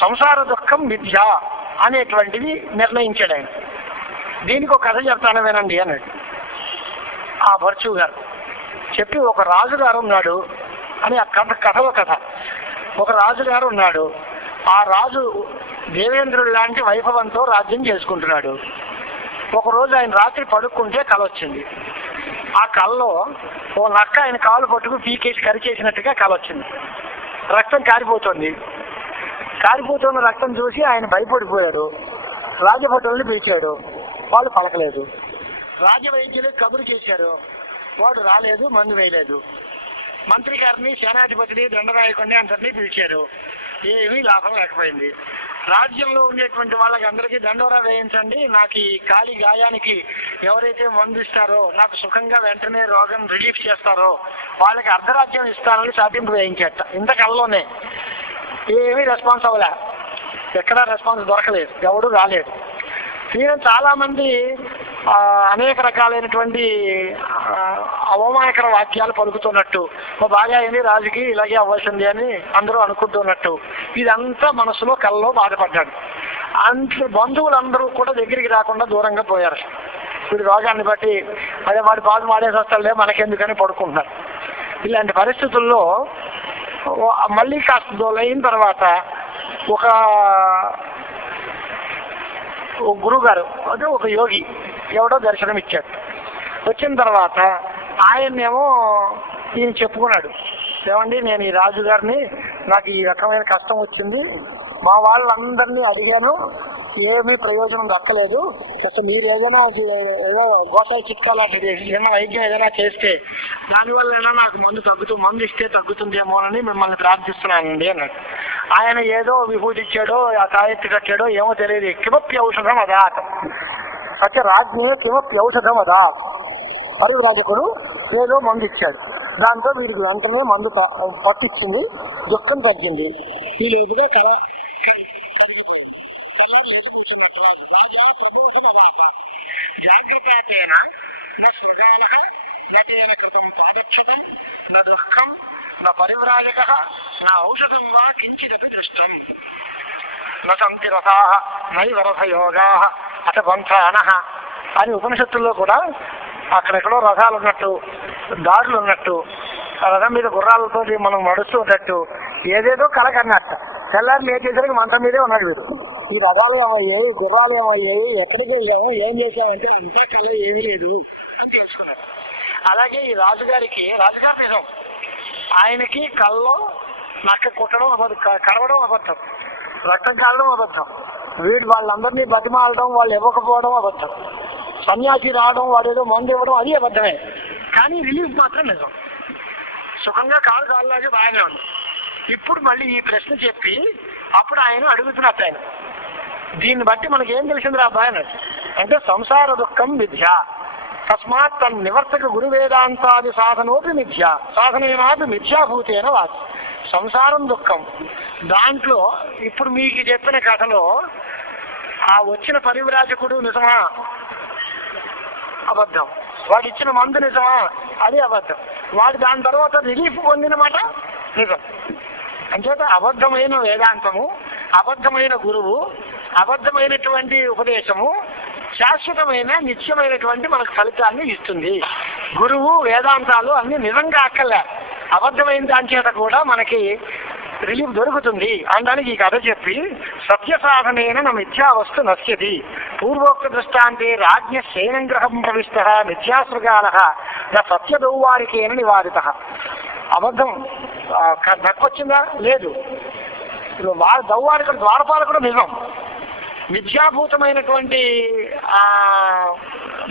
సంసార దుఃఖం మిథ్య అనేటువంటిది నిర్ణయించాడు ఆయన. దీనికి ఒక కథ చెప్తాను వినండి అన్నాడు ఆ భర్చు గారు. చెప్పి ఒక రాజుగారు ఉన్నాడు అని ఆ కథలో కథ. ఒక రాజుగారు ఉన్నాడు. ఆ రాజు దేవేంద్రుడు లాంటి వైభవంతో రాజ్యం చేసుకుంటున్నాడు. ఒకరోజు ఆయన రాత్రి పడుకుంటే కల వచ్చింది. ఆ కళలో ఓ నక్క ఆయన కాలు పట్టుకు పీకేసి కరిచేసినట్టుగా కల వచ్చింది. రక్తం కారిపోతుంది. కారిపోతున్న రక్తం చూసి ఆయన భయపడిపోయాడు. రాజభటుల్ని పిలిచాడు. వాళ్ళు పలకలేదు. రాజవైద్యులు కబురు చేశారు. వాడు రాలేదు, మందు వేయలేదు. మంత్రి గారిని, సేనాధిపతిని, దండనాయకుడిని అందరినీ పిలిచారు. ఏమీ లాభం లేకపోయింది. రాజ్యంలో ఉండేటువంటి వాళ్ళకి అందరికీ దండోరా వేయించండి, నాకు ఈ కాలి గాయానికి ఎవరైతే మందు ఇస్తారో, నాకు సుఖంగా వెంటనే రోగం రిలీఫ్ చేస్తారో వాళ్ళకి అర్ధరాజ్యం ఇస్తారని సాధింపు వేయించట. ఇంత కల్లోనే ఏమీ రెస్పాన్స్ అవ్వలే. ఎక్కడా రెస్పాన్స్ దొరకలేదు. ఎవడు రాలేదు. ఈయన చాలా మంది అనేక రకాలైనటువంటి అవమానకర వాక్యాలు పలుకుతున్నట్టు, బాగా అయింది రాజుకి ఇలాగే అవ్వాల్సింది అని అందరూ అనుకుంటున్నట్టు ఇదంతా మనసులో కల్లో బాధపడ్డాడు. అంత బంధువులందరూ కూడా దగ్గరికి రాకుండా దూరంగా పోయారు. వీడి రోగాన్ని బట్టి అదే వాడి బాధ వాడేసి వస్తాడులే మనకెందుకని పడుకుంటున్నారు. ఇలాంటి పరిస్థితుల్లో మళ్ళీ కాస్త దూలైన తర్వాత ఒక గురుగారు, అదే ఒక యోగి ఎవడో దర్శనం ఇచ్చాడు. వచ్చిన తర్వాత ఆయన్నేమో ఈయన చెప్పుకున్నాడు, ఏమండి నేను ఈ రాజుగారిని, నాకు ఈ రకమైన కష్టం వచ్చింది, మా వాళ్ళందరినీ అడిగాను, ఏమీ ప్రయోజనం దక్కలేదు, అసలు మీరు ఏదైనా ఏదో గోసాల చిట్కాలా మీరు ఏమో వైద్యం ఏదైనా చేస్తే దానివల్ల నాకు మందు ఇస్తే తగ్గుతుందేమోనని మిమ్మల్ని ప్రార్థిస్తున్నానండి అన్నాడు. ఆయన ఏదో విభూతి ఇచ్చాడో ఆ తాయెత్తి కట్టాడో ఏమో తెలియదు. కిమప్పి ఔషధం అదాత అంటే రాజ్ఞే కిమప్పి ఔషధం అదాత్. పరివ్రాజకుడు ఏదో మందు ఇచ్చాడు. దాంతో వీడికి వెంటనే మందు పట్టించింది, దుఃఖం తగ్గింది. ఈ లోపుగా కళ కరిగిపోయింది. తెల్లారు లేచి కూర్చున్నట్టు రాజా ప్రబోధం అవాప జాగ్రత్తేన నా సృగాల నటేన కృతం పాదక్షతం నా దుఃఖం నా పరివ్రాజక నా ఔషధం వా కించిదపి దృష్టం నసంతి రథా నైవ రథయోగా అత పంథాన అని ఉపనిషత్తుల్లో కూడా అక్కడెక్కడో రథాలు ఉన్నట్టు, దారులు ఉన్నట్టు, రథం మీద గుర్రాలతో మనం నడుస్తూ ఉన్నట్టు ఏదేదో కలకన్నట్ట. తెల్లారి లేచేసరికి మంచం మీదే ఉన్నాడు వీడు. ఈ రథాలు ఏమయ్యాయి, గుర్రాలు ఏమయ్యాయి, ఎక్కడికి వెళ్ళాము, ఏం చేసామంటే అంతా కళ ఏమీ లేదు అని తెలుసుకున్నాడు. అలాగే ఈ రాజుగారి నిజం, ఆయనకి కళ్ళలో నక్క కుట్టడం కరవడం అబద్ధం, రక్తం కారడం అబద్ధం, వీడు వాళ్ళందరినీ బతిమాలడం, వాళ్ళు ఇవ్వకపోవడం అబద్ధం, సన్యాసి రావడం, వాడేదో మందు ఇవ్వడం అది అబద్ధమే. కానీ రిలీఫ్ మాత్రం నిజం. సుఖంగా కాళ్ళలాగే బాగానే ఉంది. ఇప్పుడు మళ్ళీ ఈ ప్రశ్న చెప్పి అప్పుడు ఆయన అడుగుతున్నట్టు ఆయన, దీన్ని బట్టి మనకి ఏం తెలిసిందిరా అబ్బాయి అన్నట్టు. అంటే సంసార దుఃఖం మిథ్య, తస్మాత్ తన్ నివర్తక గురు వేదాంతాది సాధనోపి మిథ్య, సాధనేనాపి మిథ్యాభూతేన వాచి. సంసారం దుఃఖం. దాంట్లో ఇప్పుడు మీకు చెప్పిన కథలో ఆ వచ్చిన పరివ్రాజకుడు నిజమా? అబద్ధం. వాడు ఇచ్చిన మందు నిజమా? అది అబద్ధం. వాడు దాని తర్వాత రిలీఫ్ పొందిన మాట నిజం. అంచేత అబద్ధమైన వేదాంతము, అబద్ధమైన గురువు, అబద్ధమైనటువంటి ఉపదేశము శాశ్వతమైన నిత్యమైనటువంటి మనకు ఫలితాన్ని ఇస్తుంది. గురువు వేదాంతాలు అన్ని నిజంగా అక్కర్లే, అబద్ధమైన దాని చేత కూడా మనకి రిలీఫ్ దొరుకుతుంది అనడానికి ఈ కథ చెప్పి, సత్య సాధనైన నా మిథ్యావస్తు నశ్యతి పూర్వోక్త దృష్టాంతే రాజ్ఞ శయనం గ్రహం ప్రవిష్ట మిథ్యాసృగాల నా సత్యదౌవారికేన నివారిత. అబద్ధం నక్కొచ్చిందా? లేదు. దౌవారికుడు ద్వారపాలకుడు నిజం. మిథ్యాభూతమైనటువంటి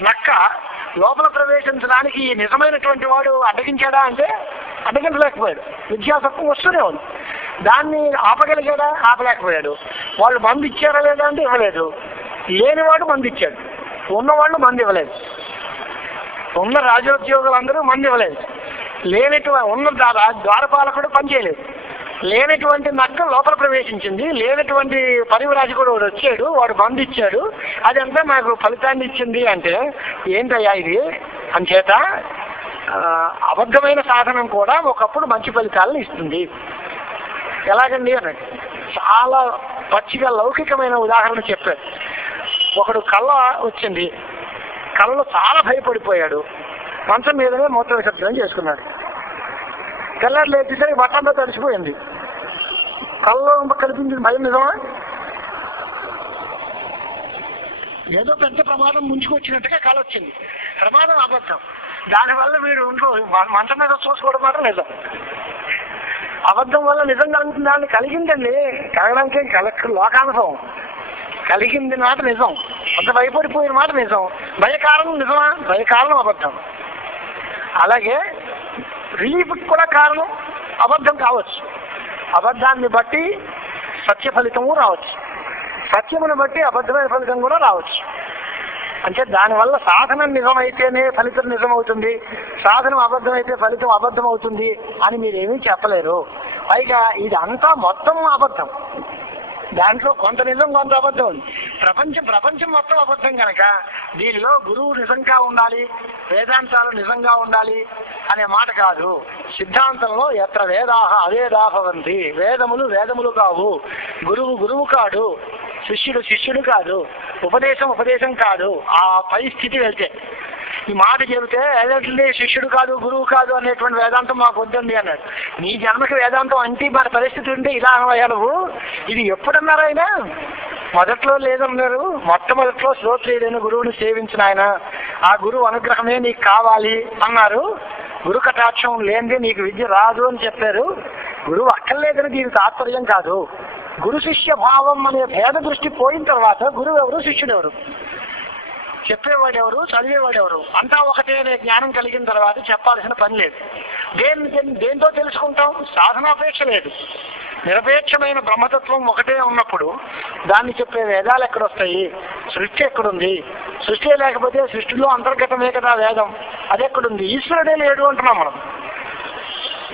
నక్క లోపల ప్రవేశించడానికి నిజమైనటువంటి వాడు అడ్డగించాడా అంటే అడ్డగించలేకపోయాడు. విద్యాసత్వం వస్తూనే ఉంది. దాన్ని ఆపగలిగాడా? ఆపలేకపోయాడు. వాళ్ళు మంది ఇచ్చారా లేదా అంటే ఇవ్వలేదు. లేనివాడు మంది ఇచ్చాడు, ఉన్నవాళ్ళు మంది ఇవ్వలేదు. ఉన్న రాజోద్యోగులందరూ మంది ఇవ్వలేదు. ఉన్న ద్వారపాలకుడు పనిచేయలేదు. లేనటువంటి నక్క లోపల ప్రవేశించింది. లేనటువంటి పరివరాజకుడు వచ్చాడు, వాడు మంది ఇచ్చాడు. అదంతా మాకు ఫలితాన్ని ఇచ్చింది అంటే ఏంటయ్యా ఇది? అంచేత అబద్ధమైన సాధనం కూడా ఒకప్పుడు మంచి ఫలితాలను ఇస్తుంది. ఎలాగండి అని చాలా పచ్చిగా లౌకికమైన ఉదాహరణ చెప్పారు. ఒకడు కళ్ళ వచ్చింది, కళ్ళలో చాలా భయపడిపోయాడు. మంచం మీదనే మూత్ర విసర్జన చేసుకున్నాడు. తెల్లారు లేచేసరికి బట్టంతా తడిసిపోయింది. కళ్ళలో కల్పించిన భయం నిజమా? ఏదో పెద్ద ప్రమాదం ముంచుకొచ్చినట్టుగా కళ వచ్చింది. ప్రమాదం అబద్ధం. దానివల్ల మీరు ఇంట్లో మంచం మీద చూసుకోవడం మాత్రం నిజం. అబద్ధం వల్ల నిజం కలుగుతుంది. దాన్ని కలిగిందండి, కలగడానికి లోకానుభవం. కలిగింది మాట నిజం, అంత భయపడిపోయిన మాట నిజం. భయకారణం నిజమా? భయకారణం అబద్ధం. అలాగే రిలీఫ్కి కూడా కారణం అబద్ధం కావచ్చు. అబద్ధాన్ని బట్టి సత్య ఫలితము రావచ్చు, సత్యమును బట్టి అబద్ధమైన ఫలితం కూడా రావచ్చు. అంటే దానివల్ల సాధనం నిజమైతేనే ఫలితం నిజమవుతుంది, సాధనం అబద్ధమైతే ఫలితం అబద్ధం అవుతుంది అని మీరేమీ చెప్పలేరు. పైగా ఇదంతా మొత్తం అబద్ధం. దాంట్లో కొంత నిజం, కొంత అబద్ధం ఉంది. ప్రపంచం మొత్తం అబద్ధం కనుక దీనిలో గురువు నిజంగా ఉండాలి, వేదాంతాలు నిజంగా ఉండాలి అనే మాట కాదు. సిద్ధాంతంలో ఎత్ర వేదాహ అవేదాభవంతి, వేదములు కావు, గురువు కాడు, శిష్యుడు కాదు, ఉపదేశం కాదు. ఆ పై స్థితి వెళ్తే ఈ మాట చెబితే ఏదంటే శిష్యుడు కాదు, గురువు కాదు అనేటువంటి వేదాంతం మాకు వద్దండి అన్నాడు. నీ జన్మకి వేదాంతం అంటే మరి పరిస్థితి ఉంటే ఇలా అనవయ్యా నువ్వు. ఇది ఎప్పుడన్నారు ఆయన? మొదట్లో లేదన్నారు. మొట్టమొదట్లో శ్రోత్రియుడైన గురువుని సేవించిన ఆయన, ఆ గురువు అనుగ్రహమే నీకు కావాలి అన్నారు. గురు కటాక్షం లేనిదే నీకు విద్య రాదు అని చెప్పారు. గురువు అక్కర్లేదని దీని తాత్పర్యం కాదు. గురు శిష్య భావం అనే భేద దృష్టి పోయిన తర్వాత గురువు ఎవరు, శిష్యుడు ఎవరు, చెప్పేవాడెవరు, చదివేవాడెవరు అంతా ఒకటే అనే జ్ఞానం కలిగిన తర్వాత చెప్పాల్సిన పని లేదు. దేంతో తెలుసుకుంటాం? సాధనాపేక్ష లేదు. నిరపేక్షమైన బ్రహ్మతత్వం ఒకటే ఉన్నప్పుడు దాన్ని చెప్పే వేదాలు ఎక్కడొస్తాయి? సృష్టి ఎక్కడుంది? సృష్టి లేకపోతే సృష్టిలో అంతర్గతమే కదా వేదం. అది ఎక్కడుంది? ఈశ్వరుడే లేడు అంటున్నాం మనం.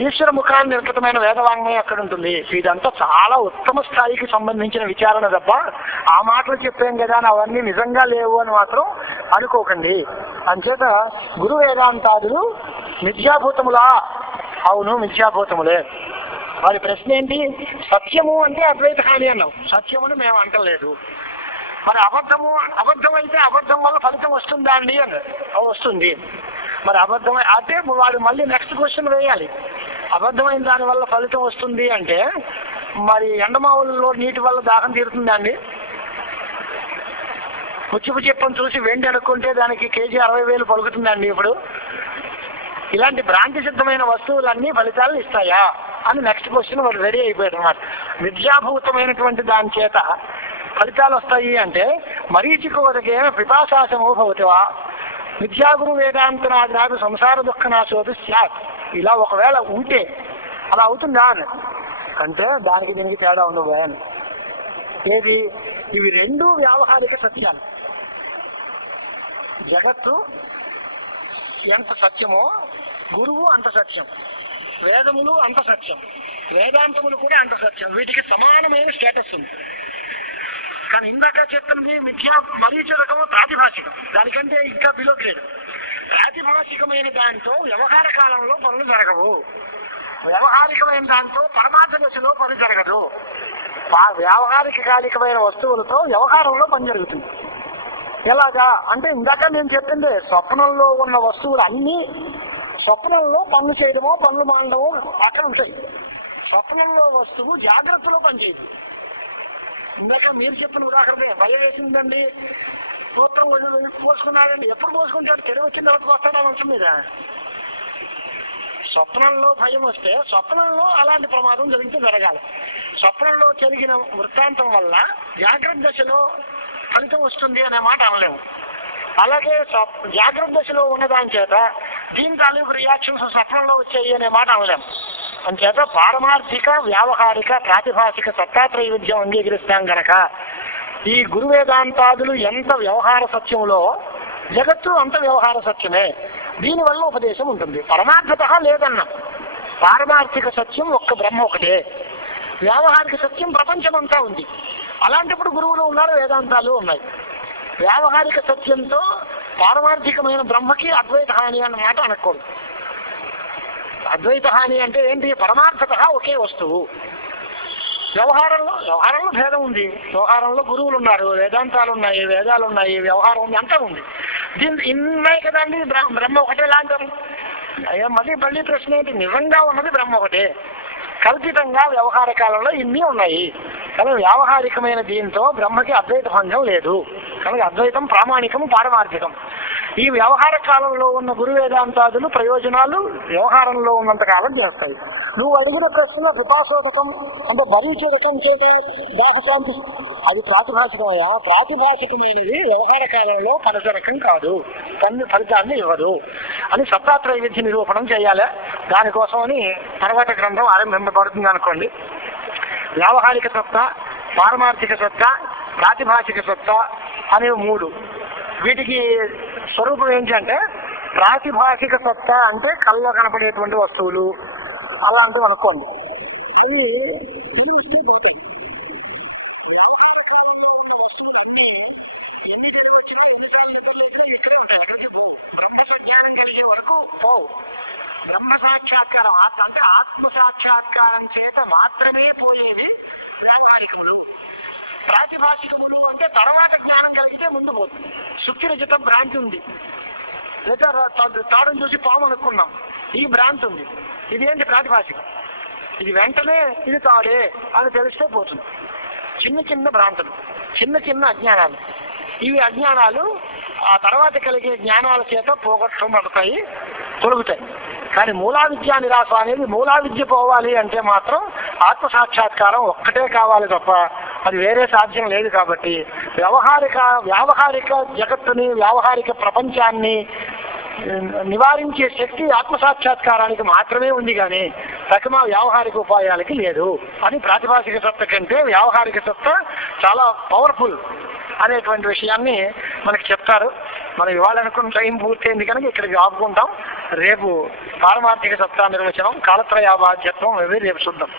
ఈశ్వర ముఖాన్ని నిర్గతమైన వేదవాంగ్మయం ఎక్కడ ఉంటుంది? ఇదంతా చాలా ఉత్తమ స్థాయికి సంబంధించిన విచారణ తప్ప ఆ మాటలు చెప్పాం కదా అని అవన్నీ నిజంగా లేవు అని మాత్రం అనుకోకండి. అంచేత గురు వేదాంతాదులు మిథ్యాభూతములా? అవును, మిథ్యాభూతములే. వారి ప్రశ్న ఏంటి? సత్యము అంటే అద్వైత హాని అన్నాం, సత్యమును మేము అంటలేదు. మరి అబద్ధం అయితే అబద్ధం వల్ల ఫలితం వస్తుందా అండి అన్నారు. వస్తుంది. మరి అబద్ధమై అంటే వాడు మళ్ళీ నెక్స్ట్ క్వశ్చన్ వేయాలి. అబద్ధమైన దాని వల్ల ఫలితం వస్తుంది అంటే మరి ఎండమావులలో నీటి వల్ల దాహం తీరుతుందా అండి? ముచ్చిపు చెప్పని చూసి వెండి అనుకుంటే దానికి కేజీ 60,000 పలుకుతుందండి. ఇప్పుడు ఇలాంటి భ్రాంతి సిద్ధమైన వస్తువులన్నీ ఫలితాలు ఇస్తాయా అని నెక్స్ట్ క్వశ్చన్ వాడు రెడీ అయిపోయాడు అన్నమాట. విద్యాభూతమైనటువంటి దాని చేత ఫలితాలు వస్తాయి అంటే మరీచికోదకేన పిపాశాసమో భవతివా విద్యాగురు వేదాంతనాది సంసార దుఃఖనాశోది స్యాత్. ఇలా ఒకవేళ ఉంటే అలా అవుతుందా అని అంటే దానికి దీనికి తేడా ఉండవు అని. ఏది? ఇవి రెండు వ్యావహారిక సత్యాలు. జగత్తు ఎంత సత్యమో గురువు అంత సత్యం, వేదములు అంత సత్యం. వేదాంతములు కూడా అంత సత్యం. వీటికి సమానమైన స్టేటస్ ఉంది. కానీ ఇందాక చెప్తున్నది మిథ్యా మరీచరకము ప్రాతిభాషికం, దానికంటే ఇంకా బిలో గ్రేడ్. ప్రాతిభాషికమైన దాంతో వ్యవహార కాలంలో పనులు జరగవు, వ్యవహారికమైన దాంతో పరమార్థ దశలో పని జరగదు. వ్యావహారిక కాలికమైన వస్తువులతో వ్యవహారంలో పని జరుగుతుంది. ఎలాగా అంటే ఇందాక నేను చెప్పింది, స్వప్నంలో ఉన్న వస్తువులు అన్నీ స్వప్నంలో పనులు చేయడమో పనులు మానడమో అక్కడ ఉంటాయి. స్వప్నంలో వస్తువు జాగ్రత్తలో పనిచేయదు. ఇందాక మీరు చెప్పిన ఉదాహరణ, భయం వేసిందండి, మూత్రం పోసుకున్నాడండి, ఎప్పుడు పోసుకుంటాడు? తెలివి వచ్చిన తర్వాత వస్తాడా మంచం మీద? స్వప్నంలో భయం వస్తే స్వప్నంలో అలాంటి ప్రమాదం జరిగితే జరగాలి. స్వప్నంలో జరిగిన వృత్తాంతం వల్ల జాగ్రత్త దశలో ఫలితం వస్తుంది అనే మాట అనలేము. అలాగే జాగ్రత్త దశలో ఉన్నదాని చేత దీని తాలూకు రియాక్షన్స్ స్వప్నంలో వచ్చాయి అనే మాట అనలేము. అంచేత పారమార్థిక వ్యావహారిక ప్రాతిభాషిక సత్తాత్రయ విద్యం అంగీకరిస్తాం గనక ఈ గురు వేదాంతాదులు ఎంత వ్యవహార సత్యంలో జగత్తు అంత వ్యవహార సత్యమే. దీనివల్ల ఉపదేశం ఉంటుంది. పరమార్థత లేదన్నా, పారమార్థిక సత్యం ఒక్క బ్రహ్మ ఒకటే, వ్యావహారిక సత్యం ప్రపంచమంతా ఉంది. అలాంటప్పుడు గురువులు ఉన్నారు, వేదాంతాలు ఉన్నాయి. వ్యావహారిక సత్యంతో పారమార్థికమైన బ్రహ్మకి అద్వైత హాని అన్నమాట అనకూడదు. అద్వైత హాని అంటే ఏంటి? పరమార్థత ఒకే వస్తువు. వ్యవహారంలో భేదం ఉంది. వ్యవహారంలో గురువులు ఉన్నారు, వేదాంతాలు ఉన్నాయి, వేదాలు ఉన్నాయి, వ్యవహారం ఉంది, అంతా ఉంది. దీని ఇన్నాయి కదండి. బ్రహ్మ ఒకటే లాంటారు. మళ్ళీ ప్రశ్న ఏంటి? నిజంగా ఉన్నది బ్రహ్మ ఒకటే, కల్పితంగా వ్యవహార కాలంలో ఇన్ని ఉన్నాయి. కానీ వ్యావహారికమైన దీంతో బ్రహ్మకి అద్వైత భంగం లేదు. కనుక అద్వైతం ప్రామాణికం, పారమార్థికం. ఈ వ్యవహార కాలంలో ఉన్న గురు వేదాంతాదులు ప్రయోజనాలు వ్యవహారంలో ఉన్నంత కాలం చేస్తాయి. నువ్వు అడిగిన ప్రశ్న పిపాసోదకం అంటే భరించదకం చేత దాహశాంతి, అది ప్రాతిభాషికమయ్యా. ప్రాతిభాషికమైనది వ్యవహార కాలంలో ఫలసరకం కాదు, ఫలితాన్ని ఇవ్వదు అని సత్తాత్రయ విద్య నిరూపణం చేయాలి. దానికోసమని తర్వాత గ్రంథం ఆరంభింపబడుతుంది అనుకోండి. వ్యావహారిక సత్తా, పారమార్థిక సత్తా, ప్రాతిభాషిక సత్తా అనేవి మూడు. వీటికి స్వరూపం ఏంటంటే, ప్రాతిభాషిక సత్తా అంటే కళ్ళలో కనపడేటువంటి వస్తువులు అలాంటివి అనుకోండి. అవి బ్రహ్మజ్ఞానం కలిగే వరకు బ్రహ్మ సాక్షాత్కారం అంటే ఆత్మ సాక్షాత్కారం చేత మాత్రమే పోయేది వ్యావహారికములు. ప్రాతిభాషికములు అంటే తర్వాత జ్ఞానం కలిగితే ముందు పోతుంది. సుఖిరజిత భ్రాంతి ఉంది, లేదా తాడును చూసి పాము అనుకున్నాం, ఈ భ్రాంతి ఉంది. ఇది ఏంటి? ప్రాతిభాషికం. ఇది వెంటనే ఇది తాడే అని తెలిస్తే పోతుంది. చిన్న చిన్న భ్రాంతులు, చిన్న చిన్న అజ్ఞానాలు. ఇవి అజ్ఞానాలు ఆ తర్వాత కలిగే జ్ఞానాల చేత పోగొట్టబడతాయి, తొలుగుతాయి. కానీ మూలా విద్యా నిరాశ అనేది, మూలా విద్య పోవాలి అంటే మాత్రం ఆత్మ సాక్షాత్కారం ఒక్కటే కావాలి తప్ప అది వేరే సాధ్యం లేదు. కాబట్టి వ్యావహారిక జగత్తుని, వ్యావహారిక ప్రపంచాన్ని నివారించే శక్తి ఆత్మ సాక్షాత్కారానికి మాత్రమే ఉంది, కానీ రకమా వ్యావహారిక ఉపాయాలకి లేదు అని ప్రాతిభాషిక సత్త కంటే వ్యావహారిక సత్త చాలా పవర్ఫుల్ అనేటువంటి విషయాన్ని మనకి చెప్తారు. మనం ఇవ్వాలనుకున్న టైం పూర్తయింది కనుక ఇక్కడికి ఆపుకుంటాం. రేపు పారమార్థిక సత్తా నిర్వచనం, కాలత్రయాబాధ్యత్వం అవి రేపు చూద్దాం.